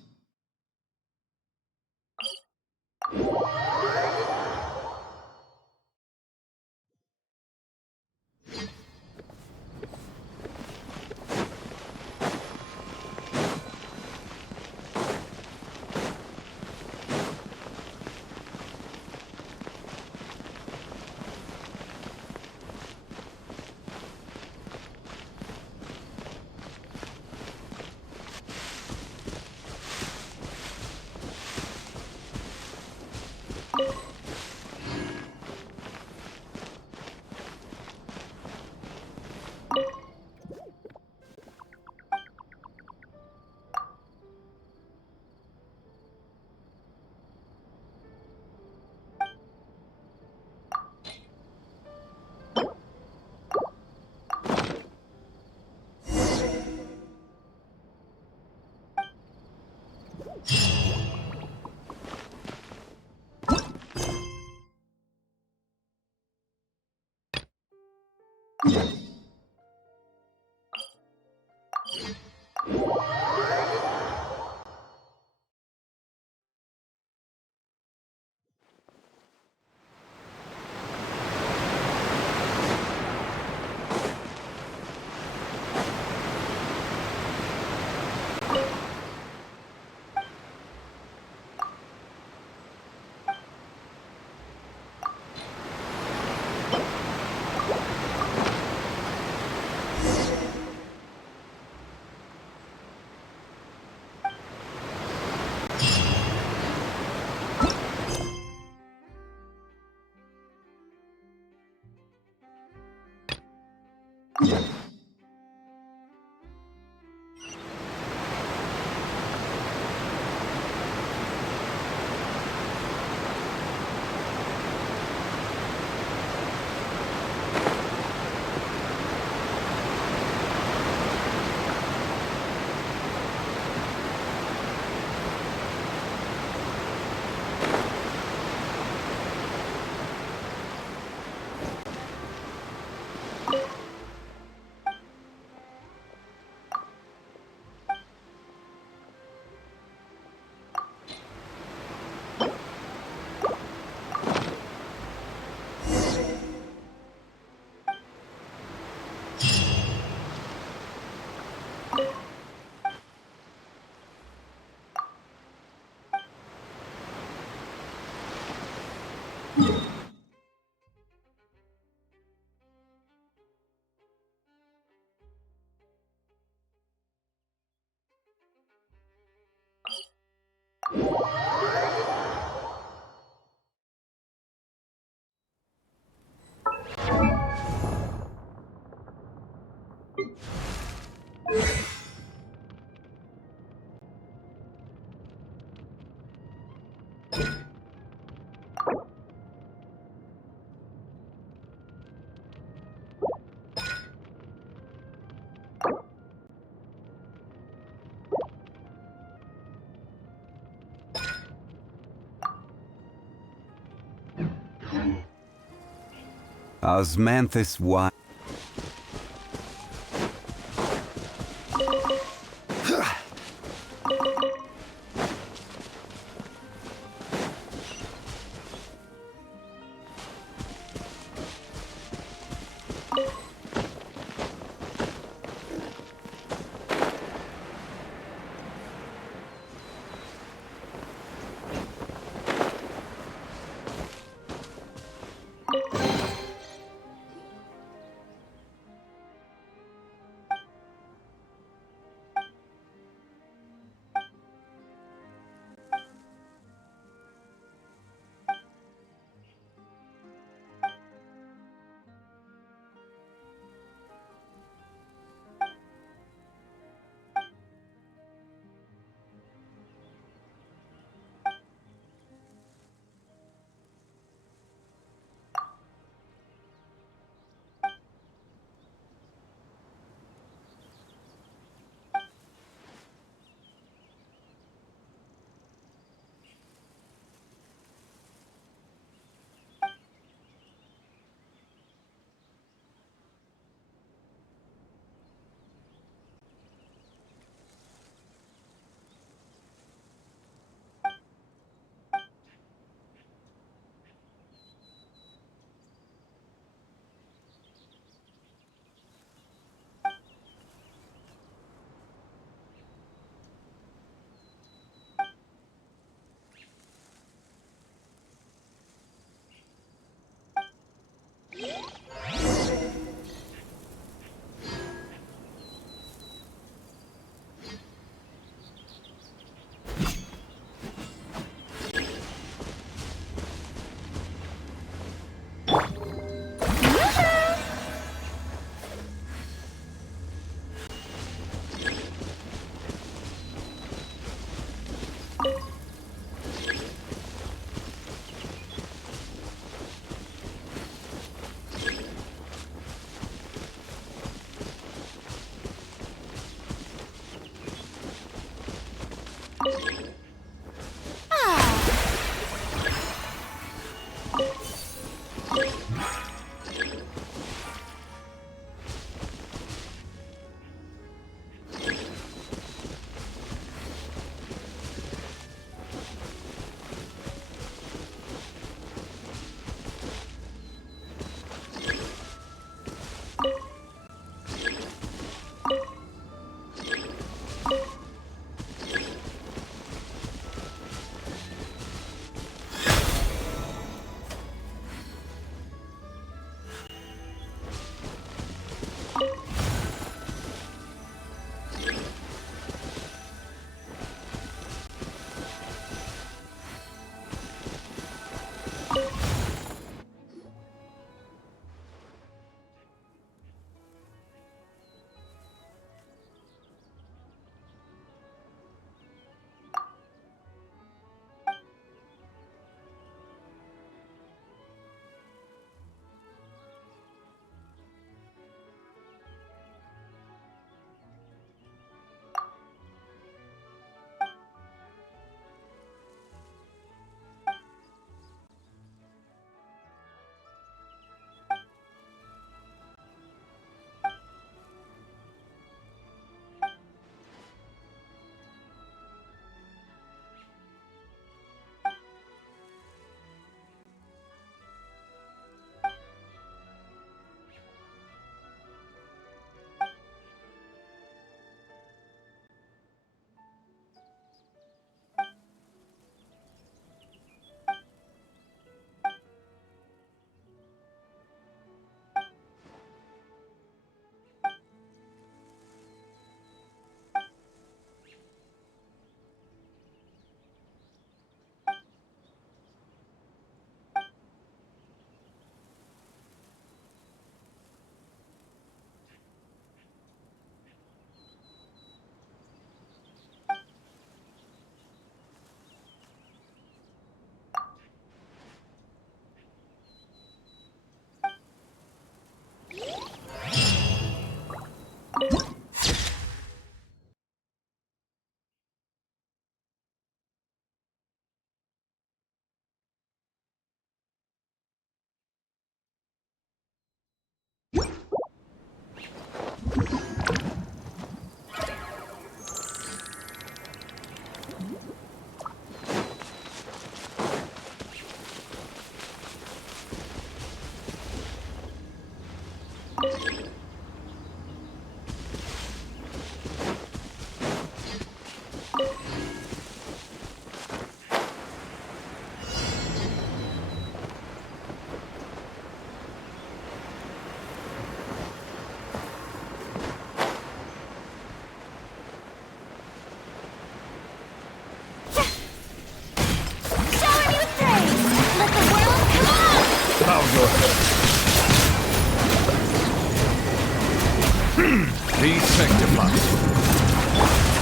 Osmanthus Y.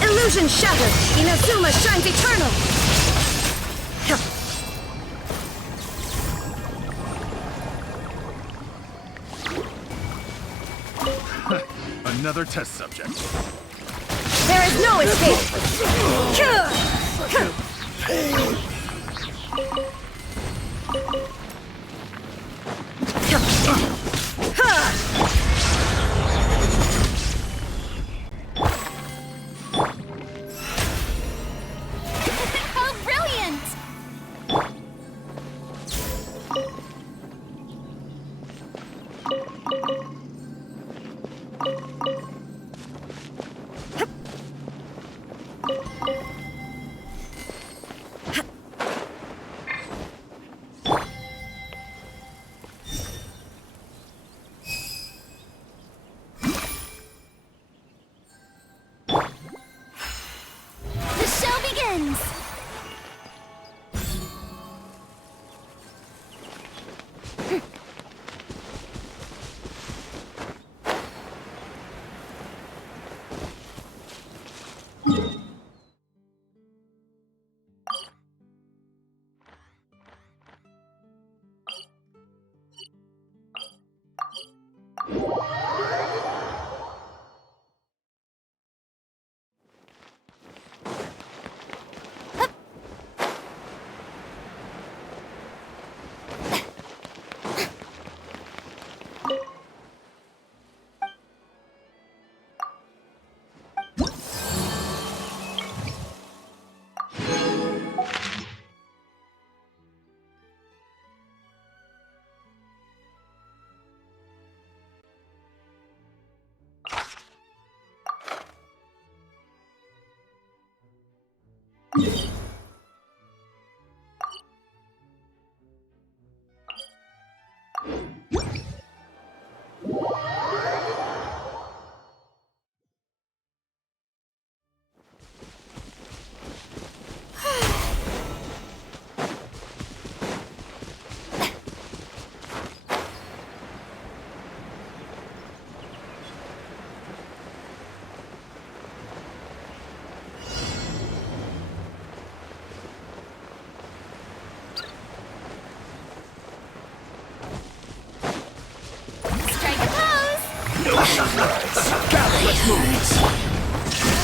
Illusion shattered! Inazuma shines eternal! Another test subject. There is no escape! How brilliant! The show begins!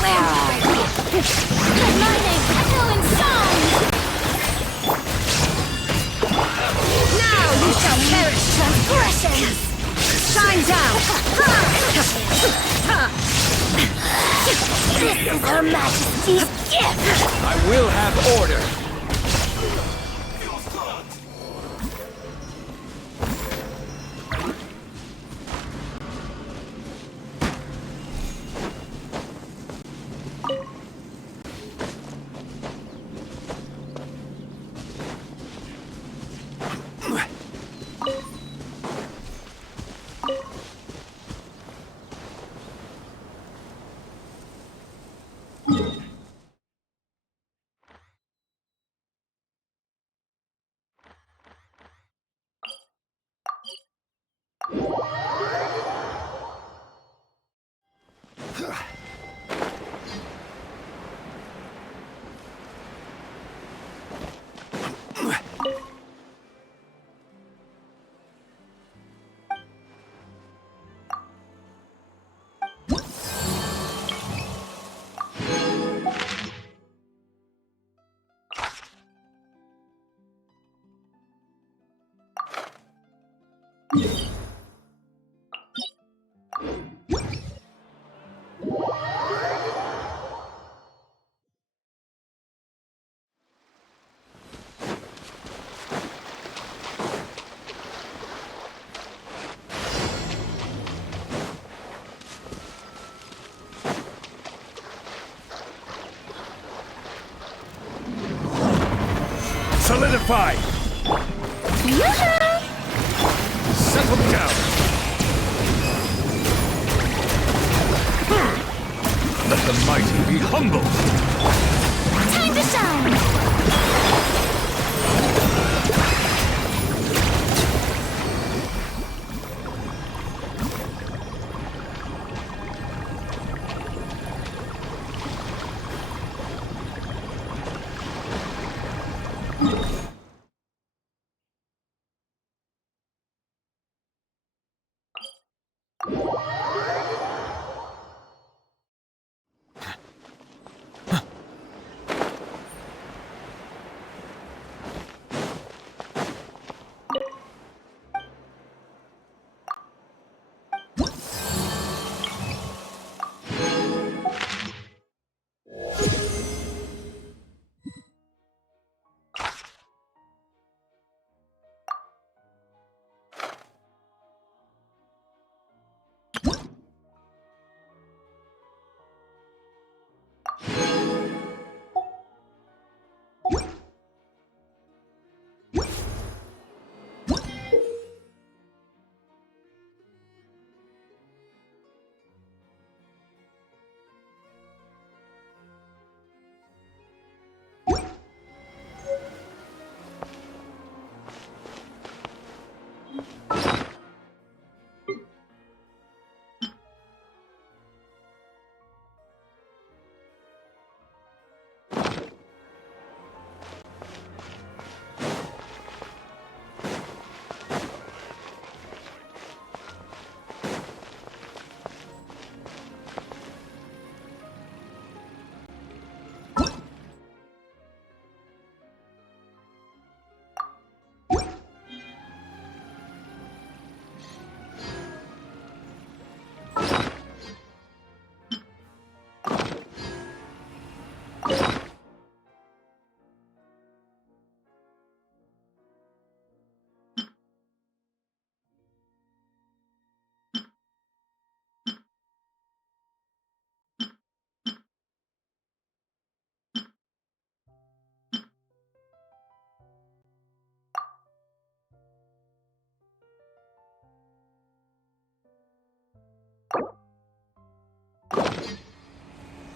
Where are you? Lightning, echoing song! Now you shall perish! Transgressions! Shine down! This is Her Majesty's gift! I will have order. Solidify! Settle down! Let the mighty be humbled! Time to shine!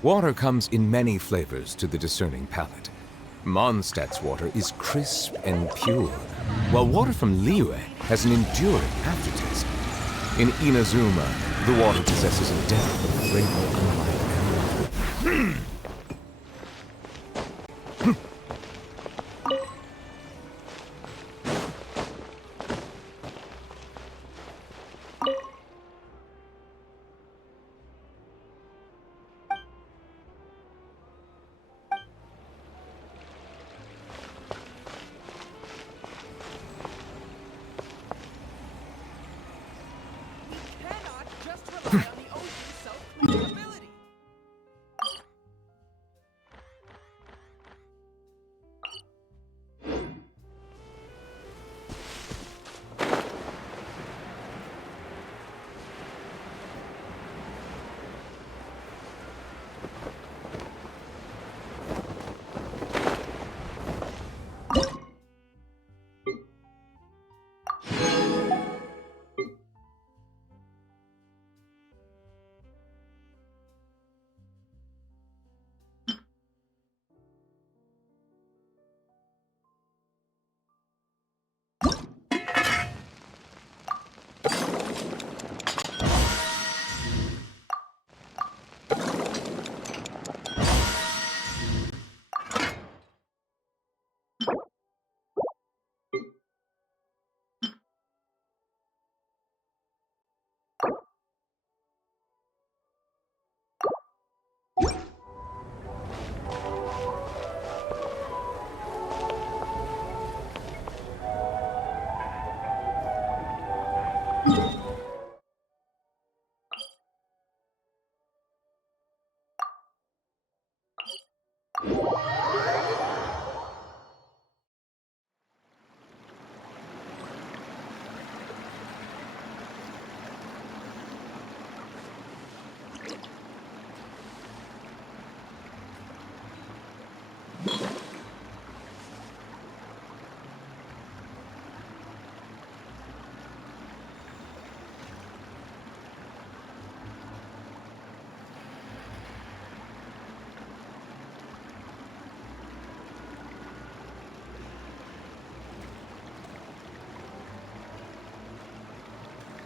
Water comes in many flavors to the discerning palate. Mondstadt's water is crisp and pure, while water from Liyue has an enduring aftertaste. In Inazuma, the water possesses a depth of flavor unlike any other.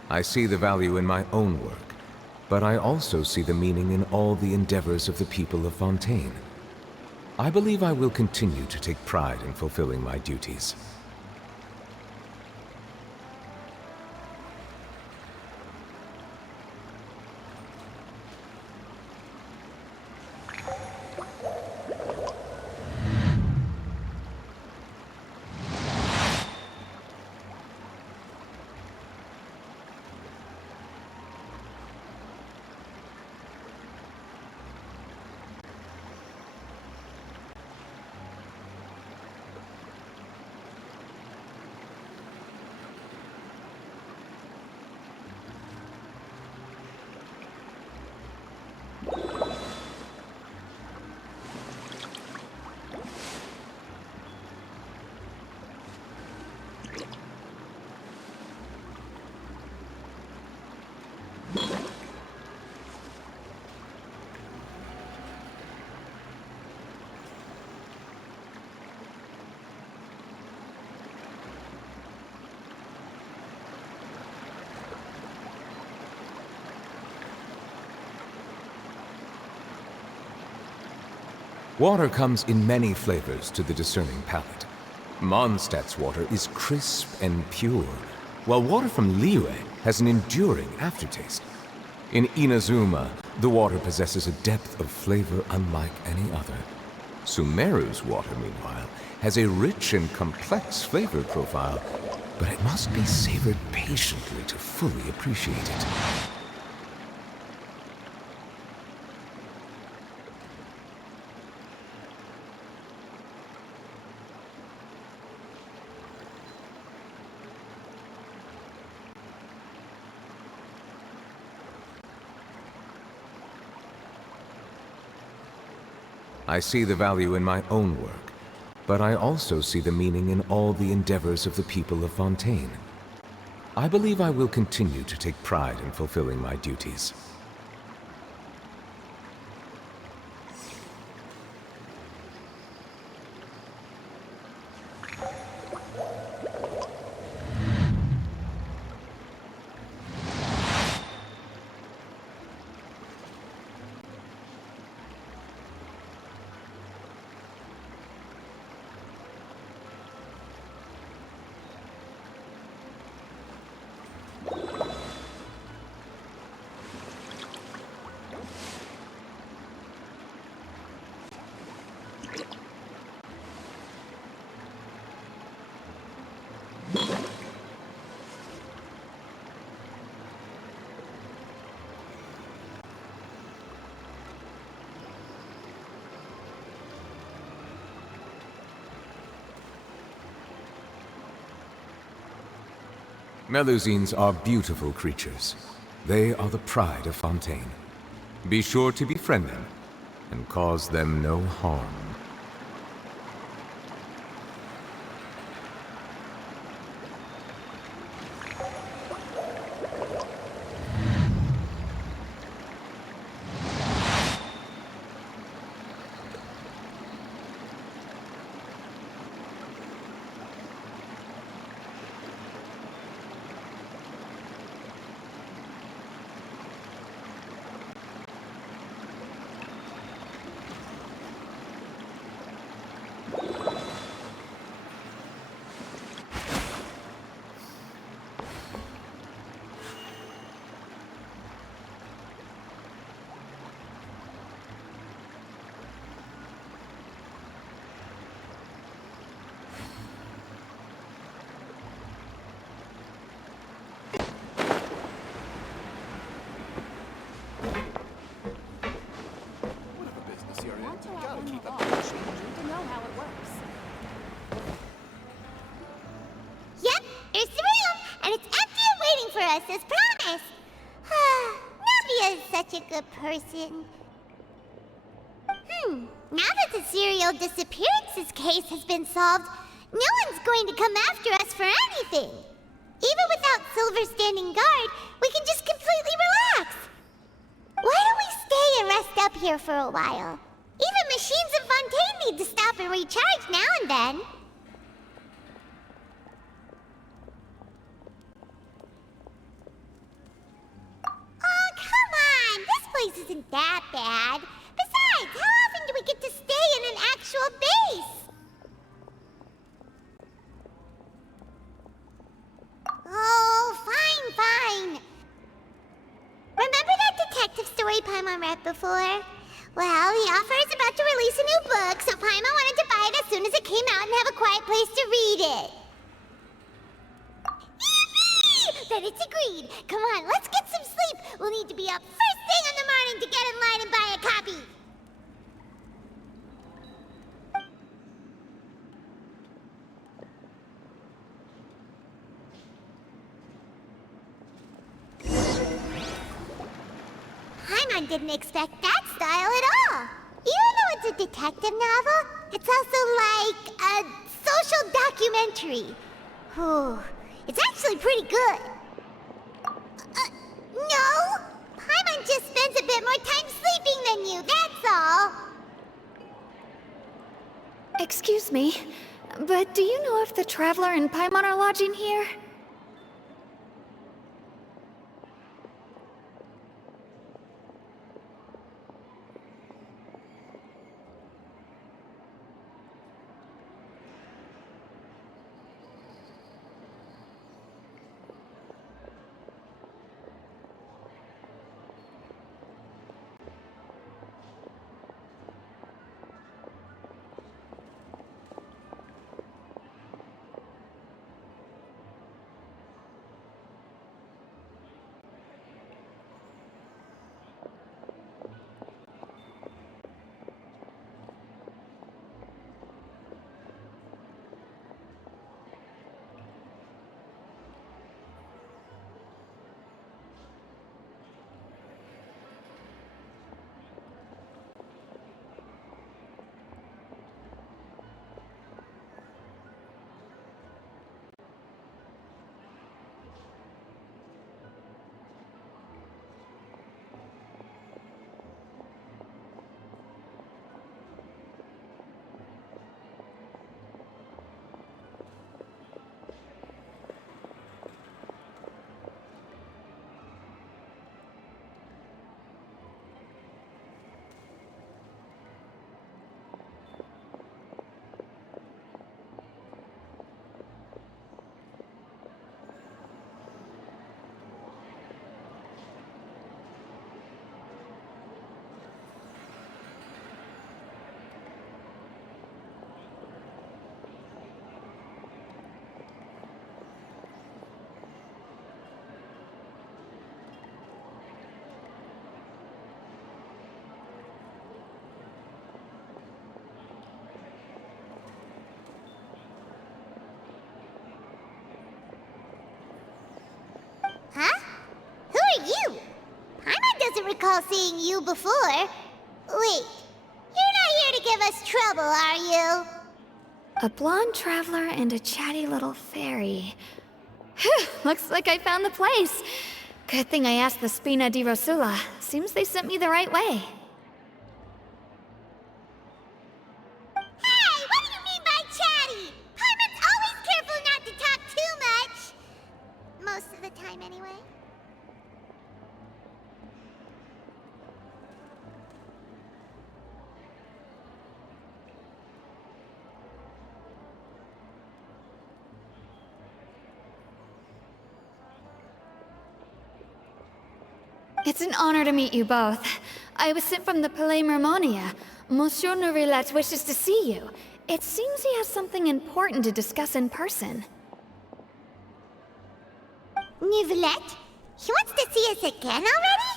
I see the value in my own work, but I also see the meaning in all the endeavors of the people of Fontaine. I believe I will continue to take pride in fulfilling my duties. Water comes in many flavors to the discerning palate. Mondstadt's water is crisp and pure, while water from Liyue has an enduring aftertaste. In Inazuma, the water possesses a depth of flavor unlike any other. Sumeru's water, meanwhile, has a rich and complex flavor profile, but it must be savored patiently to fully appreciate it. I see the value in my own work, but I also see the meaning in all the endeavors of the people of Fontaine. I believe I will continue to take pride in fulfilling my duties. Melusines are beautiful creatures. They are the pride of Fontaine. Be sure to befriend them and cause them no harm. Yep, it's the room, and it's empty and waiting for us as promised. Navia is such a good person. Now that the serial disappearances case has been solved, no one's going to come after us for anything. Even without Silver standing guard, we can just completely relax. Why don't we stay and rest up here for a while? Even machines in Fontaine need to stop and recharge now and then. there. Well, the author is about to release a new book, so Paimon wanted to buy it as soon as it came out and have a quiet place to read it. Yippee! Then it's agreed. Come on, let's get some sleep. We'll need to be up first thing in the morning to get in line and buy a copy. Paimon didn't expect that style at all. Even though it's a detective novel, it's also like a social documentary. Whew. It's actually pretty good. No! Paimon just spends a bit more time sleeping than you, that's all. Excuse me, but do you know if the Traveler and Paimon are lodging here? Huh? Who are you? Paimon doesn't recall seeing you before. Wait, you're not here to give us trouble, are you? A blonde traveler and a chatty little fairy. Whew, looks like I found the place. Good thing I asked the Spina di Rosula. Seems they sent me the right way. Hey, what do you mean by chatty? Paimon's always careful not to talk too much. Most of the time, anyway. It's an honor to meet you both. I was sent from the Palais Mermonia. Monsieur Neuvillette wishes to see you. It seems he has something important to discuss in person. Neuvillette? He wants to see us again already?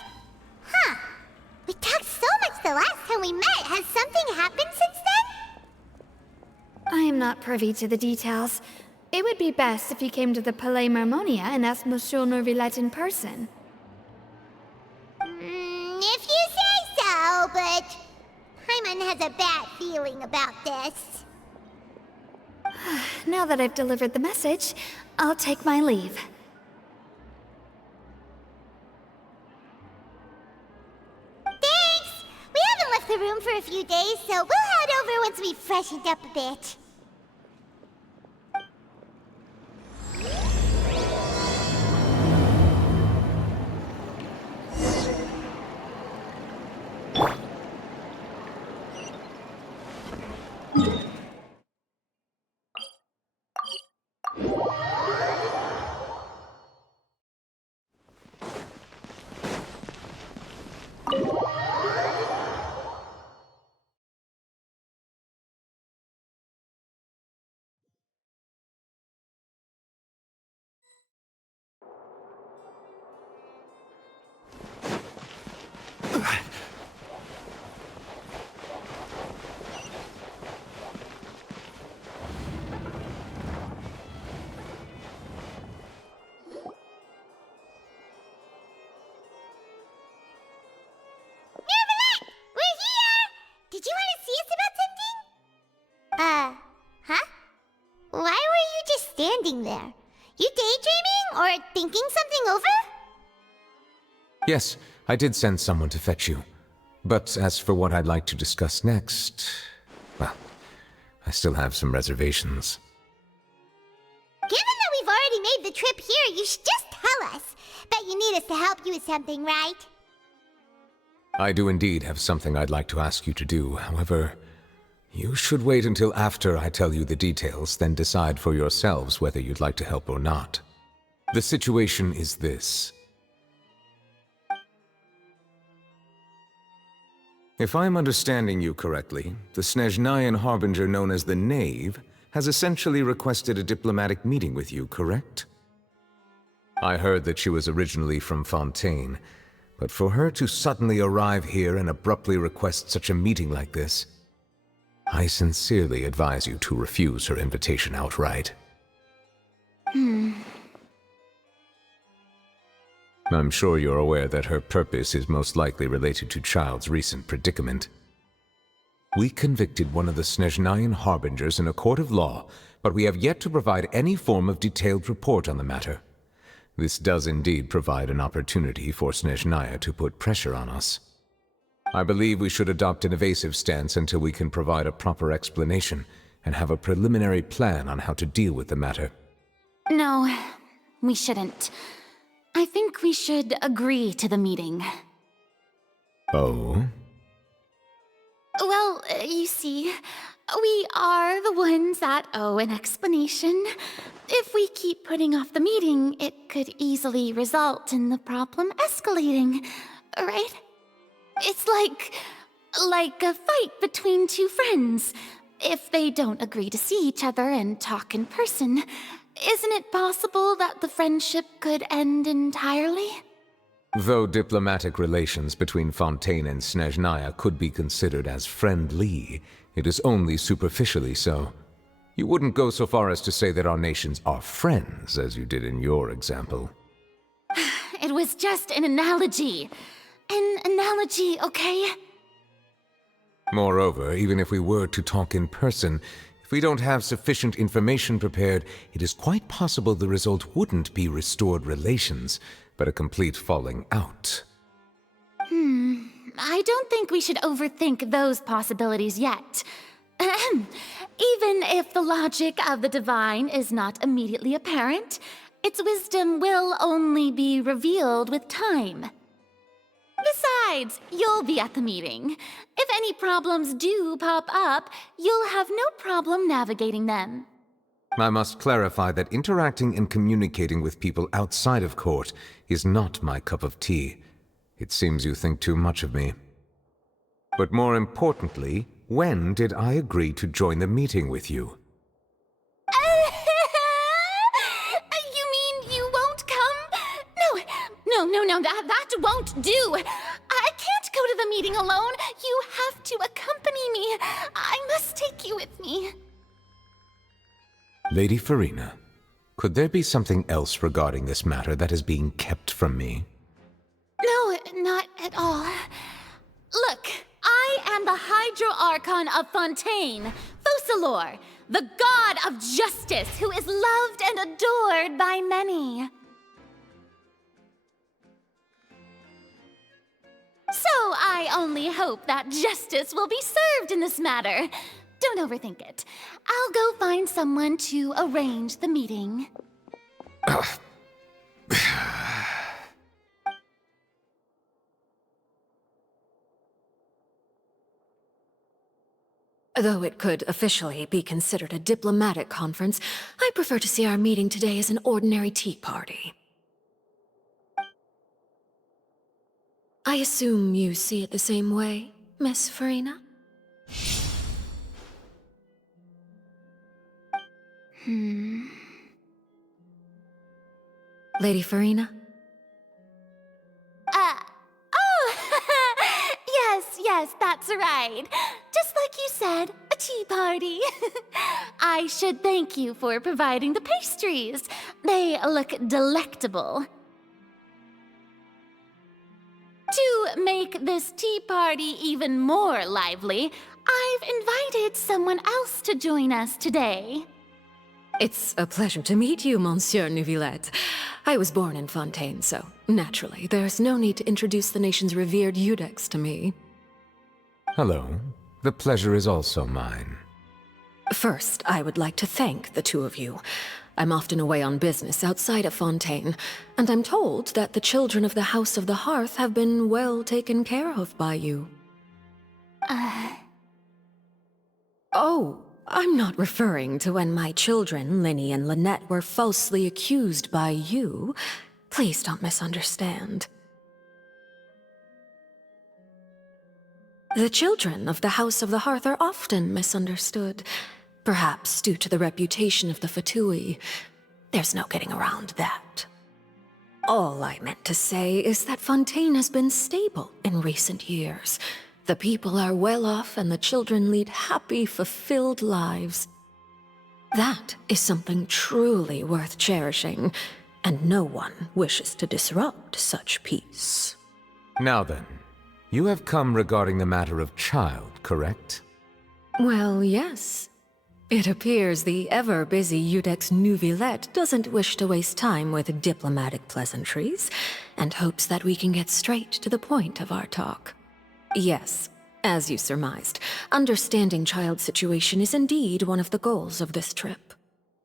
Huh. We talked so much the last time we met. Has something happened since then? I am not privy to the details. It would be best if you came to the Palais Mermonia and asked Monsieur Neuvillette in person. If you say so, but Paimon has a bad feeling about this. Now that I've delivered the message, I'll take my leave. Thanks! We haven't left the room for a few days, so we'll head over once we've freshened up a bit. standing there? You daydreaming or thinking something over? Yes, I did send someone to fetch you. But as for what I'd like to discuss next, well, I still have some reservations. Given that we've already made the trip here, you should just tell us. Bet you need us to help you with something, right? I do indeed have something I'd like to ask you to do. However, you should wait until after I tell you the details, then decide for yourselves whether you'd like to help or not. The situation is this. If I'm understanding you correctly, the Snezhnayan Harbinger known as the Knave has essentially requested a diplomatic meeting with you, correct? I heard that she was originally from Fontaine, but for her to suddenly arrive here and abruptly request such a meeting like this, I sincerely advise you to refuse her invitation outright. I'm sure you're aware that her purpose is most likely related to Child's recent predicament. We convicted one of the Snezhnayan Harbingers in a court of law, but we have yet to provide any form of detailed report on the matter. This does indeed provide an opportunity for Snezhnaya to put pressure on us. I believe we should adopt an evasive stance until we can provide a proper explanation and have a preliminary plan on how to deal with the matter. No, we shouldn't. I think we should agree to the meeting. Oh? Well, you see, we are the ones that owe an explanation. If we keep putting off the meeting, it could easily result in the problem escalating, right? It's like a fight between two friends. If they don't agree to see each other and talk in person, isn't it possible that the friendship could end entirely? Though diplomatic relations between Fontaine and Snezhnaya could be considered as friendly, it is only superficially so. You wouldn't go so far as to say that our nations are friends, as you did in your example. It was just an analogy. An analogy, okay? Moreover, even if we were to talk in person, if we don't have sufficient information prepared, it is quite possible the result wouldn't be restored relations, but a complete falling out. I don't think we should overthink those possibilities yet. Even if the logic of the divine is not immediately apparent, its wisdom will only be revealed with time. Besides, you'll be at the meeting. If any problems do pop up, you'll have no problem navigating them. I must clarify that interacting and communicating with people outside of court is not my cup of tea. It seems you think too much of me. But more importantly, when did I agree to join the meeting with you? You mean you won't come? No, that won't do. I can't go to the meeting alone. You have to accompany me. I must take you with me. Lady Farina, could there be something else regarding this matter that is being kept from me? No, not at all. Look, I am the Hydro-Archon of Fontaine, Focalor, the god of justice who is loved and adored by many. So I only hope that justice will be served in this matter. Don't overthink it. I'll go find someone to arrange the meeting. Though it could officially be considered a diplomatic conference, I prefer to see our meeting today as an ordinary tea party. I assume you see it the same way, Miss Farina? Lady Farina? Yes, that's right. Just like you said, a tea party. I should thank you for providing the pastries. They look delectable. To make this tea party even more lively, I've invited someone else to join us today. It's a pleasure to meet you, Monsieur Neuvillette. I was born in Fontaine, so naturally, there's no need to introduce the nation's revered Iudex to me. Hello. The pleasure is also mine. First, I would like to thank the two of you. I'm often away on business outside of Fontaine, and I'm told that the children of the House of the Hearth have been well taken care of by you. Oh, I'm not referring to when my children, Linny and Lynette, were falsely accused by you. Please don't misunderstand. The children of the House of the Hearth are often misunderstood, perhaps due to the reputation of the Fatui. There's no getting around that. All I meant to say is that Fontaine has been stable in recent years. The people are well off and the children lead happy, fulfilled lives. That is something truly worth cherishing, and no one wishes to disrupt such peace. Now then, you have come regarding the matter of child, correct? Well, yes. It appears the ever-busy Iudex Neuvillette doesn't wish to waste time with diplomatic pleasantries, and hopes that we can get straight to the point of our talk. Yes, as you surmised, understanding child's situation is indeed one of the goals of this trip.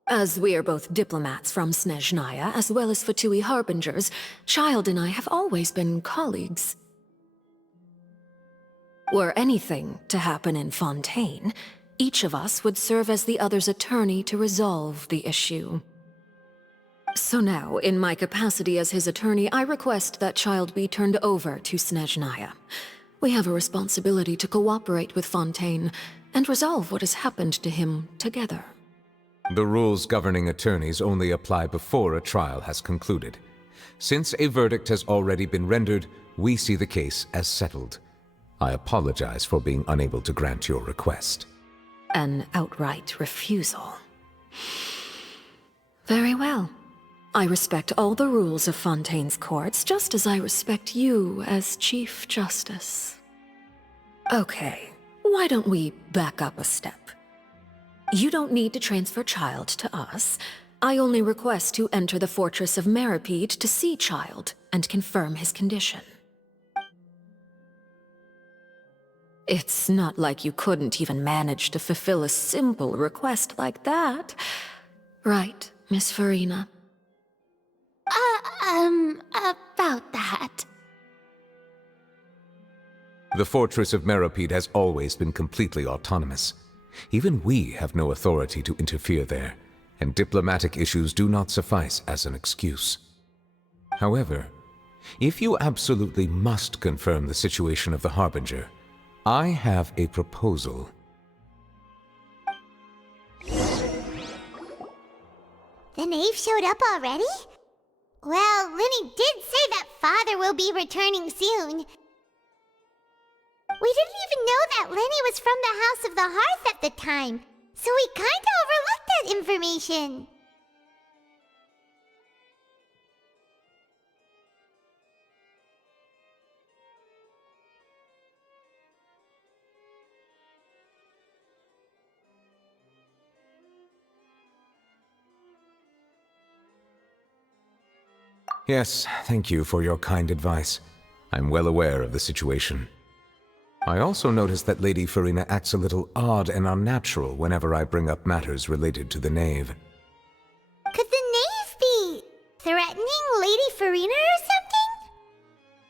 As we are both diplomats from Snezhnaya as well as Fatui harbingers, Child and I have always been colleagues. Were anything to happen in Fontaine, each of us would serve as the other's attorney to resolve the issue. So now, in my capacity as his attorney, I request that Child be turned over to Snezhnaya. We have a responsibility to cooperate with Fontaine and resolve what has happened to him together. The rules governing attorneys only apply before a trial has concluded. Since a verdict has already been rendered, we see the case as settled. I apologize for being unable to grant your request. An outright refusal. Very well. I respect all the rules of Fontaine's courts, just as I respect you as Chief Justice. Okay, why don't we back up a step? You don't need to transfer Child to us. I only request to enter the fortress of Meripede to see Child and confirm his condition. It's not like you couldn't even manage to fulfill a simple request like that. Right, Miss Farina? About that. The Fortress of Meripede has always been completely autonomous. Even we have no authority to interfere there, and diplomatic issues do not suffice as an excuse. However, if you absolutely must confirm the situation of the Harbinger, I have a proposal. The knave showed up already? Well, Linny did say that Father will be returning soon. We didn't even know that Linny was from the House of the Hearth at the time, so we kinda overlooked that information. Yes, thank you for your kind advice. I'm well aware of the situation. I also noticed that Lady Farina acts a little odd and unnatural whenever I bring up matters related to the knave. Could the knave be threatening Lady Farina or something?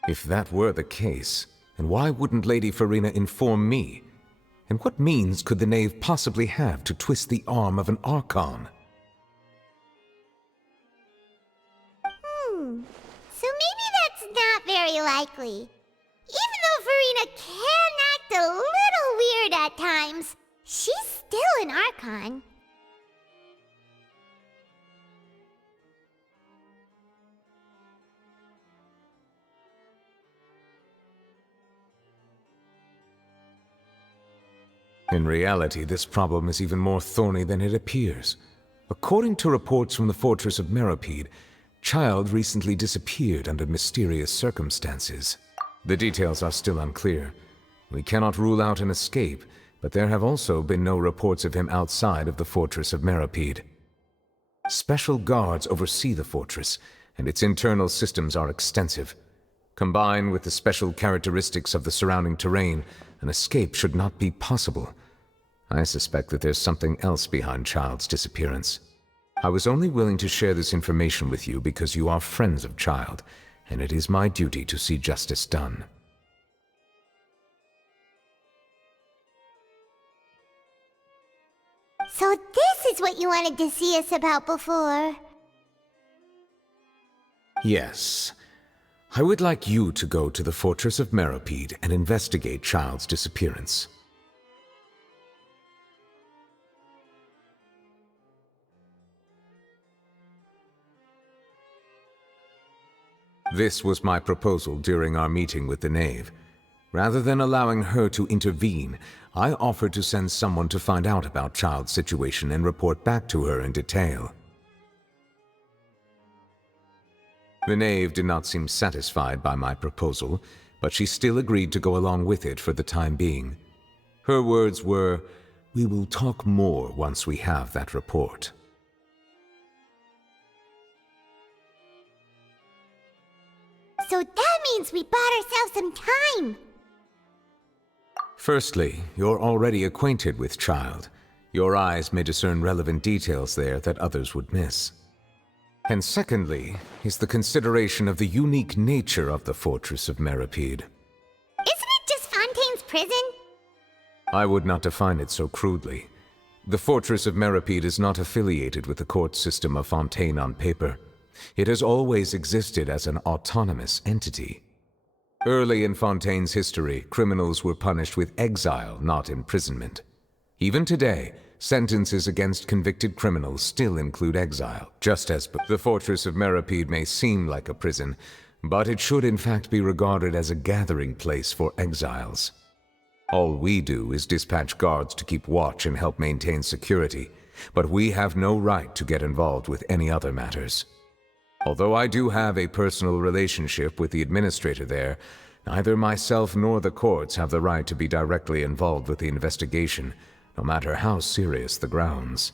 If that were the case, then why wouldn't Lady Farina inform me? And what means could the knave possibly have to twist the arm of an Archon? So maybe that's not very likely. Even though Farina can act a little weird at times, she's still an Archon. In reality, this problem is even more thorny than it appears. According to reports from the Fortress of Meripede, Child recently disappeared under mysterious circumstances. The details are still unclear. We cannot rule out an escape, but there have also been no reports of him outside of the Fortress of Meripede. Special guards oversee the fortress, and its internal systems are extensive. Combined with the special characteristics of the surrounding terrain, an escape should not be possible. I suspect that there's something else behind Child's disappearance. I was only willing to share this information with you because you are friends of Child, and it is my duty to see justice done. So this is what you wanted to see us about before. Yes. I would like you to go to the Fortress of Meropide and investigate Child's disappearance. This was my proposal during our meeting with the Knave. Rather than allowing her to intervene, I offered to send someone to find out about Child's situation and report back to her in detail. The Knave did not seem satisfied by my proposal, but she still agreed to go along with it for the time being. Her words were, "We will talk more once we have that report." So that means we bought ourselves some time. Firstly, you're already acquainted with Child. Your eyes may discern relevant details there that others would miss. And secondly, is the consideration of the unique nature of the Fortress of Meropide. Isn't it just Fontaine's prison? I would not define it so crudely. The Fortress of Meropide is not affiliated with the court system of Fontaine on paper. It has always existed as an autonomous entity. Early in Fontaine's history, criminals were punished with exile, not imprisonment. Even today, sentences against convicted criminals still include exile, just as the Fortress of Meropide may seem like a prison, but it should in fact be regarded as a gathering place for exiles. All we do is dispatch guards to keep watch and help maintain security, but we have no right to get involved with any other matters. Although I do have a personal relationship with the administrator there, neither myself nor the courts have the right to be directly involved with the investigation, no matter how serious the grounds.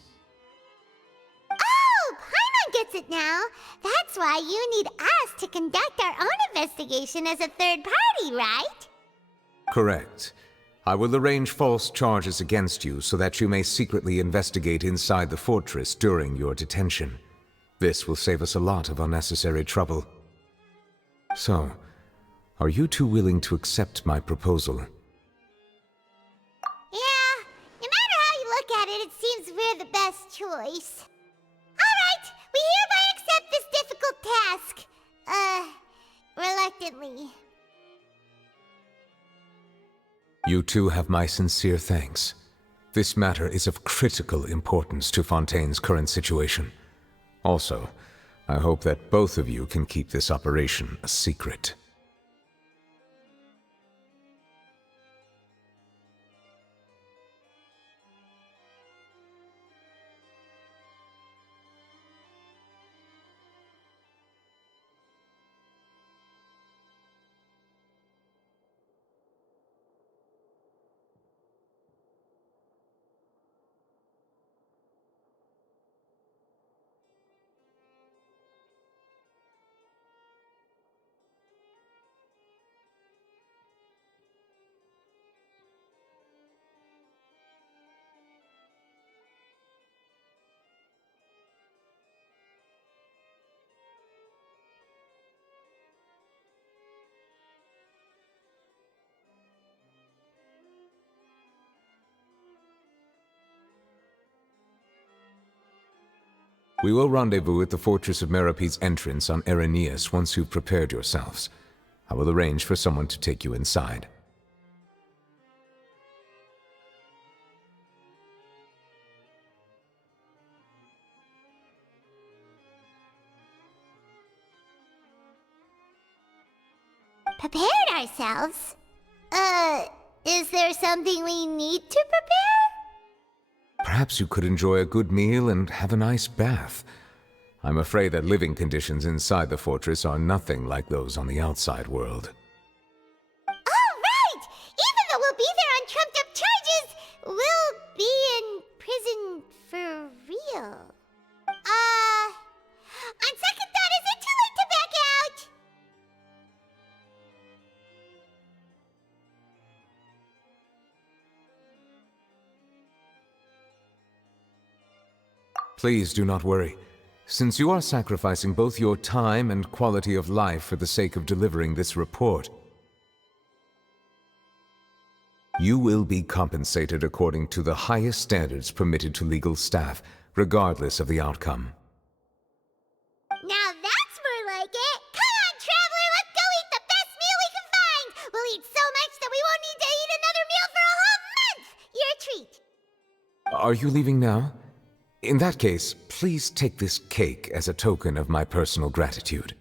Oh, Paimon gets it now. That's why you need us to conduct our own investigation as a third party, right? Correct. I will arrange false charges against you so that you may secretly investigate inside the fortress during your detention. This will save us a lot of unnecessary trouble. So, are you two willing to accept my proposal? Yeah, no matter how you look at it, it seems we're the best choice. Alright, we hereby accept this difficult task. Reluctantly. You two have my sincere thanks. This matter is of critical importance to Fontaine's current situation. Also, I hope that both of you can keep this operation a secret. We will rendezvous at the Fortress of Meropide's entrance on Araneus once you've prepared yourselves. I will arrange for someone to take you inside. Prepared ourselves? Is there something we need to prepare? Perhaps you could enjoy a good meal and have a nice bath. I'm afraid that living conditions inside the fortress are nothing like those on the outside world. Oh, right! Even though we'll be there on trumped-up charges, we'll be in prison for real. Please do not worry. Since you are sacrificing both your time and quality of life for the sake of delivering this report, you will be compensated according to the highest standards permitted to legal staff, regardless of the outcome. Now that's more like it! Come on, Traveler, let's go eat the best meal we can find! We'll eat so much that we won't need to eat another meal for a whole month! Your treat! Are you leaving now? In that case, please take this cake as a token of my personal gratitude.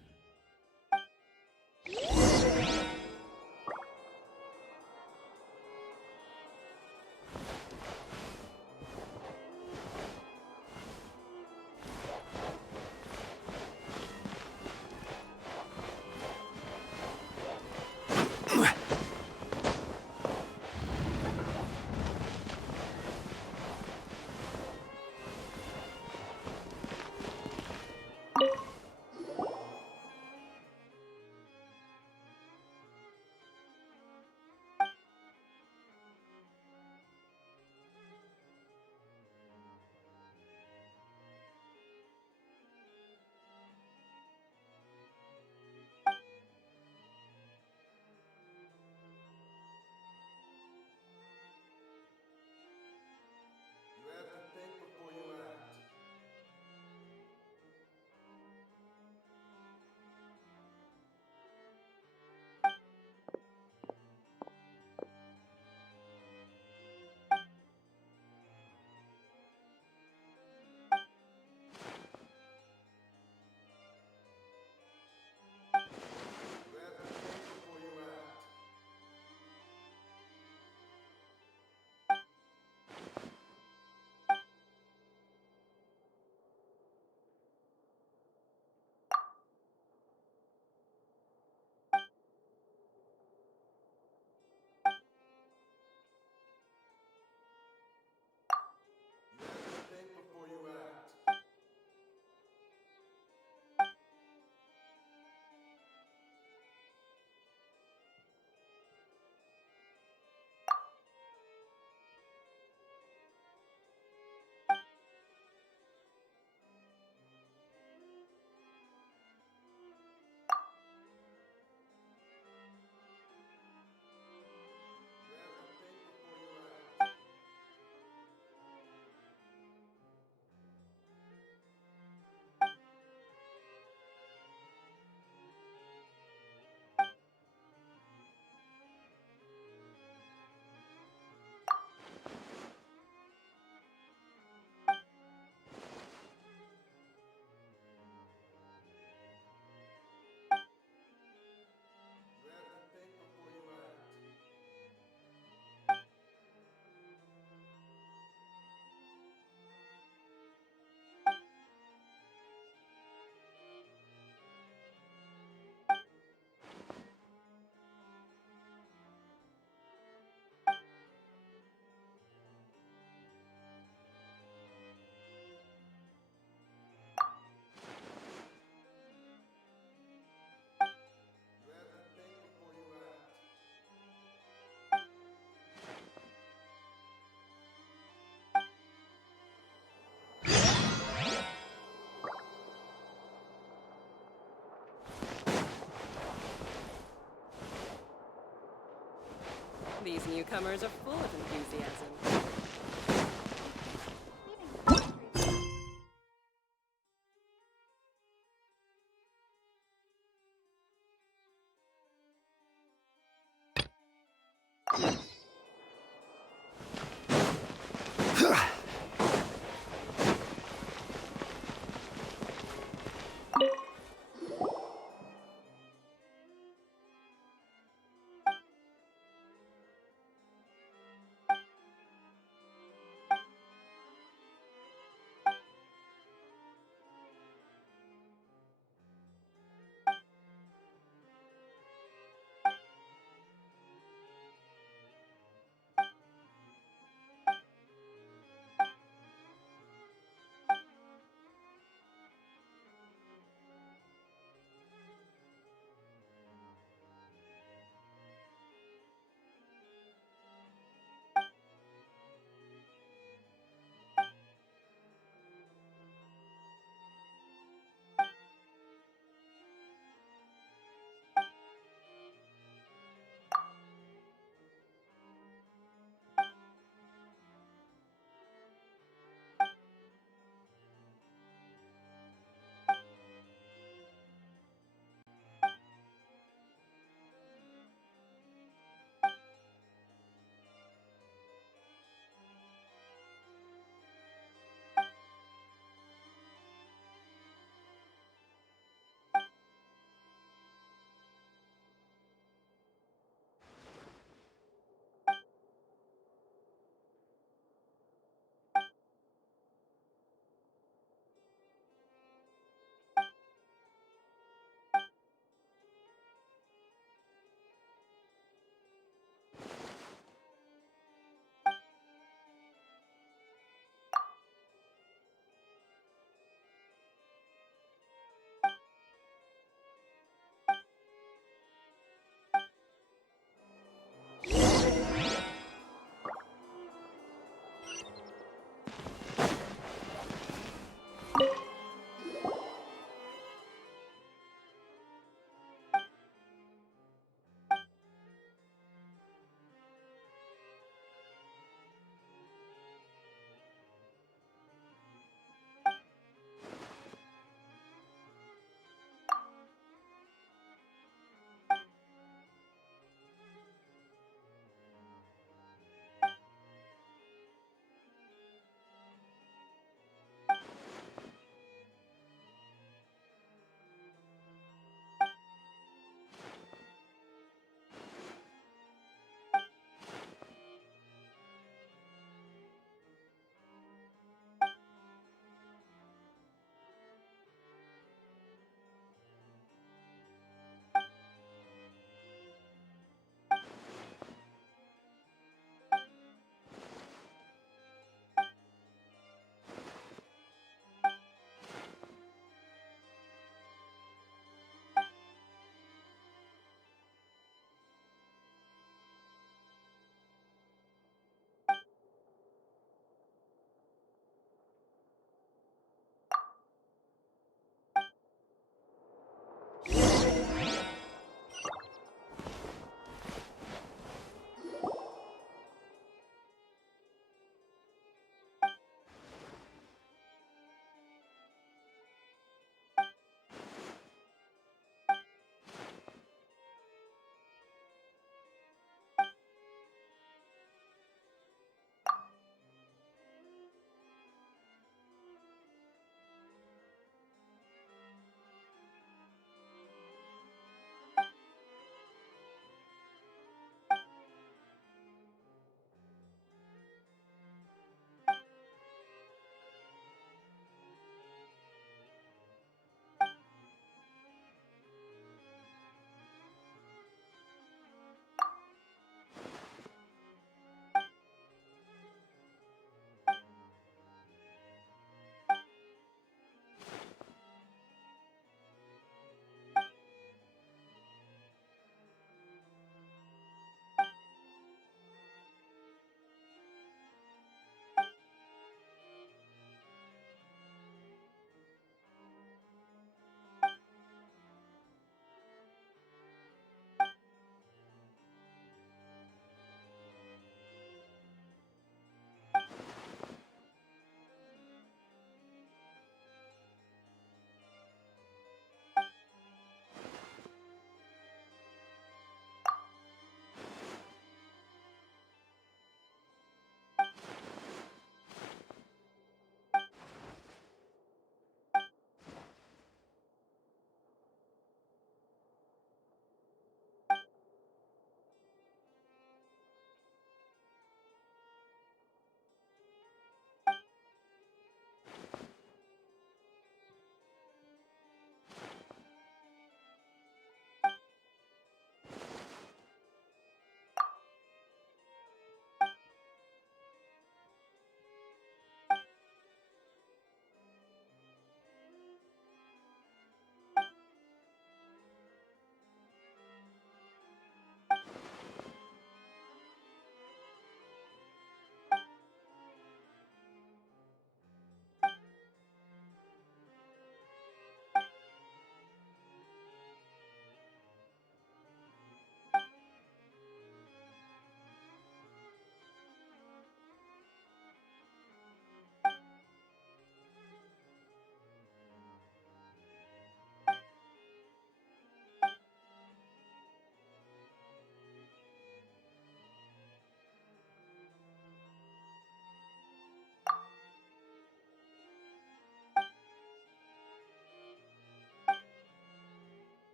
These newcomers are full of enthusiasm.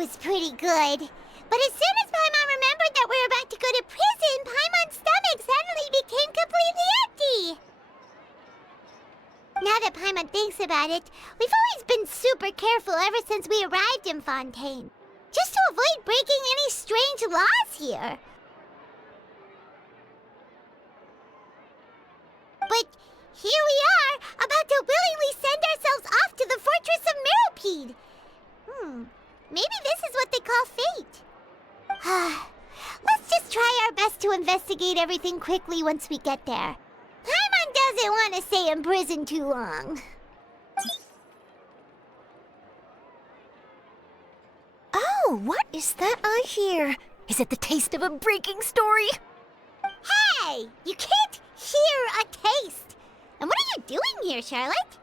was pretty good. But as soon as Paimon remembered that we were about to go to prison, Paimon's stomach suddenly became completely empty. Now that Paimon thinks about it, we've always been super careful ever since we arrived in Fontaine. Just to avoid breaking any strange laws here. But here we are, about to willingly send ourselves off to the Fortress of Meropide. Maybe this is what they call fate. Let's just try our best to investigate everything quickly once we get there. Paimon doesn't want to stay in prison too long. Oh, what is that I hear? Is it the taste of a breaking story? Hey! You can't hear a taste! And what are you doing here, Charlotte?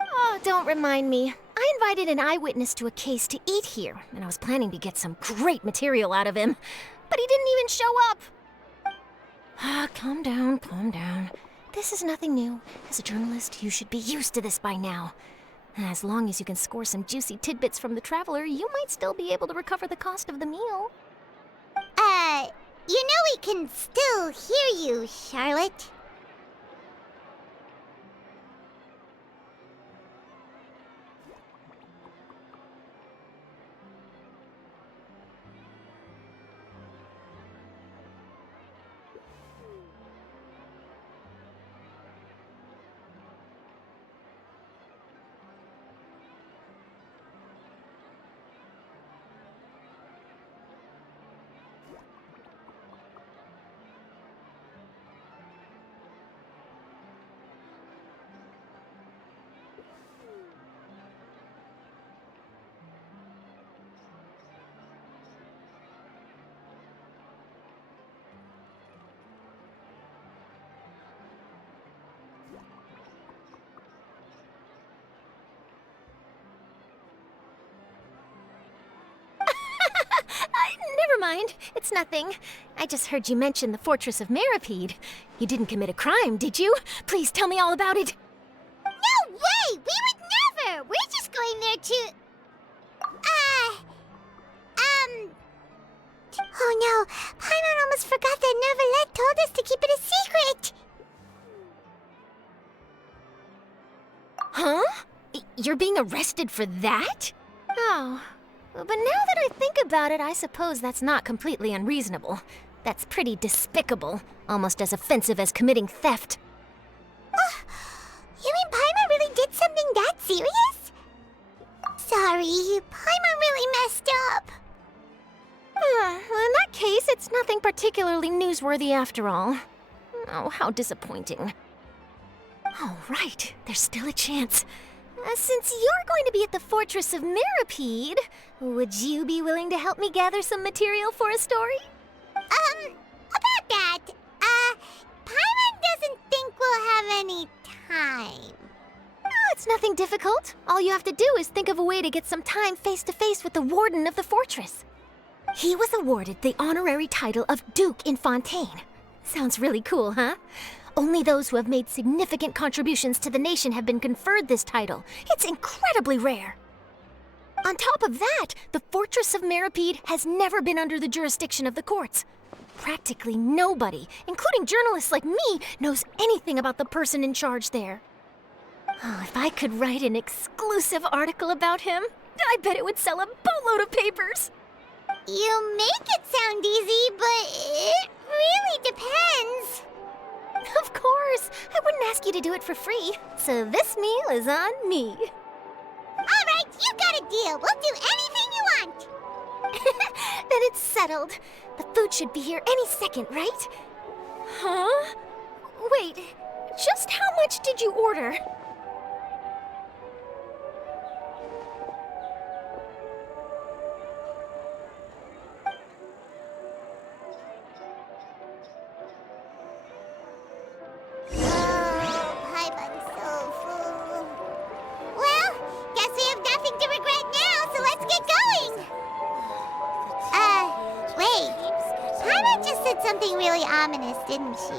Oh, don't remind me. I invited an eyewitness to a case to eat here, and I was planning to get some great material out of him. But he didn't even show up. Calm down, calm down. This is nothing new. As a journalist, you should be used to this by now. As long as you can score some juicy tidbits from the traveler, you might still be able to recover the cost of the meal. You know we can still hear you, Charlotte. Never mind. It's nothing. I just heard you mention the Fortress of Meropide. You didn't commit a crime, did you? Please tell me all about it. No way! We would never! We're just going there to... Oh no, Paimon almost forgot that Neuvillette told us to keep it a secret! Huh? You're being arrested for that? Oh. But now that I think about it, I suppose that's not completely unreasonable. That's pretty despicable, almost as offensive as committing theft. You mean Paimon really did something that serious? Sorry, Paimon really messed up. Well, in that case, it's nothing particularly newsworthy after all. Oh, how disappointing. All right, there's still a chance. Since you're going to be at the Fortress of Meropide, would you be willing to help me gather some material for a story? About that, Paimon doesn't think we'll have any time. Oh, it's nothing difficult. All you have to do is think of a way to get some time face-to-face with the warden of the fortress. He was awarded the honorary title of Duke in Fontaine. Sounds really cool, huh? Only those who have made significant contributions to the nation have been conferred this title. It's incredibly rare. On top of that, the Fortress of Meropide has never been under the jurisdiction of the courts. Practically nobody, including journalists like me, knows anything about the person in charge there. Oh, if I could write an exclusive article about him, I bet it would sell a boatload of papers. You make it sound easy, but it really depends. Of course, I wouldn't ask you to do it for free, so this meal is on me. All right, you got a deal. We'll do anything you want. Then it's settled. The food should be here any second, right? Huh? Wait, just how much did you order? Paimon's so full. Well, guess we have nothing to regret now, so let's get going. Wait. Paimon just said something really ominous, didn't she?